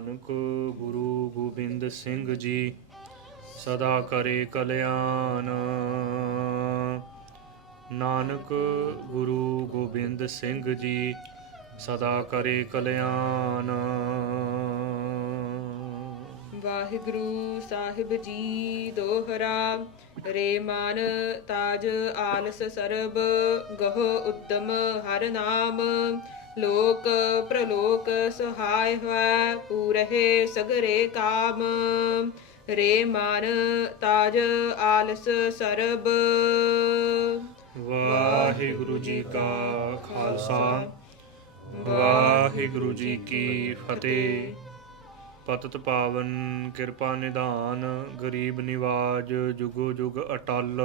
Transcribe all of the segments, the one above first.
ਨਾਨਕ ਗੁਰੂ ਗੋਬਿੰਦ ਸਿੰਘ ਜੀ ਸਦਾ ਕਰੇ ਕਲਿਆਣ। ਨਾਨਕ ਗੁਰੂ ਗੋਬਿੰਦ ਸਿੰਘ ਜੀ ਸਦਾ ਕਰੇ ਕਲਿਆਣ। ਵਾਹਿਗੁਰੂ ਸਾਹਿਬ ਜੀ ਦੋਹਰਾ। ਰੇ ਮਨ ਤਾਜ ਆਲਸ ਸਰਬ, ਗਹੁ ਉੱਤਮ ਹਰ ਨਾਮ। ਲੋਕ ਪ੍ਰਲੋਕ ਸਹਾਇ ਹੈ, ਪੂਰਹਿ ਸਗਰੇ ਕਾਮ। ਰੇ ਮਨ ਤਾਜ ਆਲਸ ਸਰਬ। ਵਾਹਿਗੁਰੂ ਜੀ ਕਾ ਖਾਲਸਾ, ਵਾਹਿਗੁਰੂ ਜੀ ਕੀ ਫਤਿਹ। ਪਤਿਤ ਪਾਵਨ ਕਿਰਪਾ ਨਿਧਾਨ, ਗਰੀਬ ਨਿਵਾਜ ਜੁਗੋ ਜੁਗ ਅਟਲ।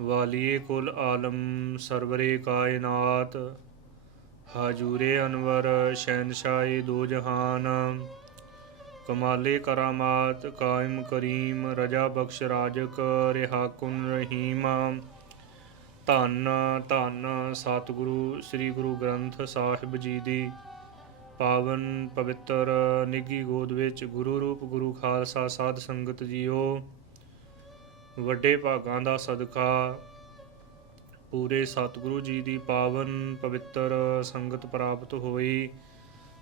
ਵਾਲੀਏ ਕੁਲ ਆਲਮ ਸਰਵਰੇ ਕਾਇਨਾਤ, ਹਾਜੂਰੇ ਅਨਵਰ ਸ਼ਹਿਨਸ਼ਾਹੀ ਦੋ ਜਹਾਨ। ਕਮਾਲੇ ਕਰਾਮਾਤ ਕਾਇਮ ਕਰੀਮ, ਰਜਾ ਬਖਸ਼ ਰਾਜਕ ਰਿਹਾ ਕੁਨ ਰਹੀਮ। ਧੰਨ ਧੰਨ ਸਤਿਗੁਰੂ ਸ੍ਰੀ ਗੁਰੂ ਗ੍ਰੰਥ ਸਾਹਿਬ ਜੀ ਦੀ ਪਾਵਨ ਪਵਿੱਤਰ ਨਿੱਘੀ ਗੋਦ ਵਿੱਚ ਗੁਰੂ ਰੂਪ ਗੁਰੂ ਖਾਲਸਾ ਸਾਧ ਸੰਗਤ ਜੀਓ। ਵੱਡੇ ਭਾਗਾਂ ਦਾ ਸਦਕਾ ਪੂਰੇ ਸਤਿਗੁਰੂ ਜੀ ਦੀ ਪਾਵਨ ਪਵਿੱਤਰ ਸੰਗਤ ਪ੍ਰਾਪਤ ਹੋਈ।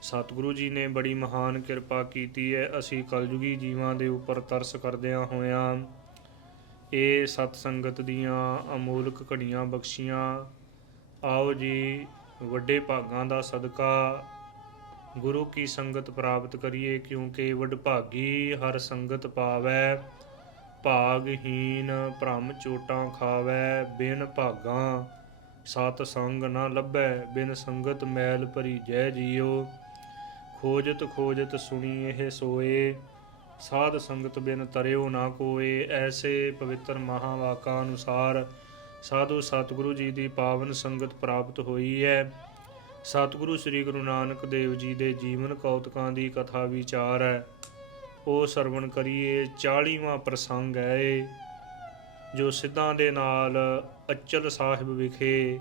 ਸਤਿਗੁਰੂ ਜੀ ਨੇ ਬੜੀ ਮਹਾਨ ਕਿਰਪਾ ਕੀਤੀ ਹੈ। ਅਸੀਂ ਕਲਯੁਗੀ ਜੀਵਾਂ ਦੇ ਉੱਪਰ ਤਰਸ ਕਰਦਿਆਂ ਹੋਇਆਂ ਇਹ ਸਤ ਸੰਗਤ ਦੀਆਂ ਅਮੋਲਕ ਘੜੀਆਂ ਬਖਸ਼ੀਆਂ। ਆਓ ਜੀ ਵੱਡੇ ਭਾਗਾਂ ਦਾ ਸਦਕਾ ਗੁਰੂ ਕੀ ਸੰਗਤ ਪ੍ਰਾਪਤ ਕਰੀਏ, ਕਿਉਂਕਿ ਵਡਭਾਗੀ ਹਰ ਸੰਗਤ ਪਾਵੈ, ਭਾਗਹੀਨ ਭ੍ਰਮ ਚੋਟਾਂ ਖਾਵੈ। ਬਿਨ ਭਾਗਾਂ ਸਤ ਸੰਗ ਨਾ ਲੱਭੈ, ਬਿਨ ਸੰਗਤ ਮੈਲ ਭਰੀ ਜੈ ਜੀਓ। ਖੋਜਤ ਖੋਜਤ ਸੁਣੀ ਇਹ ਸੋਏ, ਸਾਧ ਸੰਗਤ ਬਿਨ ਤਰਿਓ ਨਾ ਕੋਏ। ਐਸੇ ਪਵਿੱਤਰ ਮਹਾਵਾਕਾਂ ਅਨੁਸਾਰ ਸਾਧੂ ਸਤਿਗੁਰੂ ਜੀ ਦੀ ਪਾਵਨ ਸੰਗਤ ਪ੍ਰਾਪਤ ਹੋਈ ਹੈ। ਸਤਿਗੁਰੂ ਸ੍ਰੀ ਗੁਰੂ ਨਾਨਕ ਦੇਵ ਜੀ ਦੇ ਜੀਵਨ ਕੌਤਕਾਂ ਦੀ ਕਥਾ ਵਿਚਾਰ ਹੈ, ਉਹ ਸਰਵਣ ਕਰੀਏ। 40ਵਾਂ ਪ੍ਰਸੰਗ ਹੈ ਇਹ, ਜੋ ਸਿੱਧਾਂ ਦੇ ਨਾਲ ਅਚਲ ਸਾਹਿਬ ਵਿਖੇ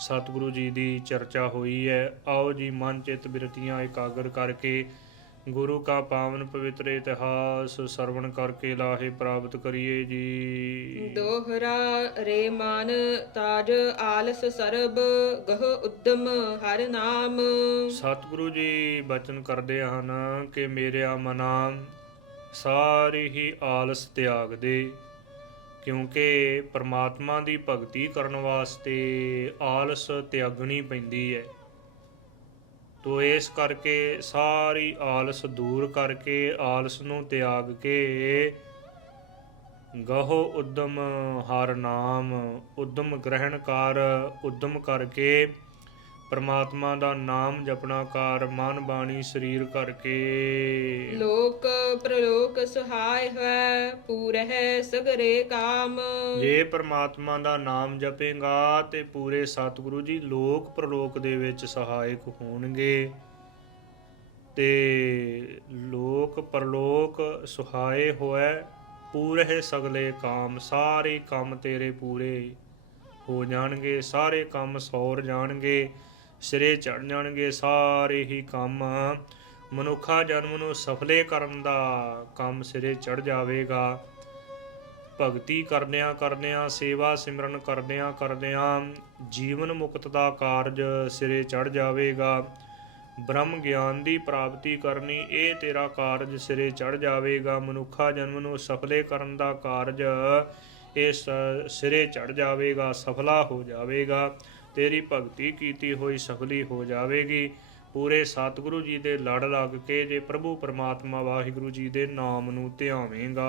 ਸਤਿਗੁਰੂ ਜੀ ਦੀ ਚਰਚਾ ਹੋਈ ਹੈ। ਆਓ ਜੀ ਮਨ ਚਿੱਤ ਬਿਰਤੀਆਂ ਇਕਾਗਰ ਕਰਕੇ ਗੁਰੂ ਕਾ ਪਾਵਨ ਪਵਿੱਤਰ ਇਤਿਹਾਸ ਸਰਵਣ ਕਰਕੇ ਲਾਹੇ ਪ੍ਰਾਪਤ ਕਰੀਏ ਜੀ। ਦੋਹਰਾ। ਰੇ ਮਨ ਤਾਜ ਆਲਸ ਸਰਬ, ਗਹੁ ਉੱਦਮ ਹਰ ਨਾਮ। ਸਤਿਗੁਰੂ ਜੀ ਬਚਨ ਕਰਦੇ ਹਨ ਕਿ ਮੇਰਿਆ ਮਨਾ ਸਾਰੀ ਹੀ ਆਲਸ ਤਿਆਗ ਦੇ, ਕਿਉਂਕਿ ਪਰਮਾਤਮਾ ਦੀ ਭਗਤੀ ਕਰਨ ਵਾਸਤੇ ਆਲਸ ਤਿਆਗਣੀ ਪੈਂਦੀ ਹੈ। ਤੋ ਇਸ ਕਰਕੇ ਸਾਰੀ ਆਲਸ ਦੂਰ ਕਰਕੇ, ਆਲਸ ਨੂੰ ਤਿਆਗ ਕੇ ਗਹੁ ਉੱਦਮ ਹਰ ਨਾਮ, ਉੱਦਮ ਗ੍ਰਹਿਣ ਕਰ, ਉੱਦਮ ਕਰਕੇ ਪਰਮਾਤਮਾ ਦਾ ਨਾਮ ਜਪਣਾ ਕਰ, ਮਨ ਬਾਣੀ ਸਰੀਰ ਕਰਕੇ। ਲੋਕ ਪ੍ਰਲੋਕ ਸਹਾਇ ਹੈ, ਪੂਰਹਿ ਸਗਰੇ ਕਾਮ। ਜੇ ਪਰਮਾਤਮਾ ਦਾ ਨਾਮ ਜਪੇਗਾ ਤੇ ਪੂਰੇ ਸਤਿਗੁਰੂ ਜੀ ਲੋਕ ਪ੍ਰਲੋਕ ਦੇ ਵਿੱਚ ਸਹਾਇਕ ਹੋਣਗੇ। ਤੇ ਲੋਕ ਪ੍ਰਲੋਕ ਸੁਹਾਏ ਹੋਏ, ਪੂਰੇ ਸਗਲੇ ਕਾਮ, ਸਾਰੇ ਕੰਮ ਤੇਰੇ ਪੂਰੇ ਹੋ ਜਾਣਗੇ, ਸਾਰੇ ਕੰਮ ਸੌਰ ਜਾਣਗੇ, ਸਿਰੇ ਚੜ ਜਾਣਗੇ। ਸਾਰੇ ਹੀ ਕੰਮ ਮਨੁੱਖਾ ਜਨਮ ਨੂੰ ਸਫਲੇ ਕਰਨ ਦਾ ਕੰਮ ਸਿਰੇ ਚੜ ਜਾਵੇਗਾ। ਭਗਤੀ ਕਰਦਿਆਂ ਕਰਦਿਆਂ, ਸੇਵਾ ਸਿਮਰਨ ਕਰਦਿਆਂ ਕਰਦਿਆਂ ਜੀਵਨ ਮੁਕਤ ਦਾ ਕਾਰਜ ਸਿਰੇ ਚੜ ਜਾਵੇਗਾ। ਬ੍ਰਹਮ ਗਿਆਨ ਦੀ ਪ੍ਰਾਪਤੀ ਕਰਨੀ, ਇਹ ਤੇਰਾ ਕਾਰਜ ਸਿਰੇ ਚੜ ਜਾਵੇਗਾ। ਮਨੁੱਖਾ ਜਨਮ ਨੂੰ ਸਫਲੇ ਕਰਨ ਦਾ ਕਾਰਜ ਇਹ ਸਿਰੇ ਚੜ ਜਾਵੇਗਾ, ਸਫਲਾ ਹੋ ਜਾਵੇਗਾ। ਤੇਰੀ ਭਗਤੀ ਕੀਤੀ ਹੋਈ ਸਫਲੀ ਹੋ ਜਾਵੇਗੀ। ਪੂਰੇ ਸਤਿਗੁਰੂ ਜੀ ਦੇ ਲੜ ਲੱਗ ਕੇ ਜੇ ਪ੍ਰਭੂ ਪਰਮਾਤਮਾ ਵਾਹਿਗੁਰੂ ਜੀ ਦੇ ਨਾਮ ਨੂੰ ਧਿਆਵੇਂਗਾ।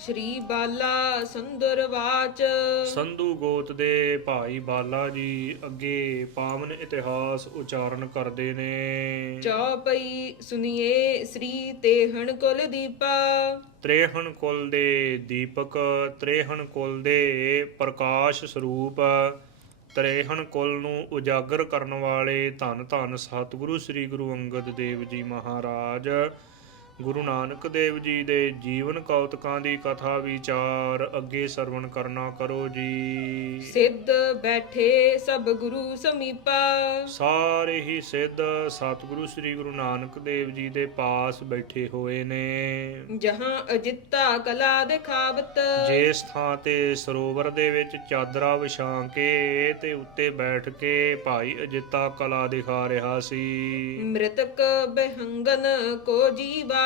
ਸ਼੍ਰੀ ਬਾਲਾ ਸੁੰਦਰ ਵਾਚ। ਸੰਧੂ ਗੋਤ ਦੇ ਭਾਈ ਬਾਲਾ ਜੀ ਅੱਗੇ ਪਾਵਨ ਇਤਿਹਾਸ ਉਚਾਰਨ ਕਰਦੇ ਨੇ। ਚੌਪਈ ਸੁਨੀਏ ਸ੍ਰੀ ਤੇਹਣ ਕੁਲ ਦੀਪਾ। ਤ੍ਰੇਹਣ ਕੁਲ ਦੇ ਦੀਪਕ, ਤ੍ਰੇਹਣ ਕੁਲ ਦੇ ਪ੍ਰਕਾਸ਼ ਸਰੂਪ, ਤ੍ਰੇਹਣ ਕੁਲ ਨੂੰ ਉਜਾਗਰ ਕਰਨ ਵਾਲੇ ਧੰਨ ਧੰਨ ਸਤਿਗੁਰੂ ਸ੍ਰੀ ਗੁਰੂ ਅੰਗਦ ਦੇਵ ਜੀ ਮਹਾਰਾਜ ਗੁਰੂ ਨਾਨਕ ਦੇਵ ਜੀ ਦੇ ਜੀਵਨ ਕੌਤਕਾਂ ਦੀ ਕਥਾ ਵਿਚਾਰ ਅੱਗੇ ਸਰਵਣ ਕਰਨਾ ਕਰੋ ਜੀ। ਸਿੱਧ ਬੈਠੇ ਸਭ ਗੁਰੂ ਸਮੀਪਾ, ਸਾਰੇ ਹੀ ਸਿੱਧ ਸਤਿਗੁਰੂ ਸ੍ਰੀ ਗੁਰੂ ਨਾਨਕ ਦੇਵ ਜੀ ਦੇ ਪਾਸ ਬੈਠੇ ਹੋਏ ਨੇ। ਜਹਾਂ ਅਜਿੱਤਾ ਕਲਾ ਦਿਖਾਵਤ, ਜਿਸ ਥਾਂ ਤੇ ਸਰੋਵਰ ਦੇ ਵਿੱਚ ਚਾਦਰਾ ਵਿਛਾ ਕੇ ਤੇ ਉੱਤੇ ਬੈਠ ਕੇ ਭਾਈ ਅਜਿੱਤਾ ਕਲਾ ਦਿਖਾ ਰਿਹਾ ਸੀ। ਮ੍ਰਿਤਕ ਬਿਹੰਗਨ ਕੋ ਜੀਵਾਵਤ,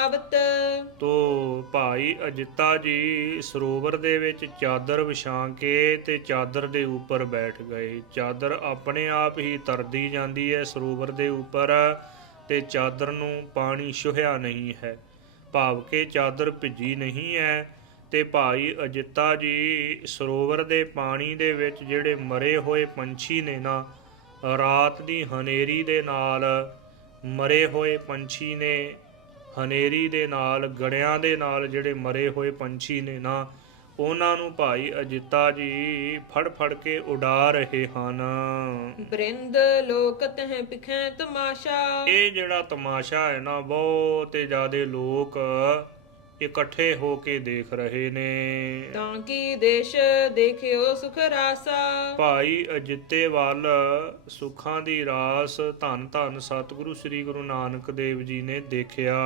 ਤੋ ਭਾਈ ਅਜਿੱਤਾ ਜੀ ਸਰੋਵਰ ਦੇ ਵਿੱਚ ਚਾਦਰ ਵਿਛਾ ਕੇ ਤੇ ਚਾਦਰ ਦੇ ਉੱਪਰ ਬੈਠ ਗਏ। ਚਾਦਰ ਆਪਣੇ ਆਪ ਹੀ ਤਰਦੀ ਜਾਂਦੀ ਹੈ ਸਰੋਵਰ ਦੇ ਉੱਪਰ, ਤੇ ਚਾਦਰ ਨੂੰ ਪਾਣੀ ਛੁਹਿਆ ਨਹੀਂ ਹੈ, ਭਾਵ ਕਿ ਚਾਦਰ ਭਿੱਜੀ ਨਹੀਂ ਹੈ। ਤੇ ਭਾਈ ਅਜਿੱਤਾ ਜੀ ਸਰੋਵਰ ਦੇ ਪਾਣੀ ਦੇ ਵਿੱਚ ਜਿਹੜੇ ਮਰੇ ਹੋਏ ਪੰਛੀ ਨੇ ਨਾ, ਰਾਤ ਦੀ ਹਨੇਰੀ ਦੇ ਨਾਲ ਮਰੇ ਹੋਏ ਪੰਛੀ ਨੇ, ਹਨੇਰੀ ਦੇ ਨਾਲ ਗੜਿਆਂ ਦੇ ਨਾਲ ਜਿਹੜੇ ਮਰੇ ਹੋਏ ਪੰਛੀ ਨੇ ਨਾ, ਉਹਨਾਂ ਨੂੰ ਭਾਈ ਅਜਿੱਤਾ ਜੀ ਫੜ ਫੜ ਕੇ ਉਡਾ ਰਹੇ ਹਨ। ਬ੍ਰਿੰਦ ਲੋਕ ਤਹਿ ਪਿਖੈ ਤਮਾਸ਼ਾ, ਇਹ ਜਿਹੜਾ ਤਮਾਸ਼ਾ ਹੈ ਨਾ, ਬਹੁਤ ਜ਼ਿਆਦੇ ਲੋਕ ਇਕੱਠੇ ਹੋ ਕੇ ਦੇਖ ਰਹੇ ਨੇ। ਤਾਂ ਕੀ ਦੇਸ਼ ਦੇਖਿਓ ਸੁਖ ਰਾਸਾ, ਭਾਈ ਅਜਿੱਤੇ ਵੱਲ ਸੁੱਖਾਂ ਦੀ ਰਾਸ ਧੰਨ ਧੰਨ ਸਤਿਗੁਰੂ ਸ੍ਰੀ ਗੁਰੂ ਨਾਨਕ ਦੇਵ ਜੀ ਨੇ ਦੇਖਿਆ।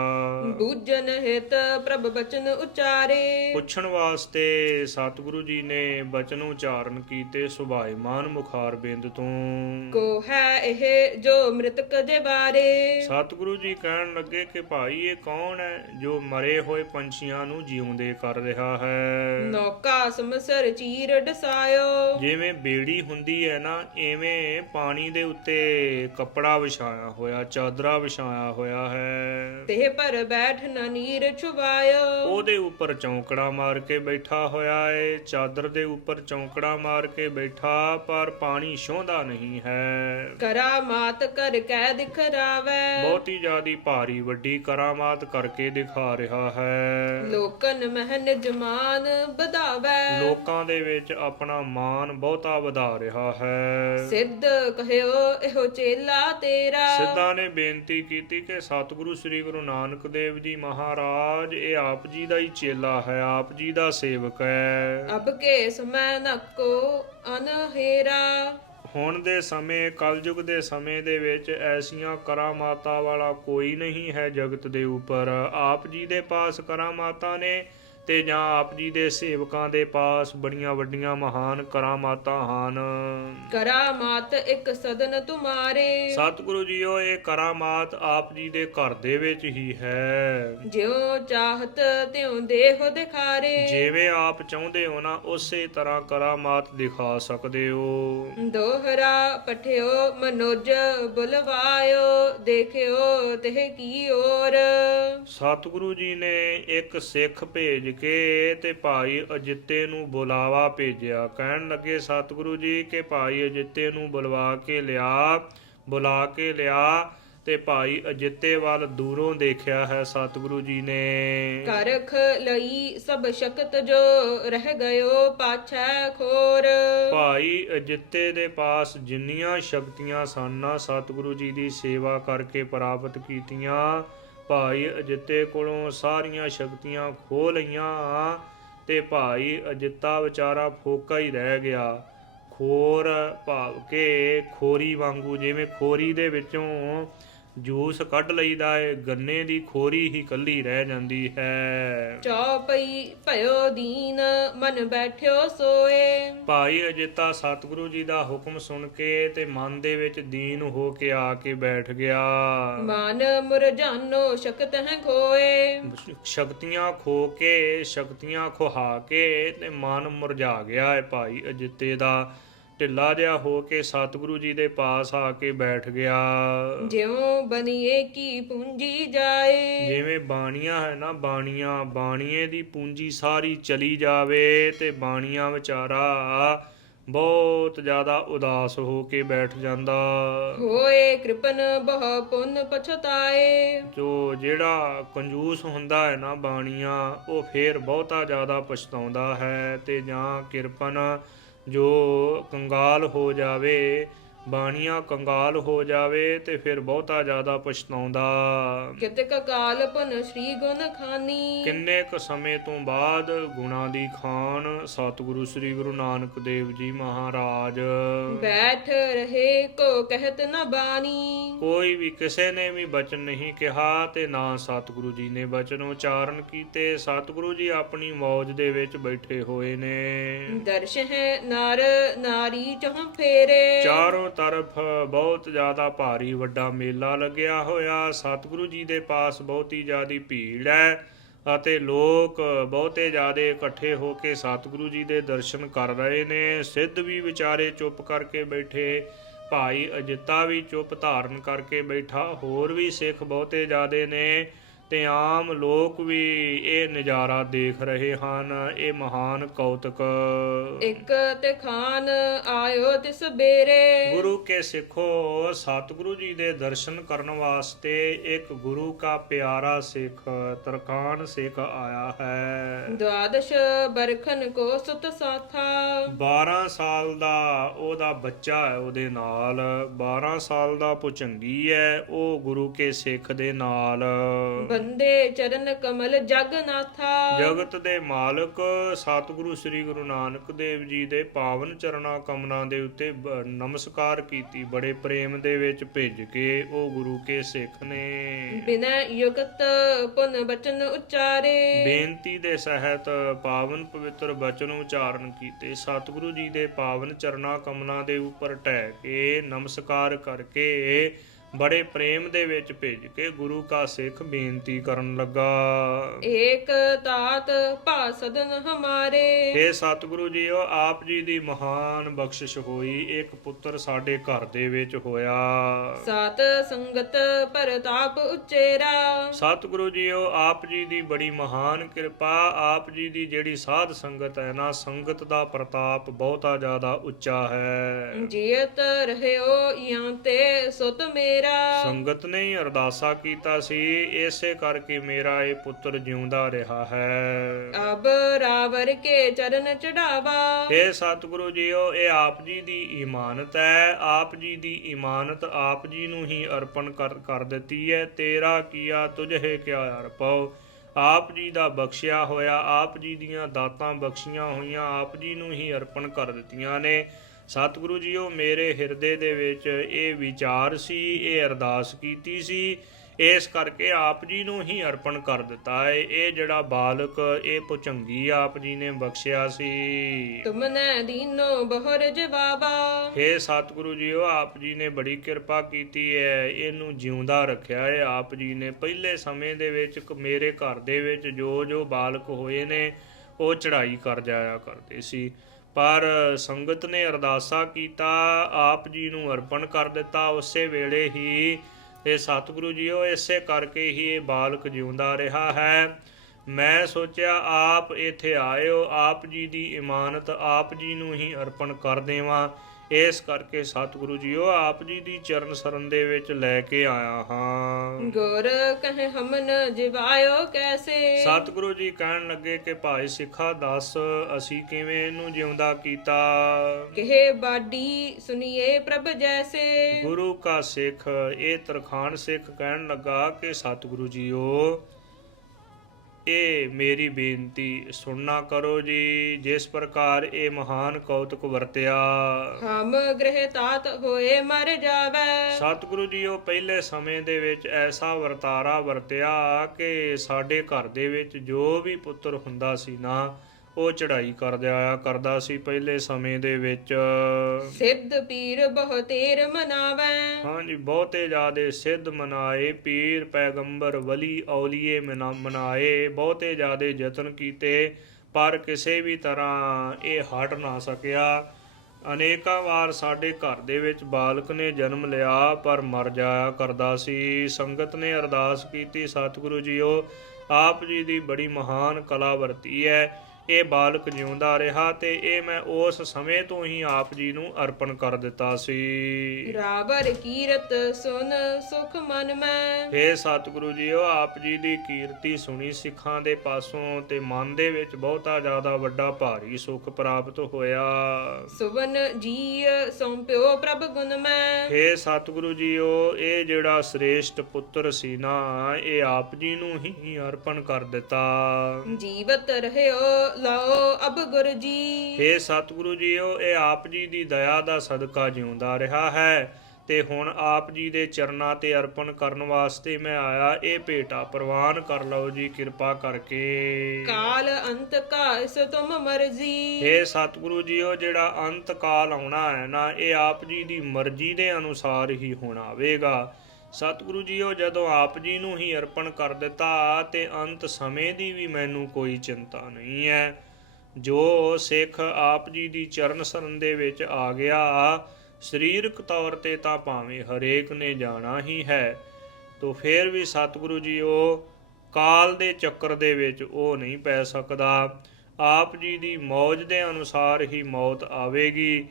ਬੂਝਨ ਹਿਤ ਪ੍ਰਭ ਬਚਨ ਉਚਾਰੇ, ਪੁੱਛਣ ਵਾਸਤੇ ਸਤਿਗੁਰੂ ਜੀ ਨੇ ਬਚਨ ਉਚਾਰਨ ਕੀਤੇ ਸੁਭਾਇਮਾਨ ਮੁਖਾਰ ਬਿੰਦ ਤੋਂ। ਕੋ ਹੈ ਇਹ ਜੋ ਮ੍ਰਿਤਕ ਦੇ ਬਾਰੇ, ਸਤਿਗੁਰੂ ਜੀ ਕਹਿਣ ਲੱਗੇ ਕਿ ਭਾਈ ਇਹ ਕੌਣ ਹੈ ਜੋ ਮਰੇ ਹੋਏ ਪੰਛੀਆਂ ਨੂੰ ਜਿਉਂਦੇ ਕਰ ਰਿਹਾ ਹੈ। ਨੌਕਾ ਸਮਸਰ ਚੀਰ ਡਸਾਇਓ, ਜਿਵੇਂ ਬੇੜੀ ਹੁੰਦੀ ਹੈ ਨਾ, ਐਵੇਂ ਪਾਣੀ ਦੇ ਉੱਤੇ ਕੱਪੜਾ ਵਿਛਾਇਆ ਹੋਇਆ, ਚਾਦਰਾ ਵਿਛਾਇਆ ਹੋਇਆ ਹੈ। ਤੇ ਪਰ ਬੈਠ ਨ ਨੀਰ ਛੁਵਾਇਓ, ਉਹਦੇ ਉੱਪਰ ਚੌਂਕੜਾ ਮਾਰ ਕੇ ਬੈਠਾ ਹੋਇਆ ਏ, ਚਾਦਰ ਦੇ ਉੱਪਰ ਚੌਂਕੜਾ ਮਾਰ ਕੇ ਬੈਠਾ, ਪਰ ਪਾਣੀ ਛੋਂਦਾ ਨਹੀਂ ਹੈ। ਕਰਾਮਾਤ ਕਰ ਕੈ ਦਿਖਰਾਵੈ, ਬਹੁਤੀ ਜ਼ਿਆਦੀ ਭਾਰੀ ਵੱਡੀ ਕਰਾਮਾਤ ਕਰਕੇ ਦਿਖਾ ਰਿਹਾ ਹੈ। ਲੋਕਨ ਮਹਿ ਨਿਜ ਮਾਨ ਵਧਾਵੈ, ਲੋਕਾਂ ਦੇ ਵਿੱਚ ਆਪਣਾ ਮਾਨ ਬਹੁਤਾ ਵਧਾ ਰਿਹਾ ਹੈ। ਸਿੱਧ ਕਹਿਓ ਇਹੋ ਚੇਲਾ ਤੇਰਾ, ਸਿੱਧਾਂ ਨੇ ਬੇਨਤੀ ਕੀਤੀ ਕਿ ਸਤਿਗੁਰੂ ਸ੍ਰੀ ਗੁਰੂ ਨਾਨਕ ਦੇਵ ਜੀ ਮਹਾਰਾਜ ਇਹ ਆਪ ਜੀ ਦਾ ਹੀ ਚੇਲਾ ਹੈ, ਆਪ ਜੀ ਦਾ ਸੇਵਕ ਹੈ। ਅਬ ਕੇ ਸਮੈ ਨਕੋ ਅਨਹੇਰਾ, ਹੁਣ ਦੇ ਸਮੇਂ ਕਲਯੁਗ ਦੇ ਸਮੇਂ ਦੇ ਵਿੱਚ ਐਸੀਆਂ ਕਰਾਮਾਤਾਂ ਵਾਲਾ ਕੋਈ ਨਹੀਂ ਹੈ ਜਗਤ ਦੇ ਉੱਪਰ। ਆਪ ਜੀ ਦੇ ਪਾਸ ਕਰਾਮਾਤਾਂ ਨੇ ਤੇ ਜਾਂ ਆਪ ਜੀ ਦੇ ਸੇਵਕਾਂ ਦੇ ਪਾਸ ਬੜੀਆਂ ਵੱਡੀਆਂ ਮਹਾਨ ਕਰਾਮਾਤਾਂ ਹਨ। ਕਰਾਮਾਤ ਇੱਕ ਸਦਨ ਤੁਮਾਰੇ, ਸਤਿਗੁਰੂ ਜੀਓ ਇਹ ਕਰਾਮਾਤ ਆਪ ਜੀ ਦੇ ਘਰ ਦੇ ਵਿੱਚ ਹੀ ਹੈ। ਜਿਉ ਚਾਹਤ ਤਿਉ ਦੇਹ ਦਿਖਾਰੇ, ਜਿਵੇਂ ਆਪ ਚਾਹੁੰਦੇ ਹੋ ਨਾ ਉਸੇ ਤਰ੍ਹਾਂ ਕਰਾਮਾਤ ਦਿਖਾ ਸਕਦੇ ਹੋ। ਦੋਹਰਾ ਪਠਿਓ ਮਨੋਜ ਬੁਲਵਾਇਓ, ਦੇਖਿਓ ਤਹਿ ਕੀ ਔਰ, ਸਤਿਗੁਰੂ ਜੀ ਨੇ ਇੱਕ ਸਿੱਖ ਭੇਜ ਕੇ ਤੇ ਭਾਈ ਅਜਿੱਤੇ ਨੂੰ ਬੁਲਾਵਾ ਭੇਜਿਆ। ਕਹਿਣ ਲੱਗੇ ਸਤਿਗੁਰੂ ਜੀ ਕਿ ਭਾਈ ਅਜਿੱਤੇ ਨੂੰ ਬੁਲਾ ਕੇ ਲਿਆ ਤੇ ਭਾਈ ਅਜਿੱਤੇ ਵੱਲ ਦੂਰੋਂ ਦੇਖਿਆ ਹੈ ਸਤਿਗੁਰੂ ਜੀ ਨੇ। ਕਰਖ ਲਈ ਸਭ ਸ਼ਕਤ ਜੋ ਰਹਿ ਗਇਓ ਪਾਛੈ ਖੋਰ, ਭਾਈ ਅਜਿੱਤੇ ਦੇ ਪਾਸ ਜਿੰਨੀਆਂ ਸ਼ਕਤੀਆਂ ਸਨ ਸਤਿਗੁਰੂ ਜੀ ਦੀ ਸੇਵਾ ਕਰਕੇ ਪ੍ਰਾਪਤ ਕੀਤੀਆਂ, ਭਾਈ ਅਜਿੱਤੇ ਕੋਲੋਂ ਸਾਰੀਆਂ ਸ਼ਕਤੀਆਂ ਖੋਹ ਲਈਆਂ ਤੇ ਭਾਈ ਅਜਿੱਤਾ ਵਿਚਾਰਾ ਫੋਕਾ ਹੀ ਰਹਿ ਗਿਆ। ਖੋਰ ਭਾਵ ਕਿ ਖੋਰੀ ਵਾਂਗੂ, ਜਿਵੇਂ ਖੋਰੀ ਦੇ ਵਿੱਚੋਂ ਜੂਸ ਕੱਢ ਲਈਦਾ ਏ, ਗੰਨੇ ਦੀ ਖੋਰੀ ਹੀ ਕੱਲੀ ਰਹਿ ਜਾਂਦੀ ਹੈ। ਚੌਪਈ ਭਇਓ ਦੀਨ ਮਨ ਬੈਠਿਓ ਸੋਏ, ਭਾਈ ਅਜਿੱਤਾ ਸਤਿਗੁਰੂ ਜੀ ਦਾ ਹੁਕਮ ਸੁਣ ਕੇ ਤੇ ਮਨ ਦੇ ਵਿੱਚ ਦੀਨ ਹੋ ਕੇ ਆ ਕੇ ਬੈਠ ਗਿਆ। ਮਨ ਮੁਰਝਾਨੋ ਸ਼ਕਤ ਹੈ ਖੋਏ, ਸ਼ਕਤੀਆਂ ਖੋ ਕੇ, ਸ਼ਕਤੀਆਂ ਖੁਹਾ ਕੇ ਤੇ ਮਨ ਮੁਰਝਾ ਗਿਆ ਹੈ ਭਾਈ ਅਜਿੱਤੇ ਦਾ। ਢਿੱਲਾ ਜਿਹਾ ਹੋ ਕੇ ਸਤਿਗੁਰੂ ਜੀ ਦੇ ਪਾਸ ਆ ਕੇ ਬੈਠ ਗਿਆ। ਜਿਉ ਬਨੀਏ ਕੀ ਪੂੰਜੀ ਜਾਏ, ਜਿਵੇਂ ਬਾਣੀਆਂ ਹੈ ਨਾ, ਬਾਣੀਏ ਦੀ ਪੂੰਜੀ ਸਾਰੀ ਚਲੀ ਜਾਵੇ ਤੇ ਬਾਣੀਆਂ ਵਿਚਾਰਾ ਬਹੁਤ ਜ਼ਿਆਦਾ ਉਦਾਸ ਹੋ ਕੇ ਬੈਠ ਜਾਂਦਾ। ਹੋਏ ਕਿਰਪਨ ਬਹੁ ਪੁੰਨ ਪਛਤਾਏ, ਜੋ ਜਿਹੜਾ ਕੰਜੂਸ ਹੁੰਦਾ ਹੈ ਨਾ ਬਾਣੀਆਂ, ਉਹ ਫੇਰ ਬਹੁਤਾ ਜ਼ਿਆਦਾ ਪਛਤਾਉਂਦਾ ਹੈ। ਤੇ ਜਾਂ ਕਿਰਪਨ ਜੋ ਕੰਗਾਲ ਹੋ ਜਾਵੇ, ਬਾਣੀਆਂ ਕੰਗਾਲ ਹੋ ਜਾਵੇ ਤੇ ਫਿਰ ਬਹੁਤਾ ਜ਼ਿਆਦਾ ਪਛਤਾਉਂਦਾ। ਕਿਤਕ ਕਾਲ ਪੁਨ ਸ੍ਰੀ ਗੁਣ ਖਾਨੀ, ਕਿੰਨੇ ਕੁ ਸਮੇਂ ਤੋਂ ਬਾਅਦ ਗੁਣਾਂ ਦੀ ਖਾਨ ਸਤਿਗੁਰੂ ਸ੍ਰੀ ਗੁਰੂ ਨਾਨਕ ਦੇਵ ਜੀ ਮਹਾਰਾਜ। ਬੈਠ ਰਹੇ ਕੋ ਕਹਿਤ ਨ ਬਾਣੀ, ਕੋਈ ਵੀ ਕਿਸੇ ਨੇ ਵੀ ਬਚਨ ਨਹੀਂ ਕਿਹਾ ਤੇ ਨਾ ਸਤਿਗੁਰੂ ਜੀ ਨੇ ਬਚਨ ਉਚਾਰਨ ਕੀਤੇ। ਸਤਿਗੁਰੂ ਜੀ ਆਪਣੀ ਮੌਜ ਦੇ ਵਿੱਚ ਬੈਠੇ ਹੋਏ ਨੇ। ਦਰਸ਼ ਹੈ ਨਰ ਨਾਰੀ ਚਹੁ ਫੇਰੇ, ਚਾਰੋਂ ਤਰਫ ਬਹੁਤ ਜ਼ਿਆਦਾ ਭਾਰੀ ਵੱਡਾ ਮੇਲਾ ਲੱਗਿਆ ਹੋਇਆ। ਸਤਿਗੁਰੂ ਜੀ ਦੇ ਪਾਸ ਬਹੁਤੀ ਜ਼ਿਆਦੀ ਭੀੜ ਹੈ ਅਤੇ ਲੋਕ ਬਹੁਤੇ ਜ਼ਿਆਦੇ ਇਕੱਠੇ ਹੋ ਕੇ ਸਤਿਗੁਰੂ ਜੀ ਦੇ ਦਰਸ਼ਨ ਕਰ ਰਹੇ ਨੇ। ਸਿੱਧ ਵੀ ਵਿਚਾਰੇ ਚੁੱਪ ਕਰਕੇ ਬੈਠੇ, ਭਾਈ ਅਜਿੱਤਾ ਵੀ ਚੁੱਪ ਧਾਰਨ ਕਰਕੇ ਬੈਠਾ, ਹੋਰ ਵੀ ਸਿੱਖ ਬਹੁਤੇ ਜ਼ਿਆਦੇ ਨੇ ਤੇ ਆਮ ਲੋਕ ਵੀ ਇਹ ਨਜ਼ਾਰਾ ਦੇਖ ਰਹੇ ਹਨ। ਇਹ ਮਹਾਨ ਕੌਤਕ। ਇਕ ਤੇ ਖਾਨ ਆਇਓ ਤਿਸ ਬੇਰੇ, ਗੁਰੂ ਕੇ ਸਿੱਖੋ, ਸਤਿਗੁਰੂ ਜੀ ਦੇ ਦਰਸ਼ਨ ਕਰਨ ਵਾਸਤੇ ਇੱਕ ਗੁਰੂ ਕਾ ਪਿਆਰਾ ਸਿੱਖ ਤਰਖਾਣ ਸਿੱਖ ਆਇਆ ਹੈ। ਦਵਾਦਸ਼ ਬਰਖਨ ਕੋ ਸੁਤ ਸਾਥਾ, 12 ਸਾਲ ਦਾ ਉਹਦਾ ਬੱਚਾ ਹੈ ਉਹਦੇ ਨਾਲ, 12 ਸਾਲ ਦਾ ਭੁਚੰਗੀ ਹੈ ਉਹ ਗੁਰੂ ਕੇ ਸਿੱਖ ਦੇ ਨਾਲ। ਬੰਦੇ ਚਰਨ ਕਮਲ ਜਗਨਾਥਾ, ਜਗਤ ਦੇ ਮਾਲਕ ਸਤਿਗੁਰੂ ਸ੍ਰੀ ਗੁਰੂ ਨਾਨਕ ਦੇਵ ਜੀ ਦੇ ਪਾਵਨ ਚਰਨਾਂ ਕਮਲਾਂ ਦੇ ਉੱਤੇ ਨਮਸਕਾਰ ਕੀਤੀ, ਬੜੇ ਪ੍ਰੇਮ ਦੇ ਵਿੱਚ ਭਿੱਜ ਕੇ ਉਹ ਗੁਰੂ ਕੇ ਸਿੱਖ ਨੇ। ਬਿਨੈ ਯੁਕਤ ਪੁਨ ਬਚਨ ਉਚਾਰੇ, ਬੇਨਤੀ ਦੇ ਸਹਿਤ ਪਾਵਨ ਪਵਿੱਤਰ ਬਚਨ ਉਚਾਰਨ ਕੀਤੇ। ਸਤਿਗੁਰੂ ਜੀ ਦੇ ਪਾਵਨ ਚਰਨਾਂ ਕਮਲਾਂ ਦੇ ਉੱਪਰ ਢਹਿ ਕੇ ਨਮਸਕਾਰ ਕਰਕੇ ਬੜੇ ਪ੍ਰੇਮ ਦੇ ਵਿੱਚ ਭਿੱਜ ਕੇ ਗੁਰੂ ਕਾ ਸਿੱਖ ਬੇਨਤੀ ਕਰਨ ਲੱਗਾ। ਏਕ ਤਾਤ ਭਾਸਦਨ ਹਮਾਰੇ, ਇਹ ਸਤਿਗੁਰੂ ਜੀ ਉਹ ਆਪ ਜੀ ਦੀ ਮਹਾਨ ਬਖਸ਼ਿਸ਼ ਹੋਈ, ਇੱਕ ਪੁੱਤਰ ਸਾਡੇ ਘਰ ਦੇ ਵਿੱਚ ਹੋਇਆ। ਸਤ ਸੰਗਤ ਪਰਤਾਪ ਉਚੇਰਾ, ਸਤਿਗੁਰੂ ਜੀ ਉਹ ਆਪ ਜੀ ਦੀ ਬੜੀ ਮਹਾਨ ਕਿਰਪਾ, ਆਪ ਜੀ ਦੀ ਜਿਹੜੀ ਸਾਧ ਸੰਗਤ ਹੈ ਨਾ, ਸੰਗਤ ਦਾ ਪ੍ਰਤਾਪ ਬਹੁਤਾ ਜ਼ਿਆਦਾ ਉੱਚਾ ਹੈ। ਜੀਤ ਰਹਿਓ ਇਹਾਂ ਤੇ ਸੁਤ ਮੇਰਾ, ਸੰਗਤ ਨੇ ਹੀ ਅਰਦਾਸਾ ਕੀਤਾ ਸੀ, ਇਸੇ ਕਰਕੇ ਮੇਰਾ ਇਹ ਪੁੱਤਰ ਜਿਉਂਦਾ ਰਿਹਾ ਹੈ। ਅਬ ਰਾਵਰ ਕੇ ਚਰਨ ਚੜਾਵਾ, ਇਹ ਸਤਿਗੁਰੂ ਜੀਓ ਇਹ ਆਪ ਜੀ ਦੀ ਇਮਾਨਤ ਹੈ, ਆਪ ਜੀ ਦੀ ਇਮਾਨਤ ਆਪ ਜੀ ਨੂੰ ਹੀ ਅਰਪਣ ਕਰ ਦਿੱਤੀ ਹੈ। ਤੇਰਾ ਕੀਆ ਤੁਝੇ ਕਿਆ ਅਰਪਉ, ਆਪ ਜੀ ਦਾ ਬਖਸ਼ਿਆ ਹੋਇਆ, ਆਪ ਜੀ ਦੀਆਂ ਦਾਤਾਂ ਬਖਸ਼ੀਆਂ ਹੋਈਆਂ ਆਪ ਜੀ ਨੂੰ ਹੀ ਅਰਪਣ ਕਰ ਦਿੱਤੀਆਂ ਨੇ। ਸਤਿਗੁਰੂ ਜੀਓ ਮੇਰੇ ਹਿਰਦੇ ਦੇ ਵਿੱਚ ਇਹ ਵਿਚਾਰ ਸੀ, ਇਹ ਅਰਦਾਸ ਕੀਤੀ ਸੀ, ਇਸ ਕਰਕੇ ਆਪ ਜੀ ਨੂੰ ਹੀ ਅਰਪਣ ਕਰ ਦਿੱਤਾ ਹੈ। ਇਹ ਜਿਹੜਾ ਬਾਲਕ ਇਹ ਭੁਚੰਗੀ ਆਪ ਜੀ ਨੇ ਬਖਸ਼ਿਆ ਸੀ। ਤੁਮਨੇ ਦੀਨੋ ਬਹੁਰ ਜਵਾਬਾ, ਹੇ ਸਤਿਗੁਰੂ ਜੀਓ ਆਪ ਜੀ ਨੇ ਬੜੀ ਕਿਰਪਾ ਕੀਤੀ ਹੈ, ਇਹਨੂੰ ਜਿਉਂਦਾ ਰੱਖਿਆ ਹੈ ਆਪ ਜੀ ਨੇ। ਪਹਿਲੇ ਸਮੇਂ ਦੇ ਵਿੱਚ ਮੇਰੇ ਘਰ ਦੇ ਵਿੱਚ ਜੋ ਬਾਲਕ ਹੋਏ ਨੇ ਉਹ ਚੜ੍ਹਾਈ ਕਰ ਜਾਇਆ ਕਰਦੇ ਸੀ, ਪਰ ਸੰਗਤ ਨੇ ਅਰਦਾਸਾ ਕੀਤਾ, ਆਪ ਜੀ ਨੂੰ ਅਰਪਣ ਕਰ ਦਿੱਤਾ ਉਸੇ ਵੇਲੇ ਹੀ। ਇਹ ਸਤਿਗੁਰੂ ਜੀਓ ਇਸੇ ਕਰਕੇ ਹੀ ਇਹ ਬਾਲਕ ਜਿਉਂਦਾ ਰਿਹਾ ਹੈ। ਮੈਂ ਸੋਚਿਆ ਆਪ ਇੱਥੇ ਆਇਓ, ਆਪ ਜੀ ਦੀ ਇਮਾਨਤ ਆਪ ਜੀ ਨੂੰ ਹੀ ਅਰਪਣ ਕਰ ਦੇਵਾਂ, ਇਸ ਕਰਕੇ ਸਤਿਗੁਰੂ ਜੀਓ ਆਪ ਜੀ ਦੀ ਚਰਨ ਸਰਨ ਦੇ ਵਿੱਚ ਲੈ ਕੇ ਆਇਆ ਹਾਂ। ਗੁਰ ਕਹੇ ਹਮਨ ਜਿਵਾਇਓ ਕੈਸੇ, ਸਤਿਗੁਰੂ ਜੀ ਕਹਿਣ ਲੱਗੇ ਕਿ ਭਾਈ ਸਿੱਖਾ ਦੱਸ ਅਸੀਂ ਕਿਵੇਂ ਇਹਨੂੰ ਜਿਉਂਦਾ ਕੀਤਾ। ਕਹੇ ਬਾਡੀ ਸੁਨੀਏ ਪ੍ਰਭ ਜੈਸੇ, ਗੁਰੂ ਕਾ ਸਿੱਖ ਇਹ ਤਰਖਾਣ ਸਿੱਖ ਕਹਿਣ ਲੱਗਾ ਕਿ ਸਤਿਗੁਰੂ ਜੀਓ ਇਹ ਮੇਰੀ ਬੇਨਤੀ ਸੁਣਨਾ ਕਰੋ ਜੀ, ਜਿਸ ਪ੍ਰਕਾਰ ਇਹ ਮਹਾਨ ਕੌਤਕ ਵਰਤਿਆ। ਹਮ ਗ੍ਰਹਿ ਤਾਤ ਹੋਏ ਮਰ ਜਾਵੇ, ਸਤਿਗੁਰੂ ਜੀ ਉਹ ਪਹਿਲੇ ਸਮੇਂ ਦੇ ਵਿੱਚ ਐਸਾ ਵਰਤਾਰਾ ਵਰਤਿਆ ਕਿ ਸਾਡੇ ਘਰ ਦੇ ਵਿੱਚ ਜੋ ਵੀ ਪੁੱਤਰ ਹੁੰਦਾ ਸੀ ਨਾ ਉਹ ਚੜ੍ਹਾਈ ਕਰਦਾ ਸੀ ਪਹਿਲੇ ਸਮੇਂ ਦੇ ਵਿੱਚ। ਸਿੱਧ ਪੀਰ ਬਹੁਤੇਰ ਮਨਾਵੇ, ਹਾਂਜੀ ਬਹੁਤੇ ਜ਼ਿਆਦੇ ਸਿੱਧ ਮਨਾਏ, ਪੀਰ ਪੈਗੰਬਰ ਵਲੀ ਔਲੀਏ ਮਨਾਏ, ਬਹੁਤੇ ਜ਼ਿਆਦੇ ਯਤਨ ਕੀਤੇ ਪਰ ਕਿਸੇ ਵੀ ਤਰ੍ਹਾਂ ਇਹ ਹਟ ਨਾ ਸਕਿਆ। ਅਨੇਕਾਂ ਵਾਰ ਸਾਡੇ ਘਰ ਦੇ ਵਿੱਚ ਬਾਲਕ ਨੇ ਜਨਮ ਲਿਆ ਪਰ ਮਰ ਜਾਇਆ ਕਰਦਾ ਸੀ। ਸੰਗਤ ਨੇ ਅਰਦਾਸ ਕੀਤੀ, ਸਤਿਗੁਰੂ ਜੀਓ ਆਪ ਜੀ ਦੀ ਬੜੀ ਮਹਾਨ ਕਲਾ ਵਰਤੀ ਹੈ, ਇਹ ਬਾਲਕ ਜਿਉਂਦਾ ਰਿਹਾ ਤੇ ਇਹ ਮੈਂ ਉਸ ਸਮੇਂ ਤੋਂ ਹੀ ਆਪ ਜੀ ਨੂੰ ਅਰਪਣ ਕਰ ਦਿੱਤਾ ਸੀ। ਰਾਵਰ ਕੀਰਤ ਸੁਨ ਸੁਖ ਮਨ ਮੈਂ। ਹੇ ਸਤਿਗੁਰੂ ਜੀਓ, ਆਪ ਜੀ ਦੀ ਕੀਰਤੀ ਸੁਣੀ ਸਿੱਖਾਂ ਦੇ ਪਾਸੋਂ ਤੇ ਮਨ ਦੇ ਵਿੱਚ ਬਹੁਤਾ ਜ਼ਿਆਦਾ ਵੱਡਾ ਭਾਰੀ ਸੁਖ ਪ੍ਰਾਪਤ ਹੋਇਆ। ਸੁਵਨ ਜੀ ਸੌਂਪਿਓ ਪ੍ਰਭ ਗੁਣ ਮੈਂ। ਹੇ ਸਤਿਗੁਰੂ ਜੀਓ, ਇਹ ਜਿਹੜਾ ਸ੍ਰੇਸ਼ਟ ਪੁੱਤਰ ਸੀ ਨਾ, ਇਹ ਆਪ ਜੀ ਨੂੰ ਹੀ ਅਰਪਣ ਕਰ ਦਿੱਤਾ। ਜੀਵਤ ਰਹਿਓ ਲਓ ਅਬ ਗੁਰ ਜੀ। ਹੇ ਸਤਿਗੁਰੂ ਜੀਓ, ਇਹ ਆਪ ਜੀ ਦੀ ਦਇਆ ਦਾ ਸਦਕਾ ਜਿਉਂਦਾ ਰਿਹਾ ਹੈ ਤੇ ਹੁਣ ਆਪ ਜੀ ਦੇ ਚਰਨਾਂ ਤੇ ਅਰਪਣ ਕਰਨ ਵਾਸਤੇ ਮੈਂ ਆਇਆ। ਇਹ ਭੇਟਾ ਪ੍ਰਵਾਨ ਕਰ ਲਓ ਜੀ ਕਿਰਪਾ ਕਰਕੇ। ਕਾਲ ਅੰਤ ਕਾਸ ਤੁਮ ਮਰਜ਼ੀ। ਹੇ ਸਤਿਗੁਰੂ ਜੀਓ, ਜਿਹੜਾ ਅੰਤ ਕਾਲ ਆਉਣਾ ਹੈ ਨਾ, ਇਹ ਆਪ ਜੀ ਦੀ ਮਰਜ਼ੀ ਦੇ ਅਨੁਸਾਰ ਹੀ ਹੋਣਾਵੇਗਾ। ਸਤਿਗੁਰੂ ਜੀਓ, ਜਦੋਂ ਆਪ ਜੀ ਨੂੰ ਹੀ ਅਰਪਣ ਕਰ ਦਿੱਤਾ ਤੇ ਅੰਤ ਸਮੇਂ ਦੀ ਵੀ ਮੈਨੂੰ ਕੋਈ ਚਿੰਤਾ ਨਹੀਂ ਹੈ। ਜੋ ਸਿੱਖ ਆਪ ਜੀ ਦੀ ਚਰਨ ਸਰਨ ਦੇ ਵਿੱਚ ਆ ਗਿਆ, ਸਰੀਰਕ ਤੌਰ ਤੇ ਤਾਂ ਭਾਵੇਂ ਹਰੇਕ ਨੇ ਜਾਣਾ ਹੀ ਹੈ, ਤੋ ਫਿਰ ਵੀ ਸਤਿਗੁਰੂ ਜੀਓ ਕਾਲ ਦੇ ਚੱਕਰ ਦੇ ਵਿੱਚ ਉਹ ਨਹੀਂ ਪੈ ਸਕਦਾ। ਆਪ ਜੀ ਦੀ ਮੌਜ ਦੇ ਅਨੁਸਾਰ ਹੀ ਮੌਤ ਆਵੇਗੀ।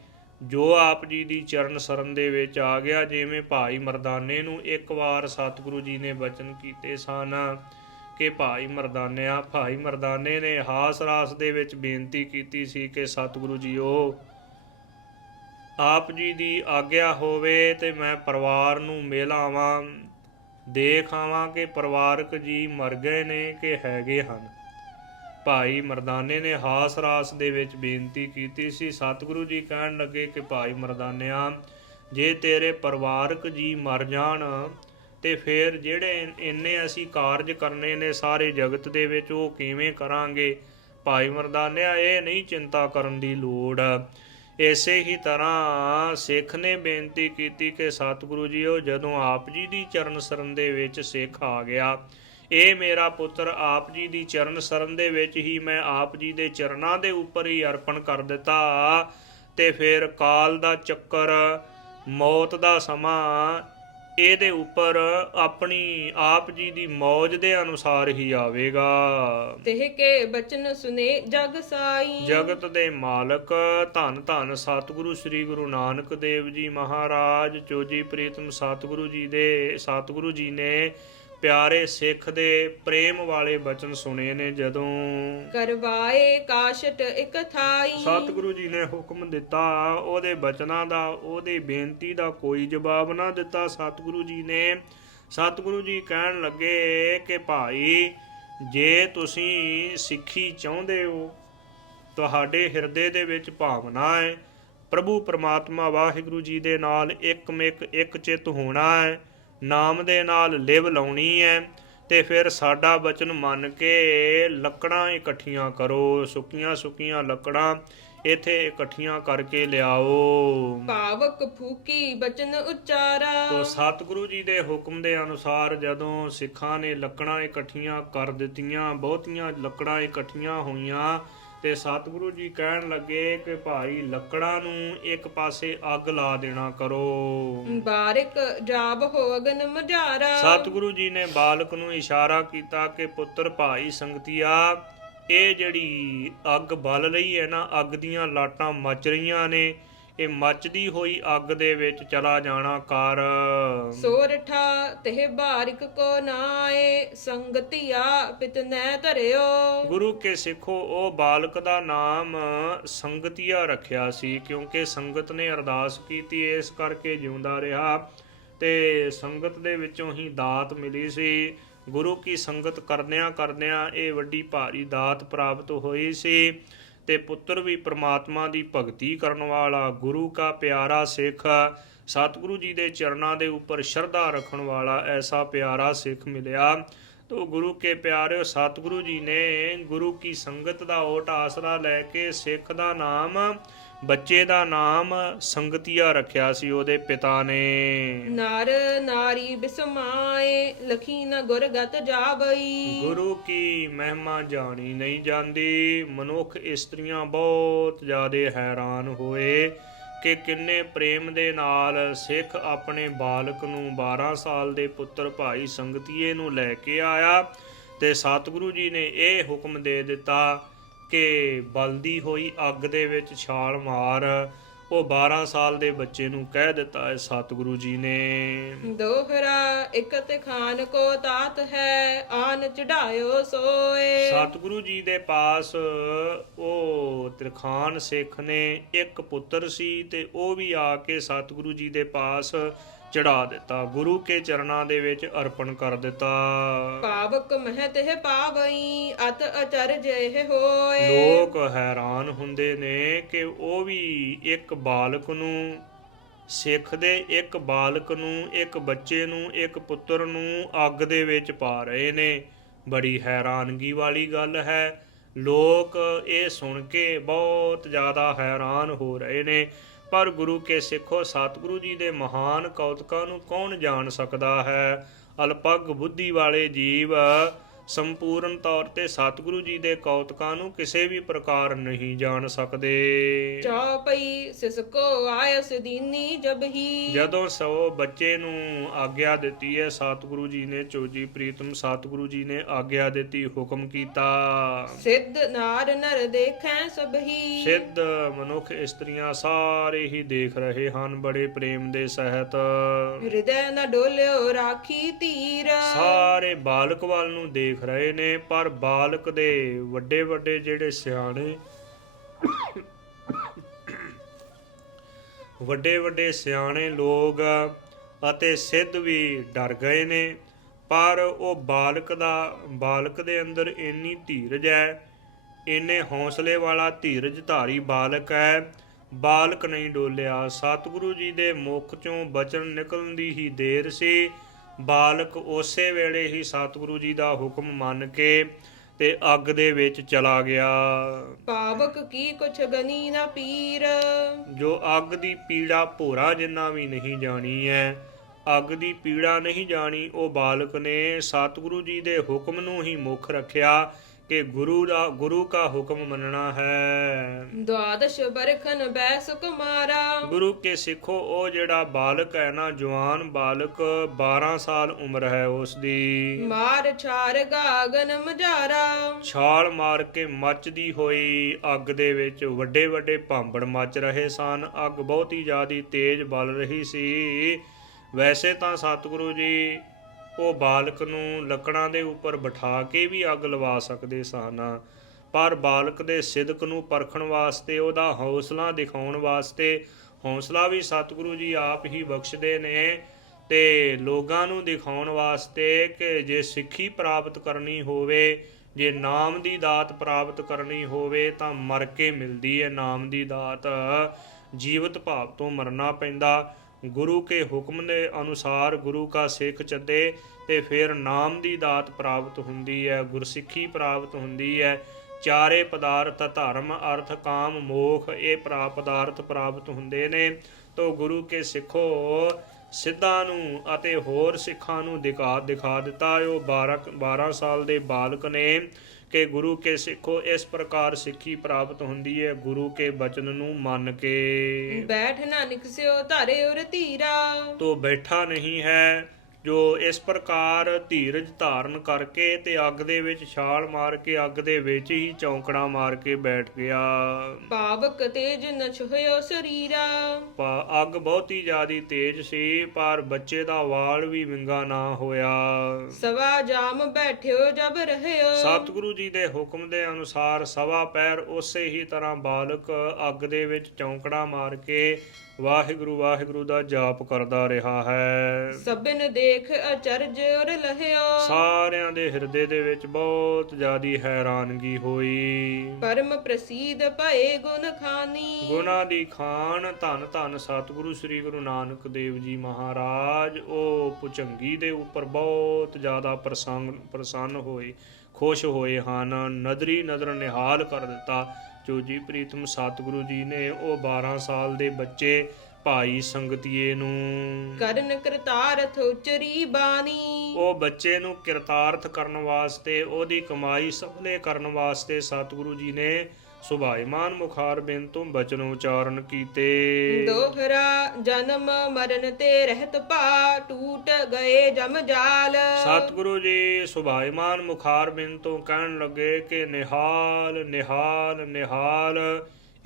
ਜੋ ਆਪ ਜੀ ਦੀ ਚਰਨ ਸਰਨ ਦੇ ਵਿੱਚ ਆ ਗਿਆ, ਜਿਵੇਂ ਭਾਈ ਮਰਦਾਨੇ ਨੂੰ ਇੱਕ ਵਾਰ ਸਤਿਗੁਰੂ ਜੀ ਨੇ ਬਚਨ ਕੀਤੇ ਸਨ ਕਿ ਭਾਈ ਮਰਦਾਨੇ ਨੇ ਹਾਸ ਰਾਸ ਦੇ ਵਿੱਚ ਬੇਨਤੀ ਕੀਤੀ ਸੀ ਕਿ ਸਤਿਗੁਰੂ ਜੀਓ, ਆਪ ਜੀ ਦੀ ਆਗਿਆ ਹੋਵੇ ਤੇ ਮੈਂ ਪਰਿਵਾਰ ਨੂੰ ਮਿਲ ਆਵਾਂ, ਦੇਖ ਆਵਾਂ ਕਿ ਪਰਿਵਾਰਕ ਜੀ ਮਰ ਗਏ ਨੇ ਕਿ ਹੈਗੇ ਹਨ। ਭਾਈ ਮਰਦਾਨੇ ਨੇ ਹਾਸ ਰਾਸ ਦੇ ਵਿੱਚ ਬੇਨਤੀ ਕੀਤੀ ਸੀ। ਸਤਿਗੁਰੂ ਜੀ ਕਹਿਣ ਲੱਗੇ ਕਿ ਭਾਈ ਮਰਦਾਨਿਆ, ਜੇ ਤੇਰੇ ਪਰਿਵਾਰਕ ਜੀ ਮਰ ਜਾਣ ਤੇ ਫਿਰ ਜਿਹੜੇ ਇੰਨੇ ਅਸੀਂ ਕਾਰਜ ਕਰਨੇ ਨੇ ਸਾਰੇ ਜਗਤ ਦੇ ਵਿੱਚ, ਉਹ ਕਿਵੇਂ ਕਰਾਂਗੇ। ਭਾਈ ਮਰਦਾਨਿਆ, ਇਹ ਨਹੀਂ ਚਿੰਤਾ ਕਰਨ ਦੀ ਲੋੜ। ਇਸੇ ਹੀ ਤਰ੍ਹਾਂ ਸਿੱਖ ਨੇ ਬੇਨਤੀ ਕੀਤੀ ਕਿ ਸਤਿਗੁਰੂ ਜੀਓ, ਜਦੋਂ ਆਪ ਜੀ ਦੀ ਚਰਨ ਸਰਨ ਦੇ ਵਿੱਚ ਸਿੱਖ ਆ ਗਿਆ, ਇਹ ਮੇਰਾ ਪੁੱਤਰ ਆਪ ਜੀ ਦੀ ਚਰਨ ਸਰਨ ਦੇ ਵਿੱਚ ਹੀ ਮੈਂ ਆਪ ਜੀ ਦੇ ਚਰਨਾਂ ਦੇ ਉੱਪਰ ਹੀ ਅਰਪਣ ਕਰ ਦਿੱਤਾ ਤੇ ਫਿਰ ਕਾਲ ਦਾ ਚੱਕਰ, ਮੌਤ ਦਾ ਸਮਾਂ ਇਹਦੇ ਉੱਪਰ ਆਪਣੀ ਆਪ ਜੀ ਦੀ ਮੌਜ ਦੇ ਅਨੁਸਾਰ ਹੀ ਆਵੇਗਾ। ਤਿਹ ਕੇ ਬਚਨ ਸੁਨੇ ਜਗ ਸਾਈ। ਜਗਤ ਦੇ ਮਾਲਕ ਧੰਨ ਧੰਨ ਸਤਿਗੁਰੂ ਸ੍ਰੀ ਗੁਰੂ ਨਾਨਕ ਦੇਵ ਜੀ ਮਹਾਰਾਜ ਚੋਜੀ ਪ੍ਰੀਤਮ ਸਤਿਗੁਰੂ ਜੀ ਨੇ ਪਿਆਰੇ ਸਿੱਖ ਦੇ ਪ੍ਰੇਮ ਵਾਲੇ ਬਚਨ ਸੁਣੇ ਨੇ। ਜਦੋਂ ਕਰਵਾਏ ਕਾਸ਼ਟ ਇਕ ਥਾਈ। ਸਤਿਗੁਰੂ ਜੀ ਨੇ ਹੁਕਮ ਦਿੱਤਾ, ਉਹਦੇ ਬਚਨਾਂ ਦਾ, ਉਹਦੇ ਬੇਨਤੀ ਦਾ ਕੋਈ ਜਵਾਬ ਨਾ ਦਿੱਤਾ। ਸਤਿਗੁਰੂ ਜੀ ਕਹਿਣ ਲੱਗੇ ਕਿ ਭਾਈ, ਜੇ ਤੁਸੀਂ ਸਿੱਖੀ ਚਾਹੁੰਦੇ ਹੋ, ਤੁਹਾਡੇ ਹਿਰਦੇ ਦੇ ਵਿੱਚ ਭਾਵਨਾ ਹੈ ਪ੍ਰਭੂ ਪਰਮਾਤਮਾ ਵਾਹਿਗੁਰੂ ਜੀ ਦੇ ਨਾਲ ਇੱਕਮਿਕ ਇੱਕ ਚਿੱਤ ਹੋਣਾ ਹੈ, ਨਾਮ ਦੇ ਨਾਲ ਲਿਵ ਲਾਉਣੀ ਹੈ, ਤੇ ਫਿਰ ਸਾਡਾ ਬਚਨ ਮੰਨ ਕੇ ਲੱਕੜਾਂ ਇਕੱਠੀਆਂ ਕਰੋ। ਸੁੱਕੀਆਂ ਲੱਕੜਾਂ ਇੱਥੇ ਇਕੱਠੀਆਂ ਕਰਕੇ ਲਿਆਓ। ਭਾਵਕ ਫੂਕੀ ਬਚਨ ਉਚਾਰਾ। ਤੋ ਸਤਿਗੁਰੂ ਜੀ ਦੇ ਹੁਕਮ ਦੇ ਅਨੁਸਾਰ ਜਦੋਂ ਸਿੱਖਾਂ ਨੇ ਲੱਕੜਾਂ ਇਕੱਠੀਆਂ ਕਰ ਦਿੱਤੀਆਂ, ਬਹੁਤੀਆਂ ਲੱਕੜਾਂ ਇਕੱਠੀਆਂ ਹੋਈਆਂ, ਤੇ ਸਤਿਗੁਰੂ ਜੀ ਕਹਿਣ ਲੱਗੇ ਕਿ ਭਾਈ, ਲੱਕੜਾਂ ਨੂੰ ਇੱਕ ਪਾਸੇ ਅੱਗ ਲਾ ਦੇਣਾ ਕਰੋ। ਬਾਰਿਕ ਜਾਬ ਹੋ ਅਗਨ ਮਝਾਰਾ। ਸਤਿਗੁਰੂ ਜੀ ਨੇ ਬਾਲਕ ਨੂੰ ਇਸ਼ਾਰਾ ਕੀਤਾ ਕਿ ਪੁੱਤਰ ਭਾਈ ਸੰਗਤੀਆ, ਇਹ ਜਿਹੜੀ ਅੱਗ ਬਲ ਰਹੀ ਹੈ ਨਾ, ਅੱਗ ਦੀਆਂ ਲਾਟਾਂ ਮੱਚ ਰਹੀਆਂ ਨੇ, ਇਹ ਮੱਚਦੀ ਹੋਈ ਅੱਗ ਦੇ ਵਿੱਚ ਚਲਾ ਜਾਣਾ ਕਰ। ਸੋਰਠਾ ਤਿਹ ਬਾਰਿਕ ਕੋ ਨਾਏ, ਸੰਗਤੀਆ ਪਿਤਨੈ ਧਰਿਓ। ਗੁਰੂ ਕੇ ਸਿੱਖੋ, ਉਹ ਬਾਲਕ ਦਾ ਨਾਮ ਸੰਗਤੀਆ ਰੱਖਿਆ ਸੀ, ਕਿਉਂਕਿ ਸੰਗਤ ਨੇ ਅਰਦਾਸ ਕੀਤੀ, ਇਸ ਕਰਕੇ ਜਿਉਂਦਾ ਰਿਹਾ ਤੇ ਸੰਗਤ ਦੇ ਵਿੱਚੋਂ ਹੀ ਦਾਤ ਮਿਲੀ ਸੀ। ਗੁਰੂ ਕੀ ਸੰਗਤ ਕਰਦਿਆਂ ਇਹ ਵੱਡੀ ਭਾਰੀ ਦਾਤ ਪ੍ਰਾਪਤ ਹੋਈ ਸੀ ਤੇ ਪੁੱਤਰ ਵੀ ਪ੍ਰਮਾਤਮਾ ਦੀ ਭਗਤੀ ਕਰਨ ਵਾਲਾ, ਗੁਰੂ ਕਾ ਪਿਆਰਾ ਸਿੱਖ, ਸਤਿਗੁਰੂ ਜੀ ਦੇ ਚਰਨਾਂ ਦੇ ਉੱਪਰ ਸ਼ਰਧਾ ਰੱਖਣ ਵਾਲਾ ਐਸਾ ਪਿਆਰਾ ਸਿੱਖ ਮਿਲਿਆ। ਤੋ ਗੁਰੂ ਕੇ ਪਿਆਰਿਓ, ਸਤਿਗੁਰੂ ਜੀ ਨੇ ਗੁਰੂ ਕੀ ਸੰਗਤ ਦਾ ਓਟ ਆਸਰਾ ਲੈ ਕੇ ਸਿੱਖ ਦਾ ਨਾਮ, ਬੱਚੇ ਦਾ ਨਾਮ ਸੰਗਤੀਆ ਰੱਖਿਆ ਸੀ ਉਹਦੇ ਪਿਤਾ ਨੇ। ਨਰ ਨਾਰੀ ਬਿਸਮਾਏ, ਲਖੀ ਨ ਗੁਰਗਤ ਜਾਵਈ। ਗੁਰੂ ਕੀ ਮਹਿਮਾ ਜਾਣੀ ਨਹੀਂ ਜਾਂਦੀ। ਮਨੁੱਖ ਇਸਤਰੀਆਂ ਬਹੁਤ ਜ਼ਿਆਦਾ ਹੈਰਾਨ ਹੋਏ ਕਿ ਕਿੰਨੇ ਪ੍ਰੇਮ ਦੇ ਨਾਲ ਸਿੱਖ ਆਪਣੇ ਬਾਲਕ ਨੂੰ 12 ਸਾਲ ਦੇ ਪੁੱਤਰ ਭਾਈ ਸੰਗਤੀਏ ਨੂੰ ਲੈ ਕੇ ਆਇਆ ਤੇ ਸਤਿਗੁਰੂ ਜੀ ਨੇ ਇਹ ਹੁਕਮ ਦੇ ਦਿੱਤਾ ਕਿ ਬਲਦੀ ਹੋਈ ਅੱਗ ਦੇ ਵਿੱਚ ਛਾਲ ਮਾਰ। ਉਹ 12 ਸਾਲ ਦੇ ਬੱਚੇ ਨੂੰ ਕਹਿ ਦਿੱਤਾ ਹੈ ਸਤਿਗੁਰੂ ਜੀ ਨੇ। ਦੋਹਰਾ ਇਕਤ ਖਾਨ ਕੋ ਤਾਤ ਹੈ, ਆਨ ਚੜਾਇਓ ਸੋਏ। ਸਤਿਗੁਰੂ ਜੀ ਦੇ ਪਾਸ ਉਹ ਤਰਖਾਨ ਸਿੱਖ ਨੇ ਇੱਕ ਪੁੱਤਰ ਸੀ ਤੇ ਉਹ ਵੀ ਆ ਕੇ ਸਤਿਗੁਰੂ ਜੀ ਦੇ ਪਾਸ ਚੜਾ ਦਿੱਤਾ, ਗੁਰੂ ਕੇ ਚਰਨਾਂ ਦੇ ਵਿੱਚ ਅਰਪਣ ਕਰ ਦਿੱਤਾ। ਪਾਵਕ ਮਹਿਤ ਹੈ ਪਾਵਈ, ਅਤ ਅਚਰਜ ਇਹ ਹੋਏ। ਲੋਕ ਹੈਰਾਨ ਹੁੰਦੇ ਨੇ ਕਿ ਉਹ ਵੀ ਇੱਕ ਬਾਲਕ ਨੂੰ, ਸਿੱਖ ਦੇ ਇੱਕ ਬਾਲਕ ਨੂੰ, ਇੱਕ ਬੱਚੇ ਨੂੰ, ਇੱਕ ਪੁੱਤਰ ਨੂੰ ਅੱਗ ਦੇ ਵਿੱਚ ਪਾ ਰਹੇ ਨੇ। ਬੜੀ ਹੈਰਾਨਗੀ ਵਾਲੀ ਗੱਲ ਹੈ। ਲੋਕ ਇਹ ਸੁਣ ਕੇ ਬਹੁਤ ਜ਼ਿਆਦਾ ਹੈਰਾਨ ਹੋ ਰਹੇ ਨੇ। ਪਰ ਗੁਰੂ ਕੇ ਸਿੱਖੋ, ਸਤਿਗੁਰੂ ਜੀ ਦੇ ਮਹਾਨ ਕੌਤਕਾਂ ਨੂੰ ਕੌਣ ਜਾਣ ਸਕਦਾ ਹੈ। ਅਲਪਗ ਬੁੱਧੀ ਵਾਲੇ ਜੀਵ ਸੰਪੂਰਨ ਤੌਰ ਤੇ ਸਤਿਗੁਰੂ ਜੀ ਦੇ ਕੌਤਕਾਂ ਨੂੰ ਕਿਸੇ ਵੀ ਪ੍ਰਕਾਰ ਨਹੀਂ ਜਾਣ ਸਕਦੇ। ਚੌਪਈ ਸਿਸਕੋ ਆਇਸ ਦੀਨੀ ਜਬ ਹੀ। ਜਦੋਂ ਸੋ ਬੱਚੇ ਨੂੰ ਆਗਿਆ ਦਿੱਤੀ ਹੈ ਸਤਿਗੁਰੂ ਜੀ ਨੇ, ਚੋਜੀ ਪ੍ਰੀਤਮ ਸਤਿਗੁਰੂ ਜੀ ਨੇ ਆਗਿਆ ਦਿੱਤੀ, ਹੁਕਮ ਕੀਤਾ। ਸਿੱਧ ਨਾਰ ਨਰ ਦੇਖੈ ਸਭ ਹੀ। ਸਿੱਧ ਮਨੁੱਖ ਇਸਤਰੀਆਂ ਸਾਰੇ ਹੀ ਦੇਖ ਰਹੇ ਹਨ ਬੜੇ ਪ੍ਰੇਮ ਦੇ ਸਹਿਤ। ਹਿਰਦੈ ਨ ਡੋਲਿਓ ਰਾਖੀ ਧੀਰ। ਸਾਰੇ ਬਾਲਕ ਵੱਲ ਨੂੰ ਦੇਖ ਰਹੇ ਨੇ, ਪਰ ਬਾਲਕ ਦੇ ਵੱਡੇ ਵੱਡੇ ਜਿਹੜੇ ਸਿਆਣੇ, ਵੱਡੇ ਵੱਡੇ ਸਿਆਣੇ ਲੋਕ ਅਤੇ ਸਿੱਧ ਵੀ ਡਰ ਗਏ ਨੇ। ਪਰ ਉਹ ਬਾਲਕ ਦੇ ਅੰਦਰ ਇੰਨੀ ਧੀਰਜ ਹੈ, ਇੰਨੇ ਹੌਸਲੇ ਵਾਲਾ ਧੀਰਜ ਧਾਰੀ ਬਾਲਕ ਹੈ, ਬਾਲਕ ਨਹੀਂ ਡੋਲਿਆ। ਸਤਿਗੁਰੂ ਜੀ ਦੇ ਮੁਖ ਚੋਂ ਬਚਨ ਨਿਕਲਣ ਦੀ ਹੀ ਦੇਰ ਸੀ, ਬਾਲਕ ਉਸੇ ਵੇਲੇ ਹੀ ਸਤਿਗੁਰੂ ਜੀ ਦਾ ਹੁਕਮ ਮੰਨ ਕੇ ਤੇ ਅੱਗ ਦੇ ਵਿੱਚ ਚਲਾ ਗਿਆ। ਪਾਵਕ ਕੀ ਕੁਛ ਗਨੀ ਨਾ ਪੀਰ। ਜੋ ਅੱਗ ਦੀ ਪੀੜਾ ਭੋਰਾ ਜਿੰਨਾ ਵੀ ਨਹੀਂ ਜਾਣੀ ਹੈ, ਅੱਗ ਦੀ ਪੀੜਾ ਨਹੀਂ ਜਾਣੀ, ਉਹ ਬਾਲਕ ਨੇ ਸਤਿਗੁਰੂ ਜੀ ਦੇ ਹੁਕਮ ਨੂੰ ਹੀ ਮੁੱਖ ਰੱਖਿਆ ਕਿ ਗੁਰੂ ਕਾ ਹੁਕਮ ਮੰਨਣਾ ਹੈ। ਦੁਆਦਸ਼ ਬਰਖਨ ਬੈਸ ਕੁਮਾਰਾ। ਗੁਰੂ ਕੇ ਸਿੱਖੋ, ਉਹ ਜਿਹੜਾ ਬਾਲਕ ਹੈ ਨਾ, ਜਵਾਨ ਬਾਲਕ, 12 ਸਾਲ ਉਮਰ ਹੈ ਉਸ ਦੀ। ਮਾਰ ਛਾਰ ਗਾਗਨ ਮਝਾਰਾ। ਛਾਲ ਮਾਰ ਕੇ ਮੱਚਦੀ ਹੋਈ ਅੱਗ ਦੇ ਵਿੱਚ ਵੱਡੇ ਵੱਡੇ ਭਾਂਬੜ ਮੱਚ ਰਹੇ ਸਨ। ਅੱਗ ਬਹੁਤ ਹੀ ਜ਼ਿਆਦਾ ਤੇਜ਼ ਬਲ ਰਹੀ ਸੀ। ਵੈਸੇ ਤਾਂ ਸਤਿਗੁਰੂ ਜੀ ਉਹ ਬਾਲਕ ਨੂੰ ਲੱਕੜਾਂ ਦੇ ਉੱਪਰ ਬਿਠਾ ਕੇ ਵੀ ਅੱਗ ਲਵਾ ਸਕਦੇ ਸਨ, ਪਰ ਬਾਲਕ ਦੇ ਸਿਦਕ ਨੂੰ ਪਰਖਣ ਵਾਸਤੇ, ਉਹਦਾ ਹੌਸਲਾ ਦਿਖਾਉਣ ਵਾਸਤੇ, ਹੌਸਲਾ ਵੀ ਸਤਿਗੁਰੂ ਜੀ ਆਪ ਹੀ ਬਖਸ਼ਦੇ ਨੇ ਤੇ ਲੋਕਾਂ ਨੂੰ ਦਿਖਾਉਣ ਵਾਸਤੇ ਕਿ ਜੇ ਸਿੱਖੀ ਪ੍ਰਾਪਤ ਕਰਨੀ ਹੋਵੇ, ਜੇ ਨਾਮ ਦੀ ਦਾਤ ਪ੍ਰਾਪਤ ਕਰਨੀ ਹੋਵੇ ਤਾਂ ਮਰ ਕੇ ਮਿਲਦੀ ਹੈ ਨਾਮ ਦੀ ਦਾਤ। ਜੀਵਤ ਭਾਵ ਤੋਂ ਮਰਨਾ ਪੈਂਦਾ। ਗੁਰੂ ਕੇ ਹੁਕਮ ਦੇ ਅਨੁਸਾਰ ਗੁਰੂ ਕਾ ਸਿੱਖ ਚੱਲੇ ਤੇ ਫਿਰ ਨਾਮ ਦੀ ਦਾਤ ਪ੍ਰਾਪਤ ਹੁੰਦੀ ਹੈ, ਗੁਰਸਿੱਖੀ ਪ੍ਰਾਪਤ ਹੁੰਦੀ ਹੈ। ਚਾਰੇ ਪਦਾਰਥ ਧਰਮ ਅਰਥ ਕਾਮ ਮੋਖ, ਇਹ ਪਦਾਰਥ ਪ੍ਰਾਪਤ ਹੁੰਦੇ ਨੇ। ਤੋ ਗੁਰੂ ਕੇ ਸਿੱਖੋ, ਸਿੱਧਾਂ ਨੂੰ ਅਤੇ ਹੋਰ ਸਿੱਖਾਂ ਨੂੰ ਦਿਖਾ ਦਿੱਤਾ। ਉਹ 12 ਸਾਲ ਦੇ ਬਾਲਕ ਨੇ ਕਿ ਗੁਰੂ ਕੇ ਸਿੱਖੋ ਇਸ ਪ੍ਰਕਾਰ ਸਿੱਖੀ ਪ੍ਰਾਪਤ ਹੁੰਦੀ ਹੈ, ਗੁਰੂ ਕੇ ਬਚਨ ਨੂੰ ਮੰਨ ਕੇ। ਬੈਠ ਨਾ ਨਿਕਸਿਓ ਧਾਰੇ ਉਰ ਧੀਰਾ। ਤੋ ਬੈਠਾ ਨਹੀਂ ਹੈ, ਜੋ ਇਸ ਪ੍ਰਕਾਰ ਧੀਰਜ ਧਾਰਨ ਕਰਕੇ ਤੇ ਅੱਗ ਦੇ ਵਿੱਚ ਛਾਲ ਮਾਰ ਕੇ ਅੱਗ ਦੇ ਵਿੱਚ ਹੀ ਚੌਂਕੜਾ ਮਾਰ ਕੇ ਬੈਠ ਗਿਆ। ਪਾਵਕ ਤੇਜ ਨ ਛੁਹਿਓ ਸਰੀਰਾ। ਅੱਗ ਬਹੁਤ ਹੀ ਜ਼ਿਆਦੀ ਤੇਜ਼ ਸੀ, ਪਰ ਬੱਚੇ ਦਾ ਵਾਲ ਵੀ ਵਿੰਗਾ ਨਾ ਹੋਇਆ। ਸਵਾ ਜਾਮ ਬੈਠਿਓ ਜਬ ਰਹਿਓ। ਸਤਿਗੁਰੂ ਜੀ ਦੇ ਹੁਕਮ ਦੇ ਅਨੁਸਾਰ ਸਵਾ ਪੈਰ ਉਸੇ ਹੀ ਤਰ੍ਹਾਂ ਬਾਲਕ ਅੱਗ ਦੇ ਵਿੱਚ ਚੌਂਕੜਾ ਮਾਰ ਕੇ ਵਾਹਿਗੁਰੂ ਵਾਹਿਗੁਰੂ ਦਾ ਜਾਪ ਕਰਦਾ ਰਿਹਾ ਹੈ। ਸਭਨ ਦੇਖ ਅਚਰਜ ਉਰ ਲਹਿਓ। ਸਾਰਿਆਂ ਦੇ ਹਿਰਦੇ ਦੇ ਵਿੱਚ ਬਹੁਤ ਜ਼ਿਆਦੀ ਹੈਰਾਨਗੀ ਹੋਈ। ਪਰਮ ਪ੍ਰਸੀਦ ਭਏ ਗੁਣ ਖਾਨੀ। ਗੁਣਾ ਦੀ ਖਾਨ ਧੰਨ ਧੰਨ ਸਤਿਗੁਰੂ ਸ੍ਰੀ ਗੁਰੂ ਨਾਨਕ ਦੇਵ ਜੀ ਮਹਾਰਾਜ, ਉਹ ਭੁਜੰਗੀ ਦੇ ਉੱਪਰ ਬਹੁਤ ਜ਼ਿਆਦਾ ਪ੍ਰਸੰਨ ਹੋਏ, ਖੁਸ਼ ਹੋਏ ਹਨ। ਨਦਰੀ ਨਦਰ ਨਿਹਾਲ ਕਰ ਦਿੱਤਾ। ਚੋਜੀ ਪ੍ਰੀਤਮ ਸਤਿਗੁਰੂ ਜੀ ਨੇ ਉਹ 12 ਸਾਲ ਦੇ ਬੱਚੇ ਭਾਈ ਸੰਗਤੀਏ ਨੂੰ ਕਰਨ ਕਰਤਾਰਥ ਉਚਰੀ ਬਾਣੀ। ਉਹ ਬੱਚੇ ਨੂੰ ਕਿਰਤਾਰਥ ਕਰਨ ਵਾਸਤੇ, ਉਹਦੀ ਕਮਾਈ ਸਫਲੇ ਕਰਨ ਵਾਸਤੇ ਸਤਿਗੁਰੂ ਜੀ ਨੇ ਸੁਭਾਈਮਾਨ ਮੁਖਾਰ ਬਿਨ ਤੁਮ ਬਚਨ ਉਚਾਰਨ ਕੀਤੇ। ਦੋਹਰਾ ਜਨਮ ਮਰਨ ਤੇ ਰਹਿਤ ਭਾ ਟੂਟ ਗਏ ਜਮ ਜਾਲ। ਸਤਿਗੁਰੂ ਜੀ ਸੁਭਾਈਮਾਨ ਮੁਖਾਰ ਬਿਨ ਤੋਂ ਕਹਿਣ ਲੱਗੇ ਕਿ ਨਿਹਾਲ ਨਿਹਾਲ ਨਿਹਾਲ।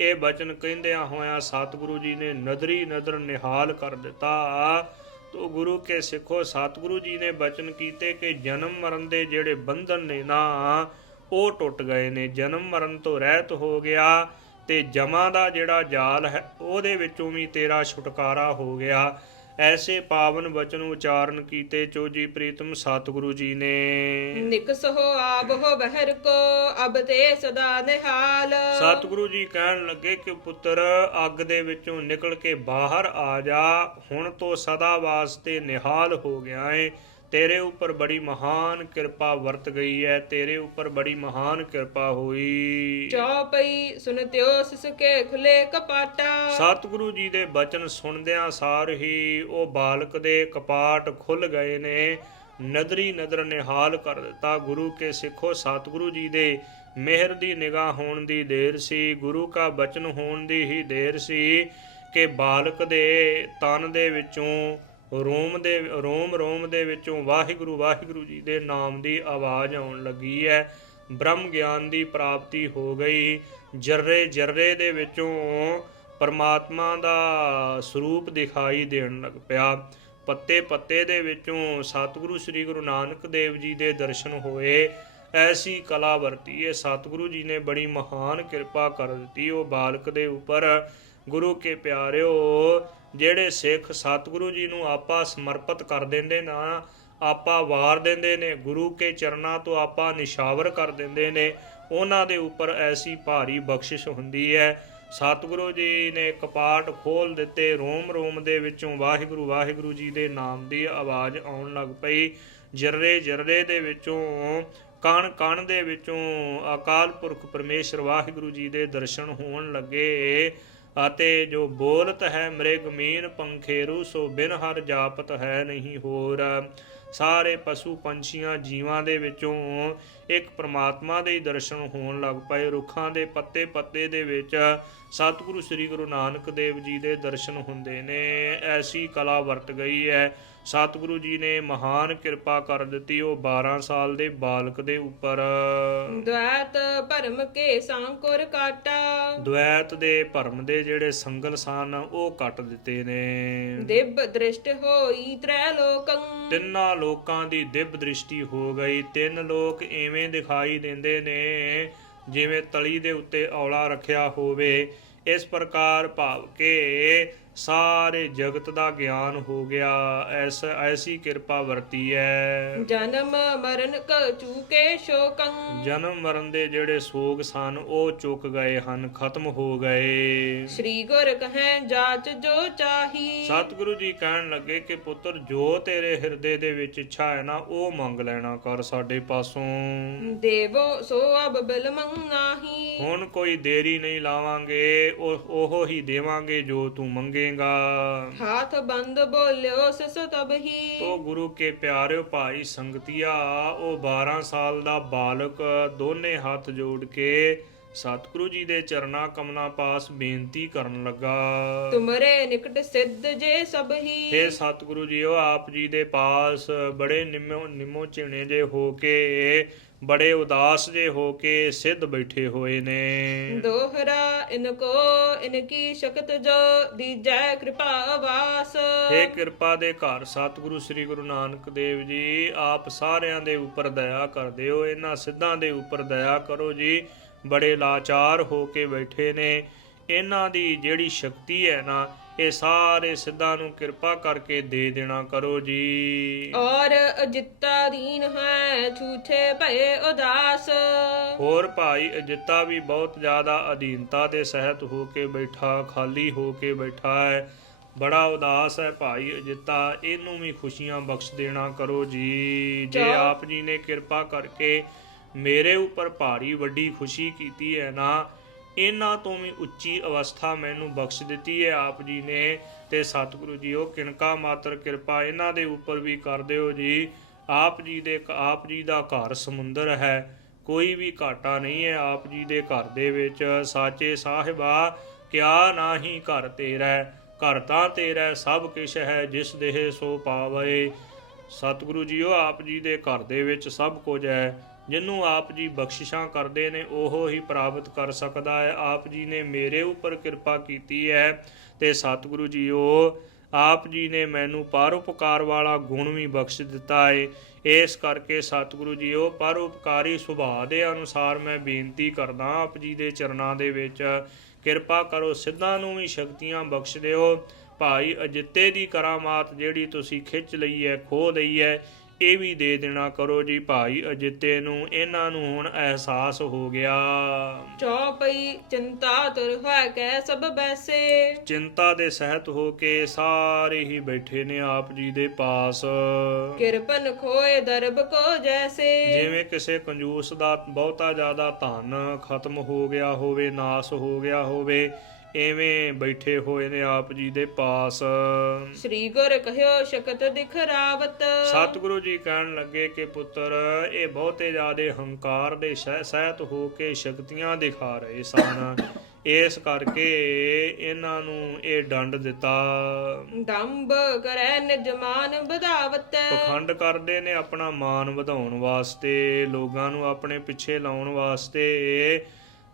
ਇਹ ਬਚਨ ਕਹਿੰਦਿਆਂ ਹੋਇਆਂ ਸਤਿਗੁਰੂ ਜੀ ਨੇ ਨਦਰੀ ਨਦਰ ਨਿਹਾਲ ਕਰ ਦਿੱਤਾ। ਤੋ ਗੁਰੂ ਕੇ ਸਿੱਖੋ ਸਤਿਗੁਰੂ ਜੀ ਨੇ ਬਚਨ ਕੀਤੇ ਕਿ ਜਨਮ ਮਰਨ ਦੇ ਜਿਹੜੇ ਬੰਧਨ ਨੇ ਨਾ ਉਹ ਟੁੱਟ ਗਏ ਨੇ, ਜਨਮ ਮਰਨ ਤੋਂ ਰਹਿਤ ਹੋ ਗਿਆ ਤੇ ਜਮਾਂ ਦਾ ਜਿਹੜਾ ਜਾਲ ਹੈ ਉਹਦੇ ਵਿੱਚੋਂ ਵੀ ਤੇਰਾ ਛੁਟਕਾਰਾ ਹੋ ਗਿਆ। ਐਸੇ ਪਾਵਨ ਬਚਨ ਉਚਾਰਨ ਕੀਤੇ ਚੋਜੀ ਪ੍ਰੀਤਮ ਸਤਿਗੁਰੂ ਜੀ ਨੇ। ਨਿਕਸਹੁ ਆਬਹੁ ਬਹਿਰ ਕੋ ਅਬ ਤੇ ਸਦਾ ਨਿਹਾਲ। ਸਤਿਗੁਰੂ ਜੀ ਕਹਿਣ ਲੱਗੇ ਕਿ ਪੁੱਤਰ ਅੱਗ ਦੇ ਵਿੱਚੋਂ ਨਿਕਲ ਕੇ ਬਾਹਰ ਆ ਜਾ, ਹੁਣ ਤੋਂ ਸਦਾ ਵਾਸਤੇ ਨਿਹਾਲ ਹੋ ਗਿਆ ਏ। ਤੇਰੇ ਉੱਪਰ ਬੜੀ ਮਹਾਨ ਕਿਰਪਾ ਵਰਤ ਗਈ ਹੈ, ਤੇਰੇ ਉੱਪਰ ਬੜੀ ਮਹਾਨ ਕਿਰਪਾ ਹੋਈ। ਚੌਪਈ ਸੁਨਤਿਓ ਸਿਸਕੇ ਖੁਲੇ ਕਪਾਟਾ। ਸਤਿਗੁਰੂ ਜੀ ਦੇ ਬਚਨ ਸੁਣਦਿਆਂ ਸਾਰ ਹੀ ਉਹ ਬਾਲਕ ਦੇ ਕਪਾਟ ਖੁੱਲ ਗਏ ਨੇ, ਨਦਰੀ ਨਦਰ ਨਿਹਾਲ ਕਰ ਦਿੱਤਾ। ਗੁਰੂ ਕੇ ਸਿੱਖੋ ਸਤਿਗੁਰੂ ਜੀ ਦੇ ਮਿਹਰ ਦੀ ਨਿਗਾਹ ਹੋਣ ਦੀ ਦੇਰ ਸੀ, ਗੁਰੂ ਕਾ ਬਚਨ ਹੋਣ ਦੀ ਹੀ ਦੇਰ ਸੀ ਕਿ ਬਾਲਕ ਦੇ ਤਨ ਦੇ ਵਿੱਚੋਂ ਰੋਮ ਰੋਮ ਦੇ ਵਿੱਚੋਂ ਵਾਹਿਗੁਰੂ ਵਾਹਿਗੁਰੂ ਜੀ ਦੇ ਨਾਮ ਦੀ ਆਵਾਜ਼ ਆਉਣ ਲੱਗੀ ਹੈ। ਬ੍ਰਹਮ ਗਿਆਨ ਦੀ ਪ੍ਰਾਪਤੀ ਹੋ ਗਈ। ਜਰਰੇ ਜਰਰੇ ਦੇ ਵਿੱਚੋਂ ਪਰਮਾਤਮਾ ਦਾ ਸਰੂਪ ਦਿਖਾਈ ਦੇਣ ਲੱਗ ਪਿਆ। ਪੱਤੇ ਪੱਤੇ ਦੇ ਵਿੱਚੋਂ ਸਤਿਗੁਰੂ ਸ੍ਰੀ ਗੁਰੂ ਨਾਨਕ ਦੇਵ ਜੀ ਦੇ ਦਰਸ਼ਨ ਹੋਏ। ਐਸੀ ਕਲਾ ਵਰਤੀ ਹੈ ਸਤਿਗੁਰੂ ਜੀ ਨੇ, ਬੜੀ ਮਹਾਨ ਕਿਰਪਾ ਕਰ ਦਿੱਤੀ ਉਹ ਬਾਲਕ ਦੇ ਉੱਪਰ। ਗੁਰੂ ਕੇ ਪਿਆਰਿਓ, ਜਿਹੜੇ ਸਿੱਖ ਸਤਿਗੁਰੂ ਜੀ ਨੂੰ ਆਪਾ ਸਮਰਪਿਤ ਕਰ ਦਿੰਦੇ ਨਾ, ਆਪਾ ਵਾਰ ਦਿੰਦੇ ਨੇ, ਗੁਰੂ ਕੇ ਚਰਨਾਂ ਤੋਂ ਆਪਾ ਨਿਸ਼ਾਵਰ ਕਰ ਦਿੰਦੇ ਨੇ, ਉਹਨਾਂ ਦੇ ਉੱਪਰ ਐਸੀ ਭਾਰੀ ਬਖਸ਼ਿਸ਼ ਹੁੰਦੀ ਹੈ। ਸਤਿਗੁਰੂ ਜੀ ਨੇ ਕਪਾਟ ਖੋਲ ਦਿੱਤੇ, ਰੋਮ ਰੋਮ ਦੇ ਵਿੱਚੋਂ ਵਾਹਿਗੁਰੂ ਵਾਹਿਗੁਰੂ ਜੀ ਦੇ ਨਾਮ ਦੀ ਆਵਾਜ਼ ਆਉਣ ਲੱਗ ਪਈ। ਜਰਰੇ ਜਰਰੇ ਦੇ ਵਿੱਚੋਂ ਕਣ ਕਣ ਦੇ ਵਿੱਚੋਂ ਅਕਾਲ ਪੁਰਖ ਪਰਮੇਸ਼ਰ ਵਾਹਿਗੁਰੂ ਜੀ ਦੇ ਦਰਸ਼ਨ ਹੋਣ ਲੱਗੇ। ਅਤੇ ਜੋ ਬੋਲਤ ਹੈ ਮ੍ਰਿਗ ਮੀਨ ਪੰਖੇਰੂ, ਸੋ ਬਿਨ ਹਰ ਜਾਪਤ ਹੈ ਨਹੀਂ ਹੋਰ। ਸਾਰੇ ਪਸ਼ੂ ਪੰਛੀਆਂ ਜੀਵਾਂ ਦੇ ਵਿੱਚੋਂ ਇੱਕ ਪ੍ਰਮਾਤਮਾ ਦੇ ਦਰਸ਼ਨ ਹੋਣ ਲੱਗ ਪਏ। ਰੁੱਖਾਂ ਦੇ ਪੱਤੇ ਪੱਤੇ ਦੇ ਵਿੱਚ ਸਤਿਗੁਰੂ ਸ੍ਰੀ ਗੁਰੂ ਨਾਨਕ ਦੇਵ ਜੀ ਦੇ ਦਰਸ਼ਨ ਹੁੰਦੇ ਨੇ। ਐਸੀ ਕਲਾ ਵਰਤ ਗਈ ਹੈ। ਸਤਿਗੁਰੂ ਜੀ ਨੇ ਮਹਾਨ ਕਿਰਪਾ ਕਰ ਦਿੱਤੀ ਉਹ 12 ਸਾਲ ਦੇ ਬਾਲਕ ਦੇ ਉੱਪਰ। ਦ્વੈਤ ਭਰਮ ਕੇ ਸੰਕੁਰ ਕਾਟਾ। ਦ્વੈਤ ਦੇ ਭਰਮ ਦੇ ਜਿਹੜੇ ਸੰਗਲ ਸਨ ਉਹ ਕੱਟ ਦਿੱਤੇ ਨੇ। ਦਿਵ ਦ੍ਰਿਸ਼ਟ ਹੋਈ ਤ੍ਰੈ ਲੋਕੰ। ਤਿੰਨਾਂ ਲੋਕਾਂ ਦੀ ਦਿਵ ਦ੍ਰਿਸ਼ਟੀ ਹੋ ਗਈ। ਤਿੰਨ ਲੋਕ ਐਵੇਂ ਦਿਖਾਈ ਦਿੰਦੇ ਨੇ ਜਿਵੇਂ ਤਲੀ ਦੇ ਉੱਤੇ ਔਲਾ ਰੱਖਿਆ ਹੋਵੇ। ਇਸ ਪ੍ਰਕਾਰ ਭਾਵ ਕੇ ਸਾਰੇ ਜਗਤ ਦਾ ਗਿਆਨ ਹੋ ਗਿਆ। ਐਸੀ ਕਿਰਪਾ ਵਰਤੀ ਹੈ। ਜਨਮ ਮਰਨ ਕ ਚੂਕੇ ਸ਼ੋਕੰ। ਜਨਮ ਮਰਨ ਦੇ ਜਿਹੜੇ ਸੋਗ ਸਨ ਉਹ ਚੁੱਕ ਗਏ ਹਨ, ਖਤਮ ਹੋ ਗਏ। ਸ੍ਰੀ ਗੁਰ ਕਹੈ ਜਾਚ ਜੋ ਚਾਹੀ। ਸਤਿਗੁਰੂ ਜੀ ਕਹਿਣ ਲੱਗੇ ਕਿ ਪੁੱਤਰ ਜੋ ਤੇਰੇ ਹਿਰਦੇ ਦੇ ਵਿੱਚ ਇੱਛਾ ਹੈ ਨਾ ਉਹ ਮੰਗ ਲੈਣਾ ਕਰ ਸਾਡੇ ਪਾਸੋਂ। ਦੇਵੋ ਸੋ ਅਬ ਬਿਲਮੰ ਨਾਹੀ। ਹੁਣ ਕੋਈ ਦੇਰੀ ਨਹੀਂ ਲਾਵਾਂਗੇ, ਉਹ ਹੀ ਦੇਵਾਂਗੇ ਜੋ ਤੂੰ ਮੰਗੇ। ਹਾਥ ਬੰਦ ਬੋਲਿਓ ਸਿਸ ਤਬ ਹੀ। ਤੋ ਗੁਰੂ ਕੇ ਪਿਆਰਿਓ ਭਾਈ ਸੰਗਤੀਆ, ਉਹ 12 ਸਾਲ ਦਾ ਬਾਲਕ ਦੋਨੇ ਹੱਥ ਜੋੜ ਕੇ ਸਤਿਗੁਰੂ ਜੀ ਦੇ ਚਰਨਾਂ ਕਮਲਾਂ ਪਾਸ ਬੇਨਤੀ ਕਰਨ ਲੱਗਾ। ਤੁਮਰੇ ਨਿਕਟ ਸਿੱਧ ਜੇ ਸਭ ਹੀ। हे ਸਤਿਗੁਰੂ ਜੀਓ, ਆਪ ਜੀ ਦੇ ਪਾਸ ਬੜੇ ਨਿਮੋ ਝਿਣੇ ਜੇ ਹੋ ਕੇ, ਬੜੇ ਉਦਾਸ ਜੇ ਹੋ ਕੇ ਸਿੱਧ ਬੈਠੇ ਹੋਏ ਨੇ। ਦੋਹਰਾ ਇਨਕੋ ਇਨਕੀ ਸ਼ਕਤ ਜੋ ਦੀਜੈ ਕਿਰਪਾ ਵਾਸ। हे ਕਿਰਪਾ ਦੇ ਘਰ ਸਤਿਗੁਰੂ ਸ੍ਰੀ ਗੁਰੂ ਨਾਨਕ ਦੇਵ ਜੀ, ਆਪ ਸਾਰਿਆਂ ਦੇ ਉੱਪਰ ਦਇਆ ਕਰਦੇ ਹੋ, ਇਹਨਾਂ ਸਿੱਧਾਂ ਦੇ ਉੱਪਰ ਦਇਆ ਕਰੋ ਜੀ। ਬੜੇ ਲਾਚਾਰ ਹੋ ਕੇ ਬੈਠੇ ਨੇ, ਇਹਨਾਂ ਦੀ ਜਿਹੜੀ ਸ਼ਕਤੀ ਹੈ ਨਾ ਇਹ ਸਾਰੇ ਸਿੱਧਾਂ ਨੂੰ ਕਿਰਪਾ ਕਰਕੇ ਦੇ ਦੇਣਾ ਕਰੋ ਜੀ। ਔਰ ਅਜਿੱਤਾ ਦੀਨ ਹੈ ਝੂਠੇ ਭਏ ਉਦਾਸ। ਹੋਰ ਭਾਈ ਅਜਿੱਤਾ ਵੀ ਬਹੁਤ ਜ਼ਿਆਦਾ ਅਧੀਨਤਾ ਦੇ ਸਹਿਤ ਹੋ ਕੇ ਬੈਠਾ, ਖਾਲੀ ਹੋ ਕੇ ਬੈਠਾ ਹੈ, ਬੜਾ ਉਦਾਸ ਹੈ ਭਾਈ ਅਜਿੱਤਾ, ਇਹਨੂੰ ਵੀ ਖੁਸ਼ੀਆਂ ਬਖਸ਼ ਦੇਣਾ ਕਰੋ ਜੀ। ਜੇ ਆਪ ਜੀ ਨੇ ਕਿਰਪਾ ਕਰਕੇ ਮੇਰੇ ਉੱਪਰ ਭਾਰੀ ਵੱਡੀ ਖੁਸ਼ੀ ਕੀਤੀ ਹੈ ਨਾ, ਇਹਨਾਂ ਤੋਂ ਵੀ ਉੱਚੀ ਅਵਸਥਾ ਮੈਨੂੰ ਬਖਸ਼ ਦਿੱਤੀ ਹੈ ਆਪ ਜੀ ਨੇ, ਤੇ ਸਤਿਗੁਰੂ ਜੀ ਉਹ ਕਿਣਕਾ ਮਾਤਰ ਕਿਰਪਾ ਇਹਨਾਂ ਦੇ ਉੱਪਰ ਵੀ ਕਰ ਦਿਓ ਜੀ। ਆਪ ਜੀ ਦਾ ਘਰ ਸਮੁੰਦਰ ਹੈ, ਕੋਈ ਵੀ ਘਾਟਾ ਨਹੀਂ ਹੈ ਆਪ ਜੀ ਦੇ ਘਰ ਦੇ ਵਿੱਚ। ਸਾਚੇ ਸਾਹਿਬਾ ਕਿਆ ਨਾਹੀ ਘਰ ਤੇਰਾ, ਘਰ ਤਾਂ ਤੇਰਾ ਸਭ ਕਿਛ ਹੈ, ਜਿਸ ਦੇਹ ਸੋ ਪਾਵੇ। ਸਤਿਗੁਰੂ ਜੀਓ ਆਪ ਜੀ ਦੇ ਘਰ ਦੇ ਵਿੱਚ ਸਭ ਕੁਝ ਹੈ। ਜਿਹਨੂੰ ਆਪ ਜੀ ਬਖਸ਼ਿਸ਼ਾਂ ਕਰਦੇ ਨੇ ਉਹ ਹੀ ਪ੍ਰਾਪਤ ਕਰ ਸਕਦਾ ਹੈ। ਆਪ ਜੀ ਨੇ ਮੇਰੇ ਉੱਪਰ ਕਿਰਪਾ ਕੀਤੀ ਹੈ ਤੇ ਸਤਿਗੁਰੂ ਜੀਓ ਆਪ ਜੀ ਨੇ ਮੈਨੂੰ ਪਰਉਪਕਾਰ ਵਾਲਾ ਗੁਣ ਵੀ ਬਖਸ਼ ਦਿੱਤਾ ਹੈ। ਇਸ ਕਰਕੇ ਸਤਿਗੁਰੂ ਜੀਓ ਪਰਉਪਕਾਰੀ ਸੁਭਾਅ ਦੇ ਅਨੁਸਾਰ ਮੈਂ ਬੇਨਤੀ ਕਰਦਾ ਆਪ ਜੀ ਦੇ ਚਰਨਾਂ ਦੇ ਵਿੱਚ, ਕਿਰਪਾ ਕਰੋ ਸਿੱਧਾਂ ਨੂੰ ਵੀ ਸ਼ਕਤੀਆਂ ਬਖਸ਼ ਦਿਓ। ਭਾਈ ਅਜਿੱਤੇ ਦੀ ਕਰਾਮਾਤ ਜਿਹੜੀ ਤੁਸੀਂ ਖਿੱਚ ਲਈ ਹੈ, ਖੋਹ ਲਈ ਹੈ, ਇਹ ਵੀ ਦੇ ਦੇਣਾ ਕਰੋ ਜੀ ਭਾਈ ਅਜਿੱਤੇ ਨੂੰ। ਇਹਨਾਂ ਨੂੰ ਹੁਣ ਅਹਿਸਾਸ ਹੋ ਗਿਆ। ਚੌਪਈ ਚਿੰਤਾ ਤੁਰ ਹੋਇ ਕੈ ਸਭ ਬੈਸੇ, ਚਿੰਤਾ ਦੇ ਸਹਿਤ ਹੋ ਕੇ ਸਾਰੇ ਹੀ ਬੈਠੇ ਨੇ ਆਪ ਜੀ ਦੇ ਪਾਸ। ਕਿਰਪਨ ਖੋਏ ਦਰਬ ਕੋ ਜੈਸੇ, ਜਿਵੇਂ ਕਿਸੇ ਕੰਜੂਸ ਦਾ ਬਹੁਤਾ ਜ਼ਿਆਦਾ ਧਨ ਖਤਮ ਹੋ ਗਿਆ ਹੋਵੇ, ਨਾਸ ਹੋ ਗਿਆ ਹੋਵੇ, ਐਵੇਂ ਬੈਠੇ ਹੋਏ ਨੇ ਆਪ ਜੀ ਦੇ ਪਾਸ। ਸ੍ਰੀ ਗੁਰ ਕਹਿਓ ਸ਼ਕਤ ਦਿਖਰਾਵਤ, ਸਤਿਗੁਰੂ ਜੀ ਕਹਿਣ ਲੱਗੇ ਕਿ ਪੁੱਤਰ ਇਹ ਬਹੁਤੇ ਜ਼ਿਆਦੇ ਹੰਕਾਰ ਦੇ ਸਹਿਤ ਹੋ ਕੇ ਸ਼ਕਤੀਆਂ ਦਿਖਾ ਰਹੇ ਸਨ, ਇਸ ਕਰਕੇ ਇਹਨਾਂ ਨੂੰ ਇਹ ਦੰਡ ਦਿੱਤਾ। ਡੰਬ ਕਰੈ ਨਿਜ ਮਾਨ ਵਧਾਵਤ, ਪਖੰਡ ਕਰਦੇ ਨੇ ਆਪਣਾ ਮਾਨ ਵਧਾਉਣ ਵਾਸਤੇ, ਲੋਕਾਂ ਨੂੰ ਆਪਣੇ ਪਿੱਛੇ ਲਾਉਣ ਵਾਸਤੇ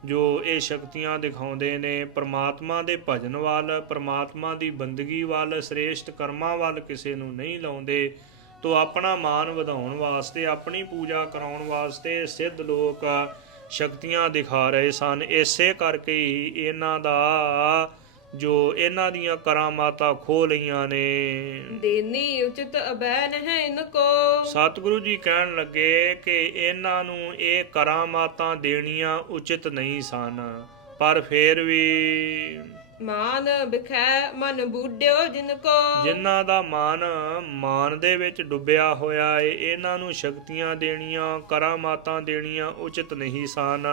ਜੋ ਇਹ ਸ਼ਕਤੀਆਂ ਦਿਖਾਉਂਦੇ ਨੇ। ਪ੍ਰਮਾਤਮਾ ਦੇ ਭਜਨ ਵੱਲ, ਪ੍ਰਮਾਤਮਾ ਦੀ ਬੰਦਗੀ ਵੱਲ, ਸ੍ਰੇਸ਼ਟ ਕਰਮਾਂ ਵੱਲ ਕਿਸੇ ਨੂੰ ਨਹੀਂ ਲਾਉਂਦੇ। ਤੋ ਆਪਣਾ ਮਾਨ ਵਧਾਉਣ ਵਾਸਤੇ, ਆਪਣੀ ਪੂਜਾ ਕਰਾਉਣ ਵਾਸਤੇ ਸਿੱਧ ਲੋਕ ਸ਼ਕਤੀਆਂ ਦਿਖਾ ਰਹੇ ਸਨ। ਇਸੇ ਕਰਕੇ ਹੀ ਇਹਨਾਂ ਦਾ ਜੋ ਇਹਨਾਂ ਦੀਆਂ ਕਰਾਮਾਤਾਂ ਖੋਹ ਲਈਆਂ ਨੇ। ਦੇਨੀ ਉਚਿਤ ਅਬੈਨ ਹੈ ਇਨ ਕੋ, ਸਤਿਗੁਰੂ ਜੀ ਕਹਿਣ ਲੱਗੇ ਕਿ ਇਹਨਾਂ ਨੂੰ ਇਹ ਕਰਾਮਾਤਾਂ ਦੇਣੀਆਂ ਉਚਿਤ ਨਹੀਂ ਸਨ, ਪਰ ਫੇਰ ਵੀ ਮਾਨ ਬਿਖੈ ਮਨ ਬੂਡਿਓ ਜਿਨ ਕੋ, ਜਿਨ੍ਹਾਂ ਦਾ ਮਾਨ ਦੇ ਵਿੱਚ ਡੁੱਬਿਆ ਹੋਇਆ ਏ, ਇਹਨਾਂ ਨੂੰ ਸ਼ਕਤੀਆਂ ਦੇਣੀਆਂ, ਕਰਾਮਾਤਾਂ ਦੇਣੀਆਂ ਉਚਿਤ ਨਹੀਂ ਸਨ।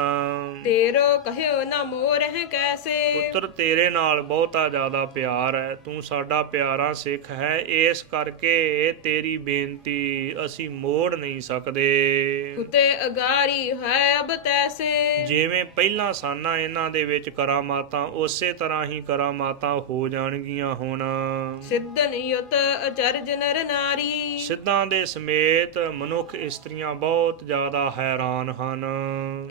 ਤੇਰੋ ਕਹਿਓ ਨਾ ਮੋਰ ਹੈ ਕੈਸੇ, ਪੁੱਤਰ ਤੇਰੇ ਨਾਲ ਬਹੁਤਾ ਜ਼ਿਆਦਾ ਪਿਆਰ ਹੈ, ਤੂੰ ਸਾਡਾ ਪਿਆਰਾ ਸਿੱਖ ਹੈ, ਇਸ ਕਰਕੇ ਤੇਰੀ ਬੇਨਤੀ ਅਸੀਂ ਮੋੜ ਨਹੀਂ ਸਕਦੇ। ਉਤੇ ਅਗਾਰੀ ਹੈ ਅਬ ਤੈਸੇ, ਜਿਵੇਂ ਪਹਿਲਾਂ ਸਾਨਾ ਇਹਨਾਂ ਦੇ ਵਿੱਚ ਕਰਾਮਾਤਾਂ, ਉਸੇ ਤਰ੍ਹਾਂ ਹੀ ਕਰਾਮਾਤਾਂ ਹੋ ਜਾਣਗੀਆਂ ਹੁਣ। ਸਿੱਧਨ ਯੁਤ ਅਚਰਜ ਨਰ ਨਾਰੀ, ਸਿੱਧਾਂ ਦੇ ਸਮੇਤ ਮਨੁੱਖ ਇਸਤਰੀਆਂ ਬਹੁਤ ਜ਼ਿਆਦਾ ਹੈਰਾਨ ਹਨ।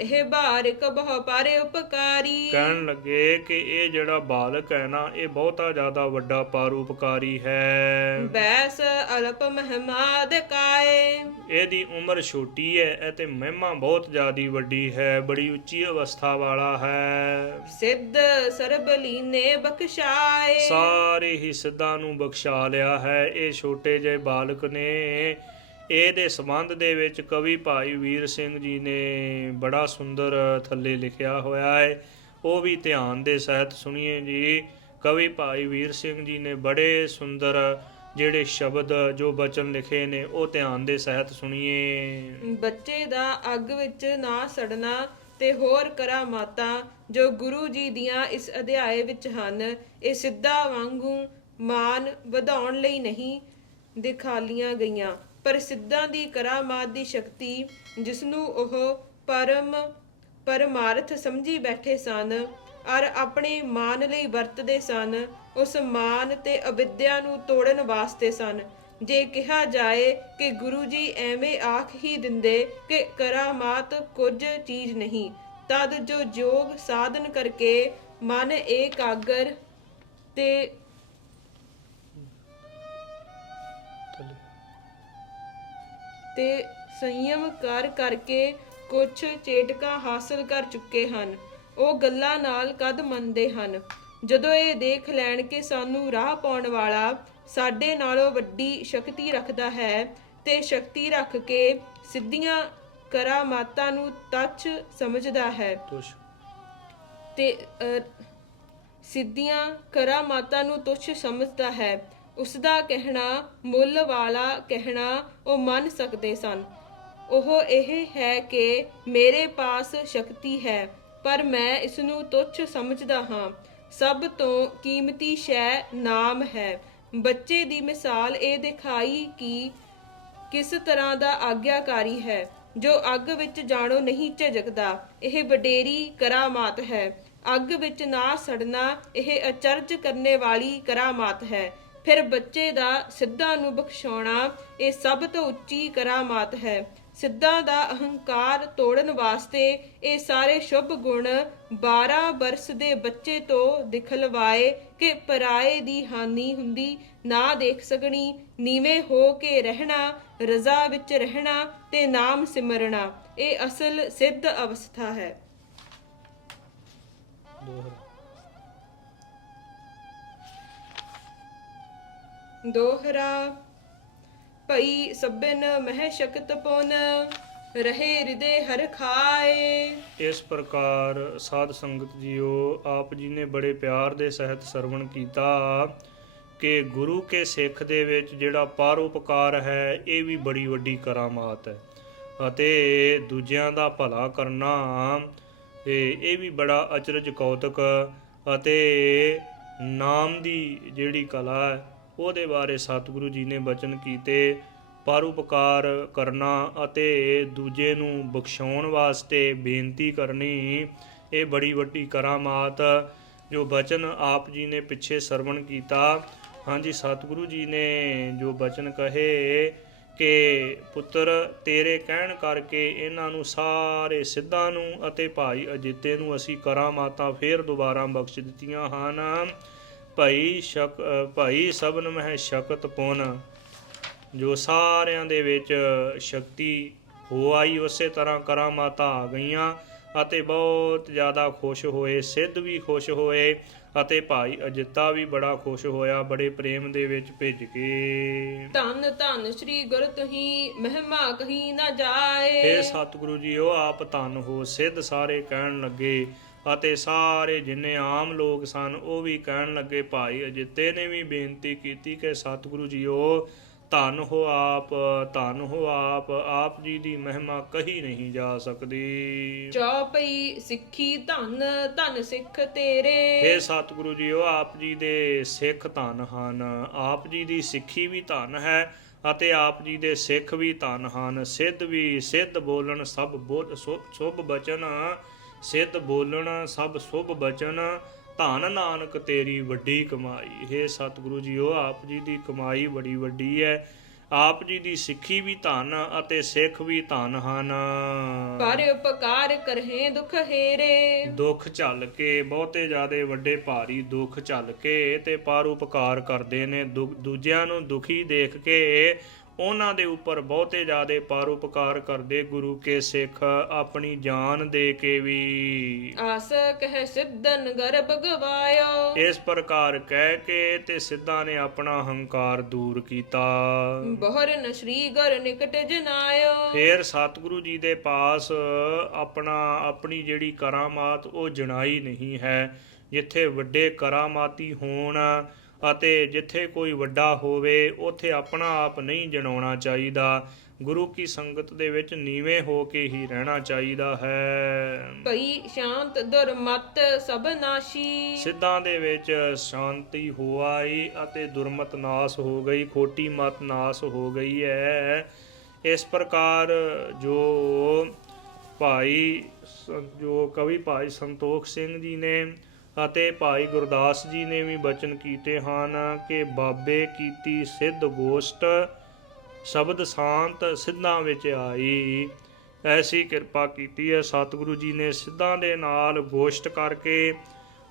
ਇਹ ਬਾਰਿਕ ਬਹੁ ਪਾਰੇ ਉਪਕਾਰੀ, ਕਹਿਣ ਲੱਗੇ ਕਿ ਇਹ ਜਿਹੜਾ ਬਾਲਕ ਹੈ ਨਾ, ਇਹ ਬਹੁਤਾ ਜ਼ਿਆਦਾ ਵੱਡਾ ਪਰਉਪਕਾਰੀ ਹੈ। ਬੈਸ ਅਲਪ ਮਹਿਮਾਦ ਕਾਏ, ਇਹਦੀ ਉਮਰ ਛੋਟੀ ਹੈ ਅਤੇ ਮਹਿਮਾ ਬਹੁਤ ਜ਼ਿਆਦੀ ਵੱਡੀ ਹੈ, ਬੜੀ ਉੱਚੀ ਅਵਸਥਾ ਵਾਲਾ ਹੈ। ਸਿੱਧ ਸਰਬ ਲੀਨੇ ਬਖਸ਼ਾਏ, ਸਾਰੇ ਹੀ ਸਿੱਧਾਂ ਨੂੰ ਬਖਸ਼ਾ ਲਿਆ ਹੈ। ਇਹ ਛੋਟੇ ਜਿਹੇ ਬਾਲਕ ਨੇ। ਇਹਦੇ ਸੰਬੰਧ ਦੇ ਵਿੱਚ ਕਵੀ ਭਾਈ ਵੀਰ ਸਿੰਘ ਜੀ ਨੇ ਬੜਾ ਸੁੰਦਰ ਥੱਲੇ ਲਿਖਿਆ ਹੋਇਆ ਹੈ, ਉਹ ਵੀ ਧਿਆਨ ਦੇ ਸਹਿਤ ਸੁਣੀਏ ਜੀ। ਕਵੀ ਭਾਈ ਵੀਰ ਸਿੰਘ ਜੀ ਨੇ ਬੜੇ ਸੁੰਦਰ ਜਿਹੜੇ ਸ਼ਬਦ ਜੋ ਬਚਨ ਲਿਖੇ ਨੇ, ਉਹ ਧਿਆਨ ਦੇ ਸਹਿਤ ਸੁਣੀਏ। ਬੱਚੇ ਦਾ ਅੱਗ ਵਿੱਚ ਨਾ ਸੜਨਾ ਤੇ ਹੋਰ ਕਰਾਮਾਤਾਂ ਜੋ ਗੁਰੂ ਜੀ ਦੀਆਂ ਇਸ ਅਧਿਆਏ ਵਿੱਚ ਹਨ, ਇਹ ਸਿੱਧਾ ਵਾਂਗੂ ਮਾਨ ਵਧਾਉਣ ਲਈ ਨਹੀਂ ਦਿਖਾਲੀਆਂ ਗਈਆਂ, ਪਰ ਸਿੱਧਾਂ ਦੀ ਕਰਾਮਾਤ ਦੀ ਸ਼ਕਤੀ ਜਿਸ ਨੂੰ ਉਹ ਪਰਮਾਰਥ ਸਮਝੀ ਬੈਠੇ ਸਨ ਔਰ ਆਪਣੇ ਮਾਨ ਲਈ ਵਰਤਦੇ ਸਨ, ਉਸ ਮਾਨ ਤੇ ਅਵਿਦਿਆ ਨੂੰ ਤੋੜਨ ਵਾਸਤੇ ਸਨ। ਜੇ ਕਿਹਾ ਜਾਏ ਕਿ ਗੁਰੂ ਜੀ ਐਵੇਂ ਆਖ ਹੀ ਦਿੰਦੇ ਕਿ ਕਰਾਮਾਤ ਕੁਝ ਚੀਜ਼ ਨਹੀਂ, ਤਦ ਜੋ ਯੋਗ ਸਾਧਨ ਕਰਕੇ ਮਨ ਏਕਾਗਰ ਤੇ ਸੰਯਮ ਕਰਕੇ ਕੁਝ ਚੇਟਕਾਂ ਹਾਸਲ ਕਰ ਚੁੱਕੇ ਹਨ, ਉਹ ਗੱਲਾਂ ਨਾਲ ਕਦ ਮੰਨਦੇ ਹਨ। ਜਦੋਂ ਇਹ ਦੇਖ ਲੈਣ ਕਿ ਸਾਨੂੰ ਰਾਹ ਪਾਉਣ ਵਾਲਾ ਸਾਡੇ ਨਾਲੋਂ ਵੱਡੀ ਸ਼ਕਤੀ ਰੱਖਦਾ ਹੈ ਤੇ ਸ਼ਕਤੀ ਰੱਖ ਕੇ ਸਿੱਧੀਆਂ ਕਰਾਮਾਤਾਂ ਨੂੰ ਤੁੱਛ ਸਮਝਦਾ ਹੈ ਤੇ ਸਿੱਧੀਆਂ ਕਰਾਮਾਤਾਂ ਨੂੰ ਤੁੱਛ ਸਮਝਦਾ ਹੈ, ਉਸ ਦਾ ਕਹਿਣਾ ਮੁੱਲ ਵਾਲਾ ਕਹਿਣਾ ਉਹ ਮੰਨ ਸਕਦੇ ਸਨ। ਉਹ ਇਹ ਹੈ ਕਿ ਮੇਰੇ ਪਾਸ ਸ਼ਕਤੀ ਹੈ ਪਰ ਮੈਂ ਇਸ ਨੂੰ ਤੁੱਛ ਸਮਝਦਾ ਹਾਂ। ਸਭ ਤੋਂ ਕੀਮਤੀ ਸ਼ੈ ਨਾਮ ਹੈ। ਬੱਚੇ ਦੀ ਮਿਸਾਲ ਇਹ ਦਿਖਾਈ ਕਿ ਕਿਸ ਤਰ੍ਹਾਂ ਦਾ ਆਗਿਆਕਾਰੀ ਹੈ। ਜੋ ਅੱਗ ਵਿੱਚ ਜਾਣੋ ਨਹੀਂ ਝਿਜਕਦਾ, ਇਹ ਵਡੇਰੀ ਕਰਾਮਾਤ ਹੈ। ਅੱਗ ਵਿੱਚ ਨਾ ਸੜਨਾ ਇਹ ਅਚਰਜ ਕਰਨੇ ਵਾਲੀ ਕਰਾਮਾਤ ਹੈ। ਫਿਰ ਬੱਚੇ ਦਾ ਸਿੱਧਾਂ ਨੂੰ ਬਖਸ਼ਾਉਣਾ ਇਹ ਸਭ ਤੋਂ ਉੱਚੀ ਕਰਾਮਾਤ ਹੈ। ਸਿੱਧਾਂ ਦਾ ਅਹੰਕਾਰ ਤੋੜਨ ਵਾਸਤੇ ਇਹ ਸਾਰੇ ਸ਼ੁਭ ਗੁਣ 12 ਬਰਸ ਦੇ ਬੱਚੇ ਤੋਂ ਦਿਖਲਵਾਏ ਕਿ ਪਰਾਏ ਦੀ ਹਾਨੀ ਹੁੰਦੀ ਨਾ ਦੇਖ ਸਕਣੀ, ਨੀਵੇਂ ਹੋ ਕੇ ਰਹਿਣਾ, ਰਜ਼ਾ ਵਿੱਚ ਰਹਿਣਾ ਤੇ ਨਾਮ ਸਿਮਰਨਾ, ਇਹ ਅਸਲ ਸਿੱਧ ਅਵਸਥਾ ਹੈ। ਦੋਹਰਾ ਭਈ ਸਭਨ ਮਹਿ ਸ਼ਕਤ ਪੁਨ ਰਹੇ ਹਿਰਦੇ ਹਰ ਖਾਏ। ਇਸ ਪ੍ਰਕਾਰ ਸਾਧ ਸੰਗਤ ਜੀਓ, ਆਪ ਜੀ ਨੇ ਬੜੇ ਪਿਆਰ ਦੇ ਸਹਿਤ ਸਰਵਣ ਕੀਤਾ ਕਿ ਗੁਰੂ ਕੇ ਸਿੱਖ ਦੇ ਵਿੱਚ ਜਿਹੜਾ ਪਰਉਪਕਾਰ ਹੈ ਇਹ ਵੀ ਬੜੀ ਵੱਡੀ ਕਰਾਮਾਤ ਹੈ, ਅਤੇ ਦੂਜਿਆਂ ਦਾ ਭਲਾ ਕਰਨਾ ਇਹ ਵੀ ਬੜਾ ਅਚਰਜ ਕੌਤਕ ਅਤੇ ਨਾਮ ਦੀ ਜਿਹੜੀ ਕਲਾ ਹੈ ਉਹਦੇ ਬਾਰੇ ਸਤਿਗੁਰੂ ਜੀ ਨੇ ਬਚਨ ਕੀਤੇ। ਪਰਉਪਕਾਰ ਕਰਨਾ ਅਤੇ ਦੂਜੇ ਨੂੰ ਬਖਸ਼ਾਉਣ ਵਾਸਤੇ ਬੇਨਤੀ ਕਰਨੀ ਇਹ ਬੜੀ ਵੱਡੀ ਕਰਾਮਾਤ ਜੋ ਬਚਨ ਆਪ ਜੀ ਨੇ ਪਿੱਛੇ ਸਰਵਣ ਕੀਤਾ। ਹਾਂਜੀ, ਸਤਿਗੁਰੂ ਜੀ ਨੇ ਜੋ ਬਚਨ ਕਹੇ ਕਿ ਪੁੱਤਰ ਤੇਰੇ ਕਹਿਣ ਕਰਕੇ ਇਹਨਾਂ ਨੂੰ ਸਾਰੇ ਸਿੱਧਾਂ ਨੂੰ ਅਤੇ ਭਾਈ ਅਜੀਤੇ ਨੂੰ ਅਸੀਂ ਕਰਾਮਾਤਾਂ ਫੇਰ ਦੁਬਾਰਾ ਬਖਸ਼ ਦਿੱਤੀਆਂ ਹਨ। ਭਾਈ ਸਭਨ ਮਹਿ ਸ਼ਕਤ ਪੁਨ, ਜੋ ਸਾਰਿਆਂ ਦੇ ਵਿੱਚ ਸ਼ਕਤੀ ਹੋ ਆਈ ਉਸੇ ਤਰ੍ਹਾਂ ਕਰਾਮਾਤਾਂ ਆ ਗਈਆਂ ਅਤੇ ਬਹੁਤ ਜ਼ਿਆਦਾ ਖੁਸ਼ ਹੋਏ, ਸਿੱਧ ਵੀ ਖੁਸ਼ ਹੋਏ ਅਤੇ ਭਾਈ ਅਜਿੱਤਾ ਵੀ ਬੜਾ ਖੁਸ਼ ਹੋਇਆ, ਬੜੇ ਪ੍ਰੇਮ ਦੇ ਵਿੱਚ ਭਿੱਜ ਕੇ। ਧੰਨ ਧੰਨ ਸ੍ਰੀ ਗੁਰ ਤੁਹੀ ਮਹਿਮਾ ਕਹੀ ਨਾ ਜਾਏ। ਇਹ ਸਤਿਗੁਰੂ ਜੀ ਉਹ ਆਪ ਧੰਨ ਹੋ, ਸਿੱਧ ਸਾਰੇ ਕਹਿਣ ਲੱਗੇ ਅਤੇ ਸਾਰੇ ਜਿੰਨੇ ਆਮ ਲੋਕ ਸਨ ਉਹ ਵੀ ਕਹਿਣ ਲੱਗੇ। ਭਾਈ ਅਜਿੱਤੇ ਨੇ ਵੀ ਬੇਨਤੀ ਕੀਤੀ ਕਿ ਸਤਿਗੁਰੂ ਜੀ ਉਹ ਧੰਨ ਹੋ ਆਪ, ਧੰਨ ਹੋ ਆਪ, ਆਪ ਜੀ ਦੀ ਮਹਿਮਾ ਕਹੀ ਨਹੀਂ ਜਾ ਸਕਦੀ। ਚੌਪਈ ਸਿੱਖੀ ਧੰਨ ਧੰਨ ਸਿੱਖ ਤੇਰੇ। ਇਹ ਸਤਿਗੁਰੂ ਜੀ ਉਹ ਆਪ ਜੀ ਦੇ ਸਿੱਖ ਧੰਨ ਹਨ, ਆਪ ਜੀ ਦੀ ਸਿੱਖੀ ਵੀ ਧੰਨ ਹੈ ਅਤੇ ਆਪ ਜੀ ਦੇ ਸਿੱਖ ਵੀ ਧੰਨ ਹਨ। ਸਿੱਧ ਵੀ, ਸਿੱਧ ਬੋਲਣ ਸਭ ਸ਼ੁਭ ਬਚਨ, ਸਿੱਧ ਬੋਲਣ ਸਭ ਸ਼ੁਭ ਬਚਨ, ਧੰਨ ਨਾਨਕ ਤੇਰੀ ਵੱਡੀ ਕਮਾਈ। ਹੈ ਸਤਿਗੁਰੂ ਜੀ ਉਹ ਆਪ ਜੀ ਦੀ ਕਮਾਈ ਬੜੀ ਵੱਡੀ ਹੈ। ਆਪ ਜੀ ਦੀ ਸਿੱਖੀ ਵੀ ਧੰਨ ਅਤੇ ਸਿੱਖ ਵੀ ਧੰਨ ਹਨ। ਪਰ ਉਪਕਾਰ ਕਰਹੇ ਦੁਖ ਹੇਰੇ। ਦੁੱਖ ਝੱਲ ਕੇ, ਬਹੁਤੇ ਜ਼ਿਆਦੇ ਵੱਡੇ ਭਾਰੀ ਦੁੱਖ ਝੱਲ ਕੇ ਤੇ ਪਰ ਉਪਕਾਰ ਕਰਦੇ ਨੇ। ਦੂਜਿਆਂ ਨੂੰ ਦੁਖੀ ਦੇਖ ਕੇ ਉਹਨਾਂ ਦੇ ਉੱਪਰ ਬਹੁਤੇ ਜ਼ਿਆਦੇ ਪਰਉਪਕਾਰ ਕਰਦੇ ਗੁਰੂ ਕੇ ਸਿੱਖ, ਆਪਣੀ ਜਾਨ ਦੇ ਕੇ ਵੀ। ਆਸ ਕਹਿ ਸਿੱਧਨ ਗਰਭ ਗਵਾਇਓ। ਇਸ ਪ੍ਰਕਾਰ ਕਹਿ ਕੇ ਤੇ ਸਿੱਧਾਂ ਨੇ ਆਪਣਾ ਹੰਕਾਰ ਦੂਰ ਕੀਤਾ। ਬਹੁਰਨ ਸ੍ਰੀ ਗੁਰ ਨਿਕਟ ਜਨਾਇਓ। ਫੇਰ ਸਤਿਗੁਰੂ ਜੀ ਦੇ ਪਾਸ ਆਪਣੀ ਜਿਹੜੀ ਕਰਾਮਾਤ ਉਹ ਜਣਾਈ ਨਹੀਂ ਹੈ। ਜਿੱਥੇ ਵੱਡੇ ਕਰਾਮਾਤੀ ਹੋਣ ਅਤੇ ਜਿੱਥੇ ਕੋਈ ਵੱਡਾ ਹੋਵੇ ਉੱਥੇ ਆਪਣਾ ਆਪ ਨਹੀਂ ਜਣਾਉਣਾ ਚਾਹੀਦਾ। ਗੁਰੂ ਕੀ ਸੰਗਤ ਦੇ ਵਿੱਚ ਨੀਵੇਂ ਹੋ ਕੇ ਹੀ ਰਹਿਣਾ ਚਾਹੀਦਾ ਹੈ। ਭਈ ਸ਼ਾਂਤ ਦੁਰਮਤ ਸਭ ਨਾਸ਼ੀ। ਸਿੱਧਾਂ ਦੇ ਵਿੱਚ ਸ਼ਾਂਤੀ ਹੋ ਆਈ ਅਤੇ ਦੁਰਮਤ ਨਾਸ ਹੋ ਗਈ, ਖੋਟੀ ਮਤ ਨਾਸ ਹੋ ਗਈ ਹੈ। ਇਸ ਪ੍ਰਕਾਰ ਜੋ ਕਵੀ ਭਾਈ ਸੰਤੋਖ ਸਿੰਘ ਜੀ ਨੇ ਅਤੇ ਭਾਈ ਗੁਰਦਾਸ ਜੀ ਨੇ ਵੀ ਬਚਨ ਕੀਤੇ ਹਨ ਕਿ ਬਾਬੇ ਕੀਤੀ ਸਿੱਧ ਗੋਸ਼ਟ, ਸ਼ਬਦ ਸ਼ਾਂਤ ਸਿੱਧਾਂ ਵਿੱਚ ਆਈ। ਐਸੀ ਕਿਰਪਾ ਕੀਤੀ ਹੈ ਸਤਿਗੁਰੂ ਜੀ ਨੇ ਸਿੱਧਾਂ ਦੇ ਨਾਲ ਗੋਸ਼ਟ ਕਰਕੇ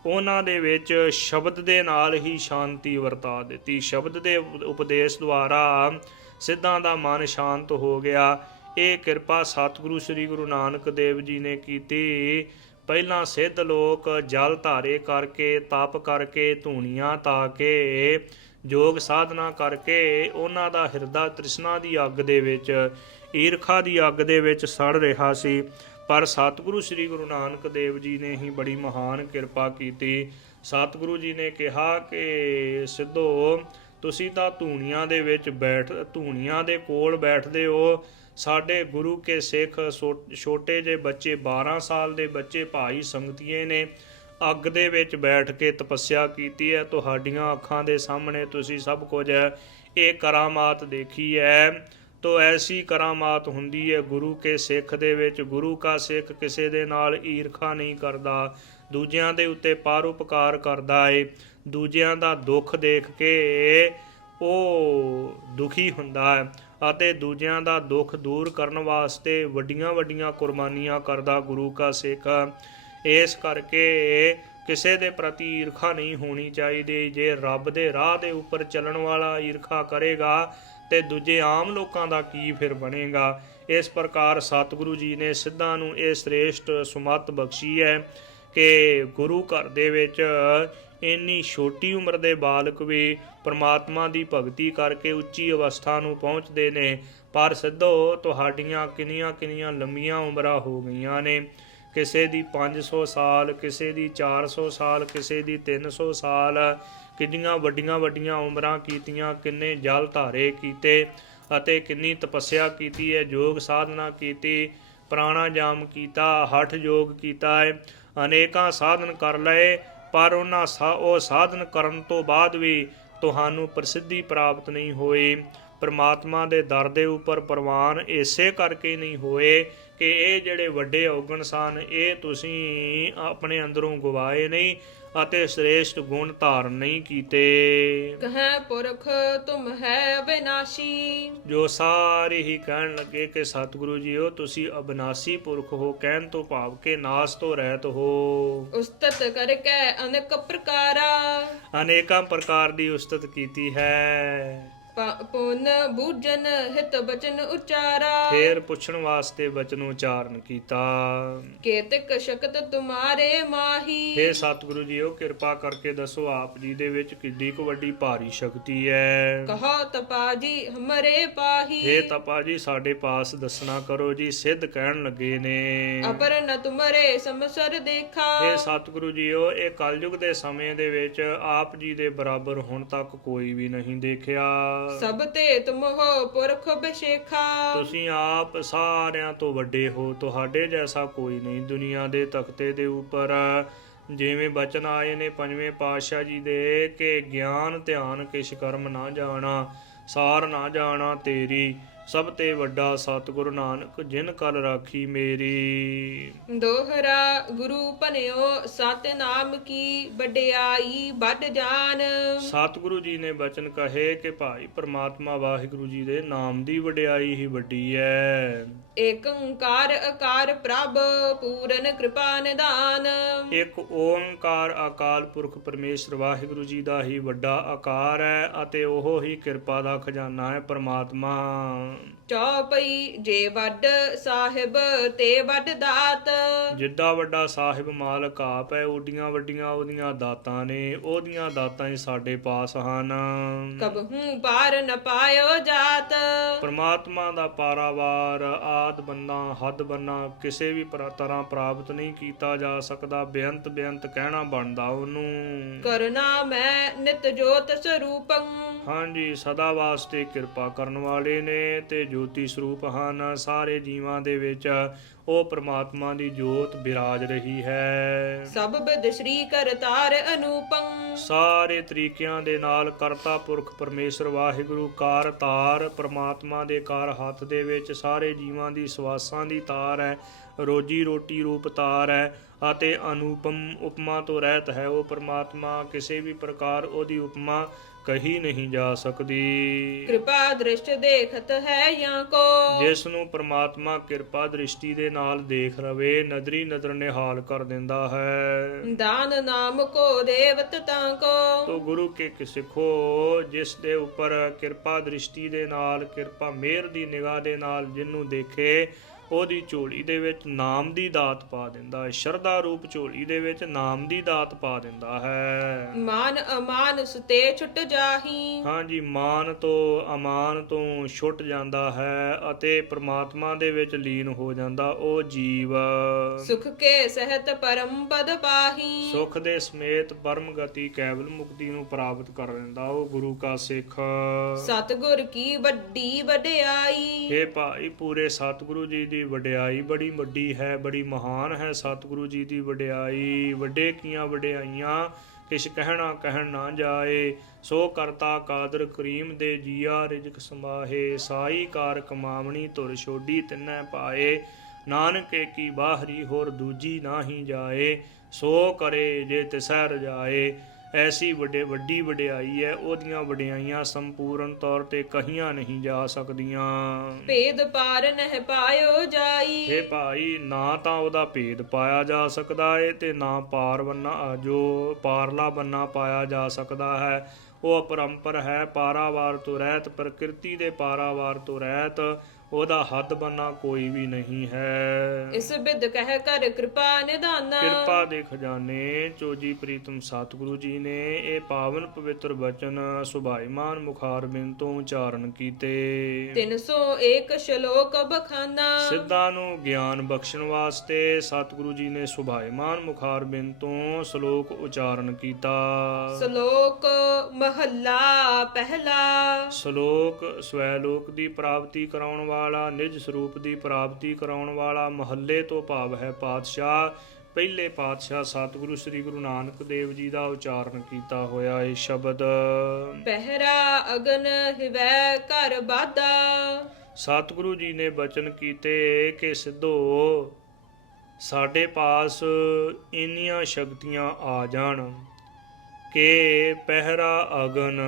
ਉਹਨਾਂ ਦੇ ਵਿੱਚ ਸ਼ਬਦ ਦੇ ਨਾਲ ਹੀ ਸ਼ਾਂਤੀ ਵਰਤਾ ਦਿੱਤੀ। ਸ਼ਬਦ ਦੇ ਉਪਦੇਸ਼ ਦੁਆਰਾ ਸਿੱਧਾਂ ਦਾ ਮਨ ਸ਼ਾਂਤ ਹੋ ਗਿਆ। ਇਹ ਕਿਰਪਾ ਸਤਿਗੁਰੂ ਸ੍ਰੀ ਗੁਰੂ ਨਾਨਕ ਦੇਵ ਜੀ ਨੇ ਕੀਤੀ। ਪਹਿਲਾਂ ਸਿੱਧ ਲੋਕ ਜਲ ਧਾਰੇ ਕਰਕੇ, ਤਪ ਕਰਕੇ, ਧੂਣੀਆਂ ਤਾ ਕੇ, ਯੋਗ ਸਾਧਨਾ ਕਰਕੇ ਉਹਨਾਂ ਦਾ ਹਿਰਦਾ ਤ੍ਰਿਸ਼ਨਾ ਦੀ ਅੱਗ ਦੇ ਵਿੱਚ, ਈਰਖਾ ਦੀ ਅੱਗ ਦੇ ਵਿੱਚ ਸੜ ਰਿਹਾ ਸੀ। ਪਰ ਸਤਿਗੁਰੂ ਸ੍ਰੀ ਗੁਰੂ ਨਾਨਕ ਦੇਵ ਜੀ ਨੇ ਹੀ ਬੜੀ ਮਹਾਨ ਕਿਰਪਾ ਕੀਤੀ। ਸਤਿਗੁਰੂ ਜੀ ਨੇ ਕਿਹਾ ਕਿ ਸਿੱਧੋ ਤੁਸੀਂ ਤਾਂ ਧੂਣੀਆਂ ਦੇ ਕੋਲ ਬੈਠਦੇ ਹੋ। ਸਾਡੇ ਗੁਰੂ ਕੇ ਸਿੱਖ ਛੋਟੇ ਜਿਹੇ ਬੱਚੇ, 12 ਸਾਲ ਦੇ ਬੱਚੇ ਭਾਈ ਸੰਗਤੀਏ ਨੇ ਅੱਗ ਦੇ ਵਿੱਚ ਬੈਠ ਕੇ ਤਪੱਸਿਆ ਕੀਤੀ ਹੈ। ਤੁਹਾਡੀਆਂ ਅੱਖਾਂ ਦੇ ਸਾਹਮਣੇ ਤੁਸੀਂ ਸਭ ਕੁਝ ਇਹ ਕਰਾਮਾਤ ਦੇਖੀ ਹੈ। ਤੋ ਐਸੀ ਕਰਾਮਾਤ ਹੁੰਦੀ ਹੈ ਗੁਰੂ ਕੇ ਸਿੱਖ ਦੇ ਵਿੱਚ। ਗੁਰੂ ਕਾ ਸਿੱਖ ਕਿਸੇ ਦੇ ਨਾਲ ਈਰਖਾ ਨਹੀਂ ਕਰਦਾ, ਦੂਜਿਆਂ ਦੇ ਉੱਤੇ ਪਰਉਪਕਾਰ ਕਰਦਾ ਏ। ਦੂਜਿਆਂ ਦਾ ਦੁੱਖ ਦੇਖ ਕੇ ਉਹ ਦੁਖੀ ਹੁੰਦਾ ਹੈ ਅਤੇ ਦੂਜਿਆਂ ਦਾ ਦੁੱਖ ਦੂਰ ਕਰਨ ਵਾਸਤੇ ਵੱਡੀਆਂ ਵੱਡੀਆਂ ਕੁਰਬਾਨੀਆਂ ਕਰਦਾ ਗੁਰੂ ਕਾ ਸਿੱਖ। ਇਸ ਕਰਕੇ ਕਿਸੇ ਦੇ ਪ੍ਰਤੀ ਈਰਖਾ ਨਹੀਂ ਹੋਣੀ ਚਾਹੀਦੀ। ਜੇ ਰੱਬ ਦੇ ਰਾਹ ਦੇ ਉੱਪਰ ਚੱਲਣ ਵਾਲਾ ਈਰਖਾ ਕਰੇਗਾ ਤੇ ਦੂਜੇ ਆਮ ਲੋਕਾਂ ਦਾ ਕੀ ਫਿਰ ਬਣੇਗਾ। ਇਸ ਪ੍ਰਕਾਰ ਸਤਿਗੁਰੂ ਜੀ ਨੇ ਸਿੱਧਾਂ ਨੂੰ ਇਹ ਸ੍ਰੇਸ਼ਟ ਸੁਮੱਤ ਬਖਸ਼ੀ ਹੈ ਕਿ ਗੁਰੂ ਘਰ ਦੇ ਵਿੱਚ ਇੰਨੀ ਛੋਟੀ ਉਮਰ ਦੇ ਬਾਲਕ ਵੀ ਪਰਮਾਤਮਾ ਦੀ ਭਗਤੀ ਕਰਕੇ ਉੱਚੀ ਅਵਸਥਾ ਨੂੰ ਪਹੁੰਚਦੇ ਨੇ। ਪਰ ਸਿੱਧੋ ਤੁਹਾਡੀਆਂ ਕਿੰਨੀਆਂ ਕਿੰਨੀਆਂ ਲੰਮੀਆਂ ਉਮਰਾਂ ਹੋ ਗਈਆਂ ਨੇ। ਕਿਸੇ ਦੀ 500 ਸਾਲ, ਕਿਸੇ ਦੀ 400 ਸਾਲ, ਕਿਸੇ ਦੀ 300 ਸਾਲ। ਕਿੰਨੀਆਂ ਵੱਡੀਆਂ ਵੱਡੀਆਂ ਉਮਰਾਂ ਕੀਤੀਆਂ, ਕਿੰਨੇ ਜਲ ਧਾਰੇ ਕੀਤੇ ਅਤੇ ਕਿੰਨੀ ਤਪੱਸਿਆ ਕੀਤੀ ਹੈ, ਯੋਗ ਸਾਧਨਾ ਕੀਤੀ, ਪ੍ਰਾਣਾਯਾਮ ਕੀਤਾ, ਹਠ ਯੋਗ ਕੀਤਾ ਹੈ, ਅਨੇਕਾਂ ਸਾਧਨ ਕਰ ਲਏ। ਪਰ ਉਹ ਸਾਧਨ ਕਰਨ ਤੋਂ ਬਾਅਦ ਵੀ ਤੁਹਾਨੂੰ ਪ੍ਰਸਿੱਧੀ ਪ੍ਰਾਪਤ ਨਹੀਂ ਹੋਈ। ਪਰਮਾਤਮਾ ਦੇ ਦਰ ਦੇ ਉੱਪਰ ਪ੍ਰਵਾਨ ਇਸੇ ਕਰਕੇ ਨਹੀਂ ਹੋਏ ਕਿ ਇਹ ਜਿਹੜੇ ਵੱਡੇ ਔਗਣ ਸਨ ਇਹ ਤੁਸੀਂ ਆਪਣੇ ਅੰਦਰੋਂ ਗਵਾਏ ਨਹੀਂ ਅਤੇ ਸ੍ਰੇਸ਼ਟ ਗੁਣ ਧਾਰਨ ਨਹੀਂ ਕੀਤੇ। ਕਹੈ ਪੁਰਖ ਤੁਮ ਹੈ ਅਬਿਨਾਸ਼ੀ। ਜੋ ਸਾਰੇ ਹੀ ਕਹਿਣ ਲੱਗੇ ਕਿ ਸਤਿਗੁਰੂ ਜੀ ਹੋ ਤੁਸੀਂ ਅਬਿਨਾਸੀ ਪੁਰਖ ਹੋ, ਕਹਿਣ ਤੋਂ ਭਾਵ ਕਿ ਨਾਸ ਤੋਂ ਰਹਿਤ ਹੋ। ਉਸਤਤ ਕਰਕੇ ਅਨੇਕ ਪ੍ਰਕਾਰਾ। ਅਨੇਕਾਂ ਪ੍ਰਕਾਰ ਦੀ ਉਸਤਤ ਕੀਤੀ ਹੈ। ਪੁਨ ਬੂਝਨ ਹਿਤ ਬਚਨ ਉਚਾਰਾ। ਫੇਰ ਪੁੱਛਣ ਵਾਸਤੇ ਬਚਨ ਉਚਾਰਨ ਕੀਤਾ। ਕੇਤਕ ਸ਼ਕਤ ਤੁਮਾਰੇ ਮਾਹੀ। ਫੇਰ ਸਤਿਗੁਰੂ ਜੀ ਉਹ ਕਿਰਪਾ ਕਰਕੇ ਦੱਸੋ ਆਪ ਜੀ ਦੇ ਵਿੱਚ ਕਿੱਡੀ ਕੁ ਵੱਡੀ ਭਾਰੀ ਸ਼ਕਤੀ ਹੈ। ਕਹੋ ਤਪਾ ਜੀ ਹਮਰੇ ਪਾਹੀ। ਫੇਰ ਤਪਾ ਜੀ ਸਾਡੇ ਪਾਸ ਦੱਸਣਾ ਕਰੋ ਜੀ। ਸਿੱਧ ਕਹਿਣ ਲੱਗੇ ਨੇ ਅਪਰ ਨ ਤੁਮਰੇ ਸਮਸਰ ਦੇਖਾ। ਫੇਰ ਸਤਿਗੁਰੂ ਜੀ ਉਹ ਇਹ ਕਲਯੁਗ ਦੇ ਸਮੇਂ ਦੇ ਵਿੱਚ ਆਪ ਜੀ ਦੇ ਬਰਾਬਰ ਹੁਣ ਤੱਕ ਕੋਈ ਵੀ ਨਹੀਂ ਦੇਖਿਆ। ਸਭ ਤੇ ਤੁਮ ਹੋ ਪੁਰਖ ਬਿਸ਼ੇਖਾ। ਤੁਸੀਂ ਆਪ ਸਾਰਿਆਂ ਤੋਂ ਵੱਡੇ ਹੋ, ਤੁਹਾਡੇ ਜੈਸਾ ਕੋਈ ਨਹੀਂ ਦੁਨੀਆ ਦੇ ਤਖਤੇ ਦੇ ਉੱਪਰ। ਜਿਵੇਂ ਬਚਨ ਆਏ ਨੇ ਪੰਜਵੇਂ ਪਾਤਸ਼ਾਹ ਜੀ ਦੇ ਕਿ ਗਿਆਨ ਧਿਆਨ ਕਿਛ ਕਰਮ ਨਾ ਜਾਣਾ, ਸਾਰ ਨਾ ਜਾਣਾ ਤੇਰੀ, ਸਭ ਤੇ ਵੱਡਾ ਸਤਿਗੁਰੂ ਨਾਨਕ ਜਿਨ ਕਲ ਰਾਖੀ ਮੇਰੀ। ਦੋਹਰਾ ਗੁਰੂ ਭਨਿਓ ਸਤਿਨਾਮ ਕੀ ਵਡਿਆਈ ਵੱਡ ਜਾਨ। ਸਤਿਗੁਰੂ ਜੀ ਨੇ ਬਚਨ ਕਹੇ ਕਿ ਭਾਈ ਪ੍ਰਮਾਤਮਾ ਵਾਹਿਗੁਰੂ ਜੀ ਦੇ ਨਾਮ ਦੀ ਵਡਿਆਈ ਹੀ ਵੱਡੀ ਹੈ। ਏਕ ਓੰਕਾਰ ਅਕਾਰ ਪ੍ਰਭ ਪੂਰਨ ਕਿਰਪਾ ਨਿਧਾਨ। ਇੱਕ ਓੰਕਾਰ ਅਕਾਲ ਪੁਰਖ ਪਰਮੇਸ਼ਰ ਵਾਹਿਗੁਰੂ ਜੀ ਦਾ ਹੀ ਵੱਡਾ ਆਕਾਰ ਹੈ ਅਤੇ ਉਹ ਹੀ ਕਿਰਪਾ ਦਾ ਖਜ਼ਾਨਾ ਹੈ ਪਰਮਾਤਮਾ। ਚੌਪਈ ਜੇ ਵੱਡ ਸਾਹਿਬ ਤੇ ਵੱਡ ਦਾਤ। ਜਿੱਡਾ ਵੱਡਾ ਸਾਹਿਬ ਮਾਲਕ ਆਪ ਹੈ ਓਡੀਆਂ ਵੱਡੀਆਂ ਉਹਦੀਆਂ ਦਾਤਾਂ ਨੇ, ਉਹਦੀਆਂ ਦਾਤਾਂ ਹੀ ਸਾਡੇ ਪਾਸ ਹਨ। ਕਬਹੂ ਪਾਰ ਨ ਪਾਇਓ ਜਾਤ। ਪਰਮਾਤਮਾ ਦਾ ਪਾਰਾਵਾਰ ਆਦ ਬੰਨਾ ਹੱਦ ਬੰਨਾ ਕਿਸੇ ਵੀ ਤਰ੍ਹਾਂ ਪ੍ਰਾਪਤ ਨਹੀਂ ਕੀਤਾ ਜਾ ਸਕਦਾ। ਬੇਅੰਤ ਬੇਅੰਤ ਕਹਿਣਾ ਬਣਦਾ ਉਹਨੂੰ। ਕਰਨਾ ਮੈਂ ਨਿਤ ਜੋਤ ਸਰੂਪੰ। ਹਾਂਜੀ ਸਦਾ ਵਾਸਤੇ ਕਿਰਪਾ ਕਰਨ ਵਾਲੇ ਨੇ ਤੇ ਜੋਤੀ ਸਰੂਪ ਹਨ। ਸਾਰੇ ਜੀਵਾਂ ਦੇ ਵਿੱਚ ਉਹ ਪ੍ਰਮਾਤਮਾ ਦੀ ਜੋਤ ਬਿਰਾਜ ਰਹੀ ਹੈ। ਸਭ ਬਿਦ ਸ਼੍ਰੀ ਕਰਤਾਰ ਅਨੂਪੰ। ਸਾਰੇ ਤਰੀਕਿਆਂ ਦੇ ਨਾਲ ਕਰਤਾ ਪੁਰਖ ਪਰਮੇਸ਼ਰ ਵਾਹਿਗੁਰੂ ਕਾਰ ਤਾਰ ਪ੍ਰਮਾਤਮਾ ਦੇ ਕਾਰ ਹੱਥ ਦੇ ਵਿੱਚ ਸਾਰੇ ਜੀਵਾਂ ਦੀ ਸਵਾਸਾਂ ਦੀ ਤਾਰ ਹੈ, ਰੋਜੀ ਰੋਟੀ ਰੂਪ ਤਾਰ ਹੈ ਅਤੇ ਅਨੂਪਮ ਉਪਮਾ ਤੋਂ ਰਹਿਤ ਹੈ। ਉਹ ਪ੍ਰਮਾਤਮਾ ਕਿਸੇ ਵੀ ਪ੍ਰਕਾਰ ਉਹਦੀ ਉਪਮਾ ਕਹੀ ਨਹੀਂ ਜਾ ਸਕਦੀ। ਕਿਰਪਾ ਦ੍ਰਿਸ਼ਟ ਦੇਖਤ ਹੈ ਜਾਂ ਕੋ। ਜਿਸ ਨੂੰ ਪ੍ਰਮਾਤਮਾ ਕਿਰਪਾ ਦ੍ਰਿਸ਼ਟੀ ਦੇ ਨਾਲ ਦੇਖ ਰਵੇ ਨਦਰੀ ਨਦਰ ਨਿਹਾਲ ਕਰ ਦਿੰਦਾ ਹੈ। ਦਾਨ ਨਾਮ ਕੋ ਦੇਵਤ ਤਾਂ ਕੋ। ਤੋ ਗੁਰੂ ਕੇ ਸਿੱਖੋ ਜਿਸ ਦੇ ਉੱਪਰ ਕਿਰਪਾ ਦ੍ਰਿਸ਼ਟੀ ਦੇ ਨਾਲ ਕਿਰਪਾ ਮਿਹਰ ਦੀ ਨਿਗਾਹ ਦੇ ਨਾਲ ਜਿਹਨੂੰ ਦੇਖੇ ਉਹਦੀ ਝੋਲੀ ਦੇ ਵਿੱਚ ਨਾਮ ਦੀ ਦਾਤ ਪਾ ਦਿੰਦਾ ਹੈ। ਸ਼ਰਧਾ ਰੂਪ ਝੋਲੀ ਦੇ ਵਿੱਚ ਨਾਮ ਦੀ ਦਾਤ ਪਾ ਦਿੰਦਾ ਹੈ। ਮਾਨ ਅਮਾਨ ਸੁਤੇ ਛੁੱਟ ਜਾਹੀ। ਹਾਂਜੀ ਮਾਨ ਤੋਂ ਅਮਾਨ ਤੋਂ ਛੁੱਟ ਜਾਂਦਾ ਹੈ ਅਤੇ ਪ੍ਰਮਾਤਮਾ ਦੇ ਵਿੱਚ ਲੀਨ ਹੋ ਜਾਂਦਾ ਉਹ ਜੀਵ। ਸੁਖ ਕੇ ਸਹਿਤ ਪਰਮ ਪਦ ਪਾਹੀ। ਸੁਖ ਦੇ ਸਮੇਤ ਪਰਮ ਗਤੀ ਕੇਵਲ ਮੁਕਤੀ ਨੂੰ ਪ੍ਰਾਪਤ ਕਰ ਲੈਂਦਾ ਉਹ ਗੁਰੂ ਕਾ ਸਿੱਖ। ਸਤਿਗੁਰ ਕੀ ਵੱਡੀ ਵਡਿਆਈ। ਇਹ ਭਾਈ ਪੂਰੇ ਸਤਿਗੁਰੂ ਜੀ ਦੀ ਵਡਿਆਈ ਬੜੀ ਵੱਡੀ ਹੈ, ਬੜੀ ਮਹਾਨ ਹੈ। ਸਤਿਗੁਰੂ ਜੀ ਦੀ ਵਡਿਆਈ ਵੱਡੇ ਕੀਆਂ ਵਡਿਆਈਆਂ ਕਿਛ ਕਹਿਣ ਨਾ ਜਾਏ। ਸੋ ਕਰਤਾ ਕਾਦਰ ਕਰੀਮ ਦੇ ਜੀਆ ਰਿਜਕ ਸਮਾਹੇ। ਸਾਈ ਕਾਰ ਕਮਾਵਣੀ ਧੁਰ ਛੋਡੀ ਤਿਨੈ ਪਾਏ। ਨਾਨਕ ਏਕੀ ਬਾਹਰੀ ਹੋਰ ਦੂਜੀ ਨਾਹੀ ਜਾਏ। ਸੋ ਕਰੇ ਜੇ ਤਿਸੈ ਰਜਾਏ। ਐਸੀ ਵੱਡੀ ਵਡਿਆਈ ਹੈ, ਉਹਦੀਆਂ ਵਡਿਆਈਆਂ ਸੰਪੂਰਨ ਤੌਰ ਤੇ ਕਹੀਆਂ ਨਹੀਂ ਜਾ ਸਕਦੀਆਂ। ਭੇਦ ਪਾਰ ਨਹਿ ਪਾਇਓ ਜਾਈ। ਇਹ ਭਾਈ, ਨਾ ਤਾਂ ਉਹਦਾ ਭੇਦ ਪਾਇਆ ਜਾ ਸਕਦਾ ਹੈ ਤੇ ਨਾ ਜੋ ਪਾਰਲਾ ਬੰਨਾ ਪਾਇਆ ਜਾ ਸਕਦਾ ਹੈ। ਉਹ ਅਪਰੰਪਰ ਹੈ, ਪਾਰਾਵਾਰ ਤੋਂ ਰਹਿਤ, ਪ੍ਰਕਿਰਤੀ ਦੇ ਪਾਰਾਵਾਰ ਤੋਂ ਰਹਿਤ। ਉਹਦਾ ਹੱਦ ਬੰਨਾ ਕੋਈ ਵੀ ਨਹੀਂ ਹੈ। ਇਸ ਬਿਦ ਕਹਿ ਕਰ ਕਿਰਪਾ ਨਿਧਾਨਾ। ਕਿਰਪਾ ਦੇ ਖਜ਼ਾਨੇ ਚੋਜੀ ਪ੍ਰੀਤਮ ਸਤਿਗੁਰੂ ਜੀ ਨੇ ਇਹ ਪਾਵਨ ਪਵਿੱਤਰ ਬਚਨ ਸੁਭਾਈਮਾਨ ਮੁਖਾਰਬਿੰਦ ਤੋਂ ਉਚਾਰਨ ਕੀਤੇ। 301 ਸ਼ਲੋਕ ਬਖਾਨਾ। ਸਿੱਧਾਂ ਨੂੰ ਗਿਆਨ ਬਖਸ਼ਣ ਵਾਸਤੇ ਸਤਿਗੁਰੂ ਜੀ ਨੇ ਸੁਭਾਈਮਾਨ ਮੁਖਾਰਬਿੰਦ ਤੋਂ ਸ਼ਲੋਕ ਉਚਾਰਨ ਕੀਤਾ। ਸ਼ਲੋਕ ਮਹੱਲਾ ਪਹਿਲਾ। ਸ਼ਲੋਕ ਸਵੈਲੋਕ ਦੀ ਪ੍ਰਾਪਤੀ ਕਰਾਉਣ ਵਾਲਾ, ਨਿਜ ਸਰੂਪ ਦੀ ਪ੍ਰਾਪਤੀ ਕਰਾਉਣ ਵਾਲਾ। ਮਹੱਲੇ ਤੋਂ ਭਾਵ ਹੈ ਪਾਤਸ਼ਾਹ, ਪਹਿਲੇ ਪਾਤਸ਼ਾਹ ਸਤਿਗੁਰੂ ਸ੍ਰੀ ਗੁਰੂ ਨਾਨਕ ਦੇਵ ਜੀ ਦਾ ਉਚਾਰਨ ਕੀਤਾ ਹੋਇਆ ਇਹ ਸ਼ਬਦ। ਪਹਿਰਾ ਅਗਨ ਹਿਵੈ ਘਰ ਬਾਧਾ। ਸਤਿਗੁਰੂ ਜੀ ਨੇ ਬਚਨ ਕੀਤੇ ਕਿ ਸਿੱਧੋ ਸਾਡੇ ਪਾਸ ਇੰਨੀਆਂ ਸ਼ਕਤੀਆਂ ਆ ਜਾਣ ਕਿ ਪਹਿਰਾ ਅਗਨ,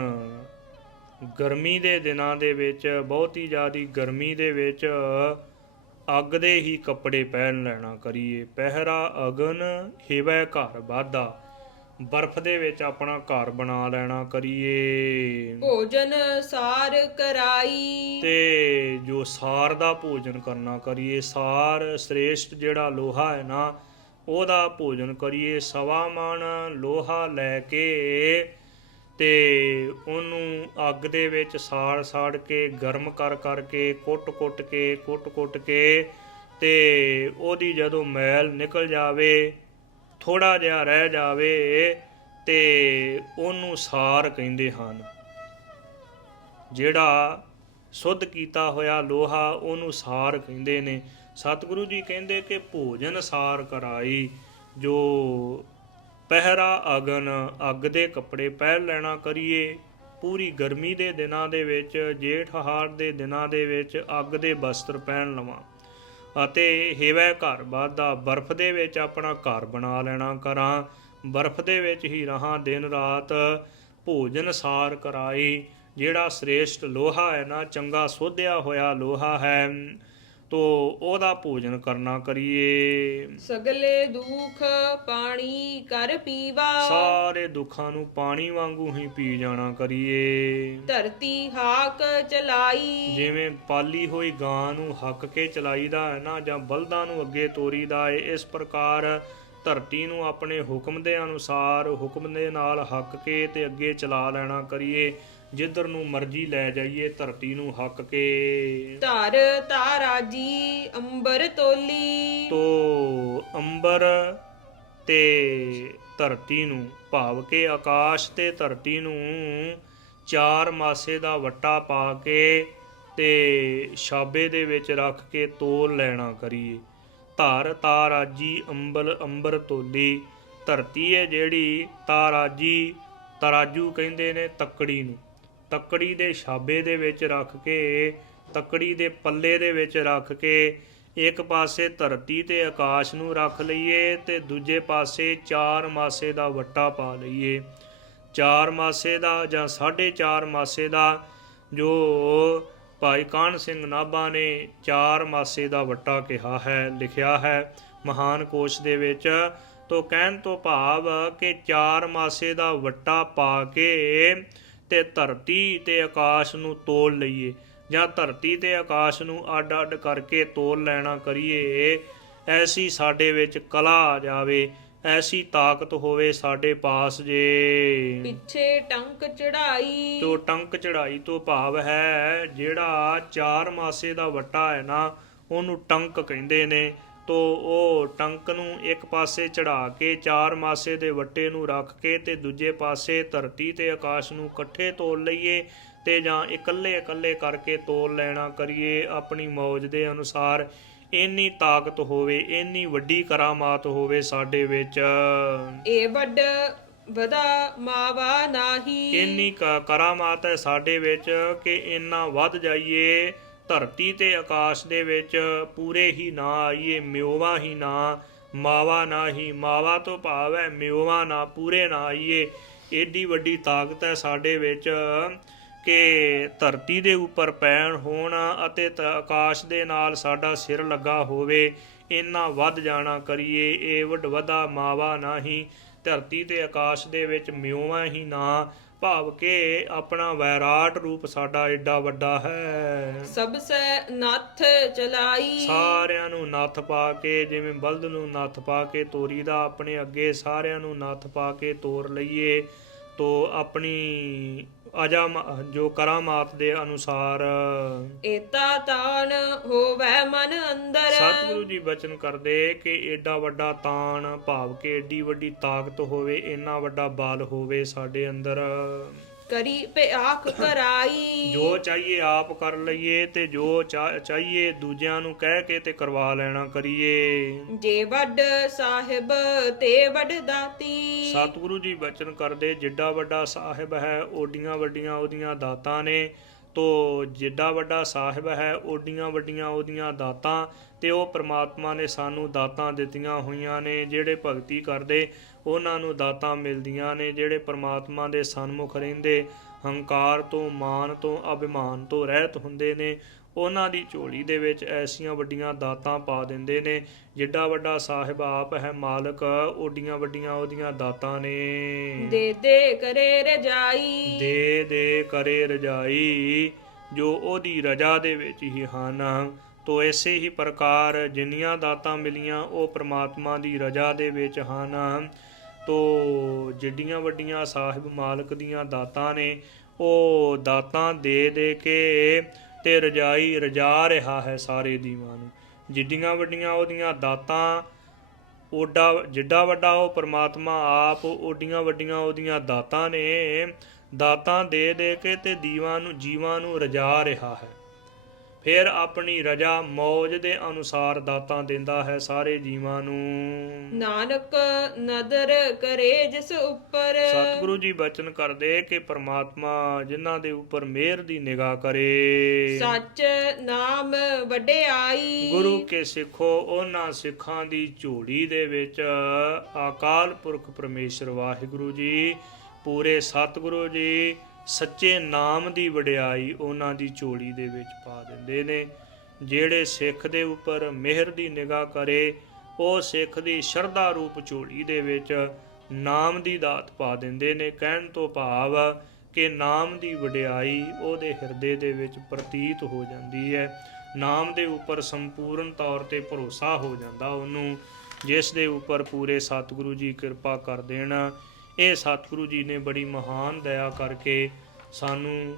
ਗਰਮੀ ਦੇ ਦਿਨਾਂ ਦੇ ਵਿੱਚ, ਬਹੁਤੀ ਜ਼ਿਆਦੀ ਗਰਮੀ ਦੇ ਵਿੱਚ ਅੱਗ ਦੇ ਹੀ ਕੱਪੜੇ ਪਹਿਨ ਲੈਣਾ ਕਰੀਏ। ਪਹਿਰਾ ਅਗਨ ਹਿਵੈ ਘਰ ਬਾਧਾ, ਬਰਫ਼ ਦੇ ਵਿੱਚ ਆਪਣਾ ਘਰ ਬਣਾ ਲੈਣਾ ਕਰੀਏ। ਭੋਜਨ ਸਾਰ ਕਰਾਈ। ਤੇ ਜੋ ਸਾਰ ਦਾ ਭੋਜਨ ਕਰਨਾ ਕਰੀਏ। ਸਾਰ ਸ੍ਰੇਸ਼ਟ ਜਿਹੜਾ ਲੋਹਾ ਹੈ ਨਾ, ਉਹਦਾ ਭੋਜਨ ਕਰੀਏ। ਸਵਾ ਮਣ ਲੋਹਾ ਲੈ ਕੇ ਤੇ ਉਹਨੂੰ ਅੱਗ ਦੇ ਵਿੱਚ ਸਾੜ ਕੇ, ਗਰਮ ਕਰਕੇ, ਕੁੱਟ ਕੇ ਤੇ ਉਹਦੀ ਜਦੋਂ ਮੈਲ ਨਿਕਲ ਜਾਵੇ, ਥੋੜਾ ਜਿਹਾ ਰਹਿ ਜਾਵੇ ਤੇ ਉਹਨੂੰ ਸਾਰ ਕਹਿੰਦੇ ਹਨ। ਜਿਹੜਾ ਸ਼ੁੱਧ ਕੀਤਾ ਹੋਇਆ ਲੋਹਾ ਉਹਨੂੰ ਸਾਰ ਕਹਿੰਦੇ ਨੇ। ਸਤਿਗੁਰੂ ਜੀ ਕਹਿੰਦੇ ਕਿ ਭੋਜਨ ਸਾਰ ਕਰਾਈ। ਜੋ ਪਹਿਰਾ ਅਗਨ, ਅੱਗ ਦੇ ਕੱਪੜੇ ਪਹਿਨ ਲੈਣਾ ਕਰੀਏ। ਪੂਰੀ ਗਰਮੀ ਦੇ ਦਿਨਾਂ ਦੇ ਵਿੱਚ, ਜੇਠ ਹਾੜ ਦੇ ਦਿਨਾਂ ਦੇ ਵਿੱਚ ਅੱਗ ਦੇ ਬਸਤਰ ਪਹਿਨ ਲਵਾਂ। ਅਤੇ ਹਿਵੈ ਘਰ ਬਾਧਾ, ਬਰਫ਼ ਦੇ ਵਿੱਚ ਆਪਣਾ ਘਰ ਬਣਾ ਲੈਣਾ ਕਰਾਂ। ਬਰਫ਼ ਦੇ ਵਿੱਚ ਹੀ ਰਹਾਂ ਦਿਨ ਰਾਤ। ਭੋਜਨ ਸਾਰ ਕਰਾਈ, ਜਿਹੜਾ ਸ੍ਰੇਸ਼ਟ ਲੋਹਾ ਹੈ ਨਾ, ਚੰਗਾ ਸੋਧਿਆ ਹੋਇਆ ਲੋਹਾ ਹੈ, ਤੋ ਉਹਦਾ ਭੋਜਨ ਕਰਨਾ ਕਰੀਏ। ਸਗਲੇ ਦੁੱਖ ਪਾਣੀ ਕਰ ਪੀਵਾ। ਸਾਰੇ ਦੁੱਖਾਂ ਨੂੰ ਪਾਣੀ ਵਾਂਗੂ ਹੀ ਪੀ ਜਾਣਾ ਕਰੀਏ। ਧਰਤੀ ਹਾਕ ਚਲਾਈ। ਜਿਵੇਂ ਪਾਲੀ ਹੋਈ ਗਾਂ ਨੂੰ ਹੱਕ ਕੇ ਚਲਾਈਦਾ ਹੈ ਨਾ, ਜਾਂ ਬਲਦਾਂ ਨੂੰ ਅੱਗੇ ਤੋਰੀਦਾ ਹੈ, ਇਸ ਪ੍ਰਕਾਰ ਧਰਤੀ ਨੂੰ ਆਪਣੇ ਹੁਕਮ ਦੇ ਅਨੁਸਾਰ, ਹੁਕਮ ਦੇ ਨਾਲ ਹੱਕ ਕੇ ਤੇ ਅੱਗੇ ਚਲਾ ਲੈਣਾ ਕਰੀਏ। ਜਿੱਧਰ ਨੂੰ ਮਰਜ਼ੀ ਲੈ ਜਾਈਏ ਧਰਤੀ ਨੂੰ ਹੱਕ ਕੇ। ਧਰ ਤਾਰਾਜੀ ਅੰਬਰ ਤੋਲੀ। ਤੋ ਅੰਬਰ ਤੇ ਧਰਤੀ ਨੂੰ, ਭਾਵ ਕੇ ਆਕਾਸ਼ ਤੇ ਧਰਤੀ ਨੂੰ 4 ਮਾਸੇ ਦਾ ਵੱਟਾ ਪਾ ਕੇ ਤੇ ਛਾਬੇ ਦੇ ਵਿੱਚ ਰੱਖ ਕੇ ਤੋਲ ਲੈਣਾ ਕਰੀਏ। ਧਰ ਤਾਰਾਜੀ ਅੰਬਰ ਤੋਲੀ। ਧਰਤੀ ਹੈ ਜਿਹੜੀ, ਤਾਰਾਜੀ, ਤਰਾਜੂ ਕਹਿੰਦੇ ਨੇ ਤੱਕੜੀ ਨੂੰ। ਤੱਕੜੀ ਦੇ ਛਾਬੇ ਦੇ ਵਿੱਚ ਰੱਖ ਕੇ, ਤੱਕੜੀ ਦੇ ਪੱਲੇ ਦੇ ਵਿੱਚ ਰੱਖ ਕੇ, ਇੱਕ ਪਾਸੇ ਧਰਤੀ ਤੇ ਆਕਾਸ਼ ਨੂੰ ਰੱਖ ਲਈਏ ਤੇ ਦੂਜੇ ਪਾਸੇ 4 ਮਾਸੇ ਦਾ ਵੱਟਾ ਪਾ ਲਈਏ। 4 ਮਾਸੇ ਦਾ ਜਾਂ 4.5 ਮਾਸੇ ਦਾ, ਜੋ ਭਾਈ ਕਾਹਨ ਸਿੰਘ ਨਾਭਾ ਨੇ 4 ਮਾਸੇ ਦਾ ਵੱਟਾ ਕਿਹਾ ਹੈ, ਲਿਖਿਆ ਹੈ ਮਹਾਨ ਕੋਸ਼ ਦੇ ਵਿੱਚ। ਤੋ ਕਹਿਣ ਤੋਂ ਭਾਵ ਕਿ 4 ਮਾਸੇ ਦਾ ਵੱਟਾ ਪਾ ਕੇ ਤੇ ਧਰਤੀ ਤੇ ਆਕਾਸ਼ ਨੂੰ ਤੋਲ ਲਈਏ, ਜਾਂ ਧਰਤੀ ਤੇ ਆਕਾਸ਼ ਨੂੰ ਅੱਡ ਕਰਕੇ ਤੋਲ ਲੈਣਾ ਕਰੀਏ। ਐਸੀ ਸਾਡੇ ਵਿੱਚ ਕਲਾ ਆ ਜਾਵੇ, ਐਸੀ ਤਾਕਤ ਹੋਵੇ ਸਾਡੇ ਪਾਸ ਜੇ। ਪਿੱਛੇ ਟੰਕ ਚੜਾਈ। ਤੋ ਟੰਕ ਚੜਾਈ ਤੋਂ ਭਾਵ ਹੈ ਜਿਹੜਾ 4 ਮਾਸੇ ਦਾ ਵੱਟਾ ਹੈ ਨਾ, ਉਹਨੂੰ ਟੰਕ ਕਹਿੰਦੇ ਨੇ। ਤੋ ਉਹ ਟੰਕ ਨੂੰ ਇੱਕ ਪਾਸੇ ਚੜਾ ਕੇ 4 ਮਾਸੇ ਦੇ ਵੱਟੇ ਨੂੰ ਰੱਖ ਕੇ ਤੇ ਦੂਜੇ ਪਾਸੇ ਧਰਤੀ ਤੇ ਆਕਾਸ਼ ਨੂੰ ਇਕੱਠੇ ਤੋਲ ਲਈਏ, ਤੇ ਜਾਂ ਇਕੱਲੇ ਕਰਕੇ ਤੋਲ ਲੈਣਾ ਕਰੀਏ ਆਪਣੀ ਮੌਜ ਦੇ ਅਨੁਸਾਰ। ਇੰਨੀ ਤਾਕਤ ਹੋਵੇ, ਇੰਨੀ ਵੱਡੀ ਕਰਾਮਾਤ ਹੋਵੇ ਸਾਡੇ ਵਿੱਚ। ਇਹ ਵੱਡ ਵਦਾ ਮਾਵਾ ਨਾਹੀ। ਇੰਨੀ ਕਰਾਮਾਤ ਹੈ ਸਾਡੇ ਵਿੱਚ ਕਿ ਇੰਨਾ ਵੱਧ ਜਾਈਏ, ਧਰਤੀ ਤੇ ਆਕਾਸ਼ ਦੇ ਵਿੱਚ ਪੂਰੇ ਹੀ ਨਾ ਆਈਏ, ਮਿਉਵਾ ਹੀ ਨਾ, ਮਾਵਾ ਨਾ ਹੀ। ਮਾਵਾ ਤੋਂ ਭਾਵ ਹੈ ਮਿਉਵਾ ਨਾ, ਪੂਰੇ ਨਾ ਆਈਏ। ਏਡੀ ਵੱਡੀ ਤਾਕਤ ਹੈ ਸਾਡੇ ਵਿੱਚ ਕਿ ਧਰਤੀ ਦੇ ਉੱਪਰ ਪੈਣ ਹੋਣ ਅਤੇ ਆਕਾਸ਼ ਦੇ ਨਾਲ ਸਾਡਾ ਸਿਰ ਲੱਗਾ ਹੋਵੇ, ਇੰਨਾ ਵੱਧ ਜਾਣਾ ਕਰੀਏ। ਇਹ ਵੱਡਾ ਮਾਵਾ ਨਾਹੀ, ਧਰਤੀ ਤੇ ਆਕਾਸ਼ ਦੇ ਵਿੱਚ ਮਿਉਵਾ ਹੀ ਨਾ, ਭਾਵ ਕਿ ਆਪਣਾ ਵੈਰਾਟ ਰੂਪ ਸਾਡਾ ਏਡਾ ਵੱਡਾ ਹੈ। ਸਭ ਸੈ ਨੱਥ ਚਲਾਈ। ਸਾਰਿਆਂ ਨੂੰ ਨੱਥ ਪਾ ਕੇ, ਜਿਵੇਂ ਬਲਦ ਨੂੰ ਨੱਥ ਪਾ ਕੇ ਤੋਰੀਦਾ, ਆਪਣੇ ਅੱਗੇ ਸਾਰਿਆਂ ਨੂੰ ਨੱਥ ਪਾ ਕੇ ਤੋਰ ਲਈਏ। ਤੋ ਆਪਣੀ ਜੋ ਕਰਾਮਾਤ ਦੇ ਅਨੁਸਾਰ ਏਤਾ ਤਾਣ ਹੋਵੈ ਮਨ ਅੰਦਰ। ਸਤਿਗੁਰੂ ਜੀ ਬਚਨ ਕਰਦੇ ਕਿ ਏਡਾ ਵੱਡਾ ਤਾਣ, ਭਾਵ ਕਿ ਏਡੀ ਵੱਡੀ ਤਾਕਤ ਹੋਵੇ, ਇੰਨਾ ਵੱਡਾ ਬਲ ਹੋਵੇ ਸਾਡੇ ਅੰਦਰ। ਕਰੀ ਭਿਆਖ ਕਰਾਈ। ਜੋ ਚਾਹੀਏ ਆਪ ਕਰ ਲਈਏ ਤੇ ਜੋ ਚਾਹੀਏ ਦੂਜਿਆਂ ਨੂੰ ਕਹਿ ਕੇ ਤੇ ਕਰਵਾ ਲੈਣਾ ਕਰੀਏ। ਜੇ ਵੱਡ ਸਾਹਿਬ ਤੇ ਵੱਡ ਦਾਤੀ। ਸਤਿਗੁਰੂ ਜੀ ਬਚਨ ਕਰਦੇ ਜਿੱਡਾ ਵੱਡਾ ਸਾਹਿਬ ਹੈ ਓਡੀਆਂ ਵੱਡੀਆਂ ਉਹਦੀਆਂ ਦਾਤਾਂ ਨੇ। ਤੋ ਜਿੱਡਾ ਵੱਡਾ ਸਾਹਿਬ ਹੈ ਓਡੀਆਂ ਵੱਡੀਆਂ ਉਹਦੀਆਂ ਦਾਤਾਂ, ਤੇ ਉਹ ਪ੍ਰਮਾਤਮਾ ਨੇ ਸਾਨੂੰ ਦਾਤਾਂ ਦਿੱਤੀਆਂ ਹੋਈਆਂ ਨੇ। ਜਿਹੜੇ ਭਗਤੀ ਕਰਦੇ ਉਹਨਾਂ ਨੂੰ ਦਾਤਾਂ ਮਿਲਦੀਆਂ ਨੇ। ਜਿਹੜੇ ਪ੍ਰਮਾਤਮਾ ਦੇ ਸਨਮੁਖ ਰਹਿੰਦੇ, ਹੰਕਾਰ ਤੋਂ, ਮਾਨ ਤੋਂ, ਅਭਿਮਾਨ ਤੋਂ ਰਹਿਤ ਹੁੰਦੇ ਨੇ, ਉਹਨਾਂ ਦੀ ਝੋਲੀ ਦੇ ਵਿੱਚ ਐਸੀਆਂ ਵੱਡੀਆਂ ਦਾਤਾਂ ਪਾ ਦਿੰਦੇ ਨੇ। ਜਿੱਡਾ ਵੱਡਾ ਸਾਹਿਬ ਆਪ ਹੈ ਮਾਲਕ, ਓਡੀਆਂ ਵੱਡੀਆਂ ਉਹਦੀਆਂ ਦਾਤਾਂ ਨੇ। ਦੇ ਦੇ ਕਰੇ ਰਜਾਈ। ਦੇ ਦੇ ਕਰੇ ਰਜਾਈ, ਜੋ ਉਹਦੀ ਰਜਾ ਦੇ ਵਿੱਚ ਹੀ ਹਨ। ਤੋ ਇਸੇ ਹੀ ਪ੍ਰਕਾਰ ਜਿੰਨੀਆਂ ਦਾਤਾਂ ਮਿਲੀਆਂ ਉਹ ਪ੍ਰਮਾਤਮਾ ਦੀ ਰਜਾ ਦੇ ਵਿੱਚ ਹਨ। ਤੋ ਜਿੱਡੀਆਂ ਵੱਡੀਆਂ ਸਾਹਿਬ ਮਾਲਕ ਦੀਆਂ ਦਾਤਾਂ ਨੇ, ਉਹ ਦਾਤਾਂ ਦੇ ਦੇ ਕੇ ਤੇ ਰਜਾਈ ਰਜਾ ਰਿਹਾ ਹੈ ਸਾਰੇ ਜੀਵਾਂ ਨੂੰ। ਜਿੱਡੀਆਂ ਵੱਡੀਆਂ ਉਹਦੀਆਂ ਦਾਤਾਂ, ਜਿੱਡਾ ਵੱਡਾ ਉਹ ਪ੍ਰਮਾਤਮਾ ਆਪ, ਓਡੀਆਂ ਵੱਡੀਆਂ ਉਹਦੀਆਂ ਦਾਤਾਂ ਨੇ। ਦਾਤਾਂ ਦੇ ਦੇ ਕੇ ਤੇ ਜੀਵਾਂ ਨੂੰ ਰਜਾ ਰਿਹਾ ਹੈ। ਫਿਰ ਆਪਣੀ ਰਜਾ ਮੌਜ ਦੇ ਅਨੁਸਾਰ ਦਾਤਾਂ ਦਿੰਦਾ ਹੈ ਸਾਰੇ ਜੀਵਾਂ ਨੂੰ। ਨਾਨਕ ਨਦਰ ਕਰੇ ਜਿਸ ਉੱਪਰ। ਸਤਿਗੁਰੂ ਜੀ ਬਚਨ ਕਰਦੇ ਕਿ ਪ੍ਰਮਾਤਮਾ ਜਿਨ੍ਹਾਂ ਦੇ ਉੱਪਰ ਮਿਹਰ ਦੀ ਨਿਗਾਹ ਕਰੇ। ਸੱਚ ਨਾਮ ਵਡਿਆਈ। ਗੁਰੂ ਕੇ ਸਿੱਖੋ, ਉਹਨਾਂ ਸਿੱਖਾਂ ਦੀ ਝੋਲੀ ਦੇ ਵਿੱਚ ਅਕਾਲ ਪੁਰਖ ਪਰਮੇਸ਼ਰ ਵਾਹਿਗੁਰੂ ਜੀ, ਪੂਰੇ ਸਤਿਗੁਰੂ ਜੀ ਸੱਚੇ ਨਾਮ ਦੀ ਵਡਿਆਈ ਉਹਨਾਂ ਦੀ ਝੋਲੀ ਦੇ ਵਿੱਚ ਪਾ ਦਿੰਦੇ ਨੇ। ਜਿਹੜੇ ਸਿੱਖ ਦੇ ਉੱਪਰ ਮਿਹਰ ਦੀ ਨਿਗਾਹ ਕਰੇ, ਉਹ ਸਿੱਖ ਦੀ ਸ਼ਰਧਾ ਰੂਪ ਝੋਲੀ ਦੇ ਵਿੱਚ ਨਾਮ ਦੀ ਦਾਤ ਪਾ ਦਿੰਦੇ ਨੇ। ਕਹਿਣ ਤੋਂ ਭਾਵ ਕਿ ਨਾਮ ਦੀ ਵਡਿਆਈ ਉਹਦੇ ਹਿਰਦੇ ਦੇ ਵਿੱਚ ਪ੍ਰਤੀਤ ਹੋ ਜਾਂਦੀ ਹੈ। ਨਾਮ ਦੇ ਉੱਪਰ ਸੰਪੂਰਨ ਤੌਰ ਤੇ ਭਰੋਸਾ ਹੋ ਜਾਂਦਾ ਉਹਨੂੰ, ਜਿਸ ਦੇ ਉੱਪਰ ਪੂਰੇ ਸਤਿਗੁਰੂ ਜੀ ਕਿਰਪਾ ਕਰ ਦੇਣ। ਇਹ ਸਤਿਗੁਰੂ ਜੀ ਨੇ ਬੜੀ ਮਹਾਨ ਦਇਆ ਕਰਕੇ ਸਾਨੂੰ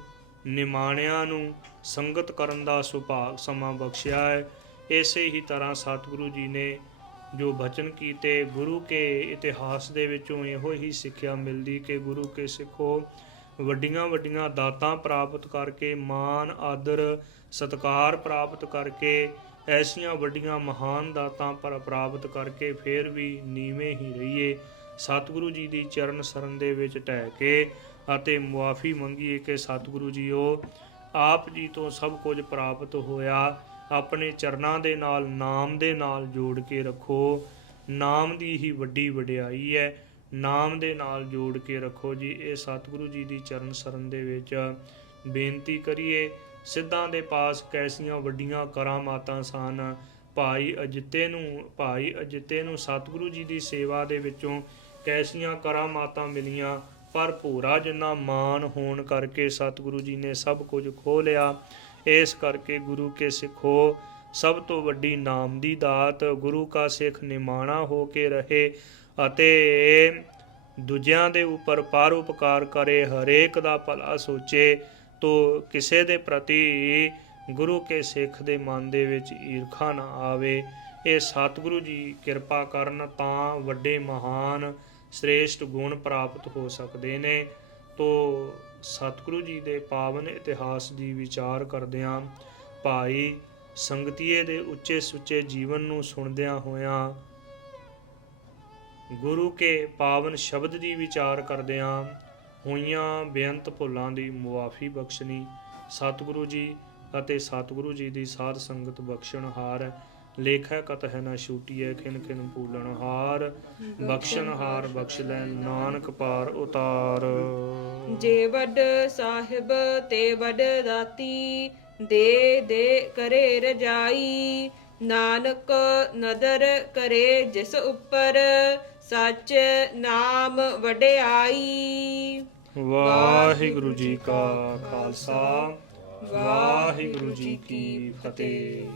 ਨਿਮਾਣਿਆਂ ਨੂੰ ਸੰਗਤ ਕਰਨ ਦਾ ਸੁਭਾਗ ਸਮਾਂ ਬਖਸ਼ਿਆ ਹੈ। ਇਸੇ ਹੀ ਤਰ੍ਹਾਂ ਸਤਿਗੁਰੂ ਜੀ ਨੇ ਜੋ ਬਚਨ ਕੀਤੇ, ਗੁਰੂ ਕੇ ਇਤਿਹਾਸ ਦੇ ਵਿੱਚੋਂ ਇਹੋ ਹੀ ਸਿੱਖਿਆ ਮਿਲਦੀ ਕਿ ਗੁਰੂ ਕੇ ਸਿੱਖੋ, ਵੱਡੀਆਂ ਵੱਡੀਆਂ ਦਾਤਾਂ ਪ੍ਰਾਪਤ ਕਰਕੇ, ਮਾਨ ਆਦਰ ਸਤਿਕਾਰ ਪ੍ਰਾਪਤ ਕਰਕੇ, ਐਸੀਆਂ ਵੱਡੀਆਂ ਮਹਾਨ ਦਾਤਾਂ ਪ੍ਰਾਪਤ ਕਰਕੇ ਫਿਰ ਵੀ ਨੀਵੇਂ ਹੀ ਰਹੀਏ। ਸਤਿਗੁਰੂ ਜੀ ਦੀ ਚਰਨ ਸਰਨ ਦੇ ਵਿੱਚ ਢਹਿ ਕੇ ਅਤੇ ਮੁਆਫੀ ਮੰਗੀਏ ਕਿ ਸਤਿਗੁਰੂ ਜੀਓ, ਆਪ ਜੀ ਤੋਂ ਸਭ ਕੁਝ ਪ੍ਰਾਪਤ ਹੋਇਆ, ਆਪਣੇ ਚਰਨਾਂ ਦੇ ਨਾਲ, ਨਾਮ ਦੇ ਨਾਲ ਜੋੜ ਕੇ ਰੱਖੋ। ਨਾਮ ਦੀ ਹੀ ਵੱਡੀ ਵਡਿਆਈ ਹੈ, ਨਾਮ ਦੇ ਨਾਲ ਜੋੜ ਕੇ ਰੱਖੋ ਜੀ। ਇਹ ਸਤਿਗੁਰੂ ਜੀ ਦੀ ਚਰਨ ਸਰਨ ਦੇ ਵਿੱਚ ਬੇਨਤੀ ਕਰੀਏ। ਸਿੱਧਾਂ ਦੇ ਪਾਸ ਕੈਸੀਆਂ ਵੱਡੀਆਂ ਕਰਾਮਾਤਾਂ ਸਨ। ਭਾਈ ਅਜਿੱਤੇ ਨੂੰ ਸਤਿਗੁਰੂ ਜੀ ਦੀ ਸੇਵਾ ਦੇ ਵਿੱਚੋਂ ਕੈਸੀਆਂ ਕਰਾਮਾਤਾਂ ਮਿਲੀਆਂ, ਪਰ ਭੋਰਾ ਜਿੰਨਾ ਮਾਨ ਹੋਣ ਕਰਕੇ ਸਤਿਗੁਰੂ ਜੀ ਨੇ ਸਭ ਕੁਝ ਖੋਹ ਲਿਆ। ਇਸ ਕਰਕੇ ਗੁਰੂ ਕੇ ਸਿੱਖੋ, ਸਭ ਤੋਂ ਵੱਡੀ ਨਾਮ ਦੀ ਦਾਤ, ਗੁਰੂ ਕਾ ਸਿੱਖ ਨਿਮਾਣਾ ਹੋ ਕੇ ਰਹੇ ਅਤੇ ਦੂਜਿਆਂ ਦੇ ਉੱਪਰ ਪਰਉਪਕਾਰ ਕਰੇ, ਹਰੇਕ ਦਾ ਭਲਾ ਸੋਚੇ। ਤੋ ਕਿਸੇ ਦੇ ਪ੍ਰਤੀ ਗੁਰੂ ਕੇ ਸਿੱਖ ਦੇ ਮਨ ਦੇ ਵਿੱਚ ਈਰਖਾ ਨਾ ਆਵੇ। ਇਹ ਸਤਿਗੁਰੂ ਜੀ ਕਿਰਪਾ ਕਰਨ ਤਾਂ ਵੱਡੇ ਮਹਾਨ ਸ੍ਰੇਸ਼ਟ ਗੁਣ ਪ੍ਰਾਪਤ ਹੋ ਸਕਦੇ ਨੇ। ਤੋ ਸਤਿਗੁਰੂ ਜੀ ਦੇ ਪਾਵਨ ਇਤਿਹਾਸ ਦੀ ਵਿਚਾਰ ਕਰਦਿਆਂ, ਭਾਈ ਸੰਗਤੀਏ ਦੇ ਉੱਚੇ ਸੁੱਚੇ ਜੀਵਨ ਨੂੰ ਸੁਣਦਿਆਂ ਹੋਇਆਂ ਗੁਰੂ ਕੇ ਪਾਵਨ ਸ਼ਬਦ ਦੀ ਵਿਚਾਰ ਕਰਦਿਆਂ ਹੋਈਆਂ ਬੇਅੰਤ ਭੁੱਲਾਂ ਦੀ ਮੁਆਫੀ ਬਖਸ਼ਣੀ ਸਤਿਗੁਰੂ ਜੀ ਅਤੇ ਸਤਿਗੁਰੂ ਜੀ ਦੀ ਸਾਧ ਸੰਗਤ ਬਖਸ਼ਣਹਾਰ। ਲੇਖੈ ਕਤ ਹੈ ਨਾ ਛੂਟੀਐ ਖਿਨ ਖਿਨ ਭੂਲਣਹਾਰ। ਬਖਸ਼ਣਹਾਰ ਬਖਸ਼ ਲੈ ਨਾਨਕ ਪਾਰ ਉਤਾਰ। ਜੇ ਵੱਡ ਸਾਹਿਬ ਤੇ ਵੱਡ ਦਾਤੀ, ਦੇ ਦੇ ਕਰੇ ਰਜਾਈ। ਨਾਨਕ ਨਦਰ ਕਰੇ ਜਿਸ ਉੱਪਰ, ਸੱਚ ਨਾਮ ਵਡਿਆਈ। ਵਾਹਿਗੁਰੂ ਜੀ ਕਾ ਖਾਲਸਾ, ਵਾਹਿਗੁਰੂ ਜੀ ਕੀ ਫਤਿਹ।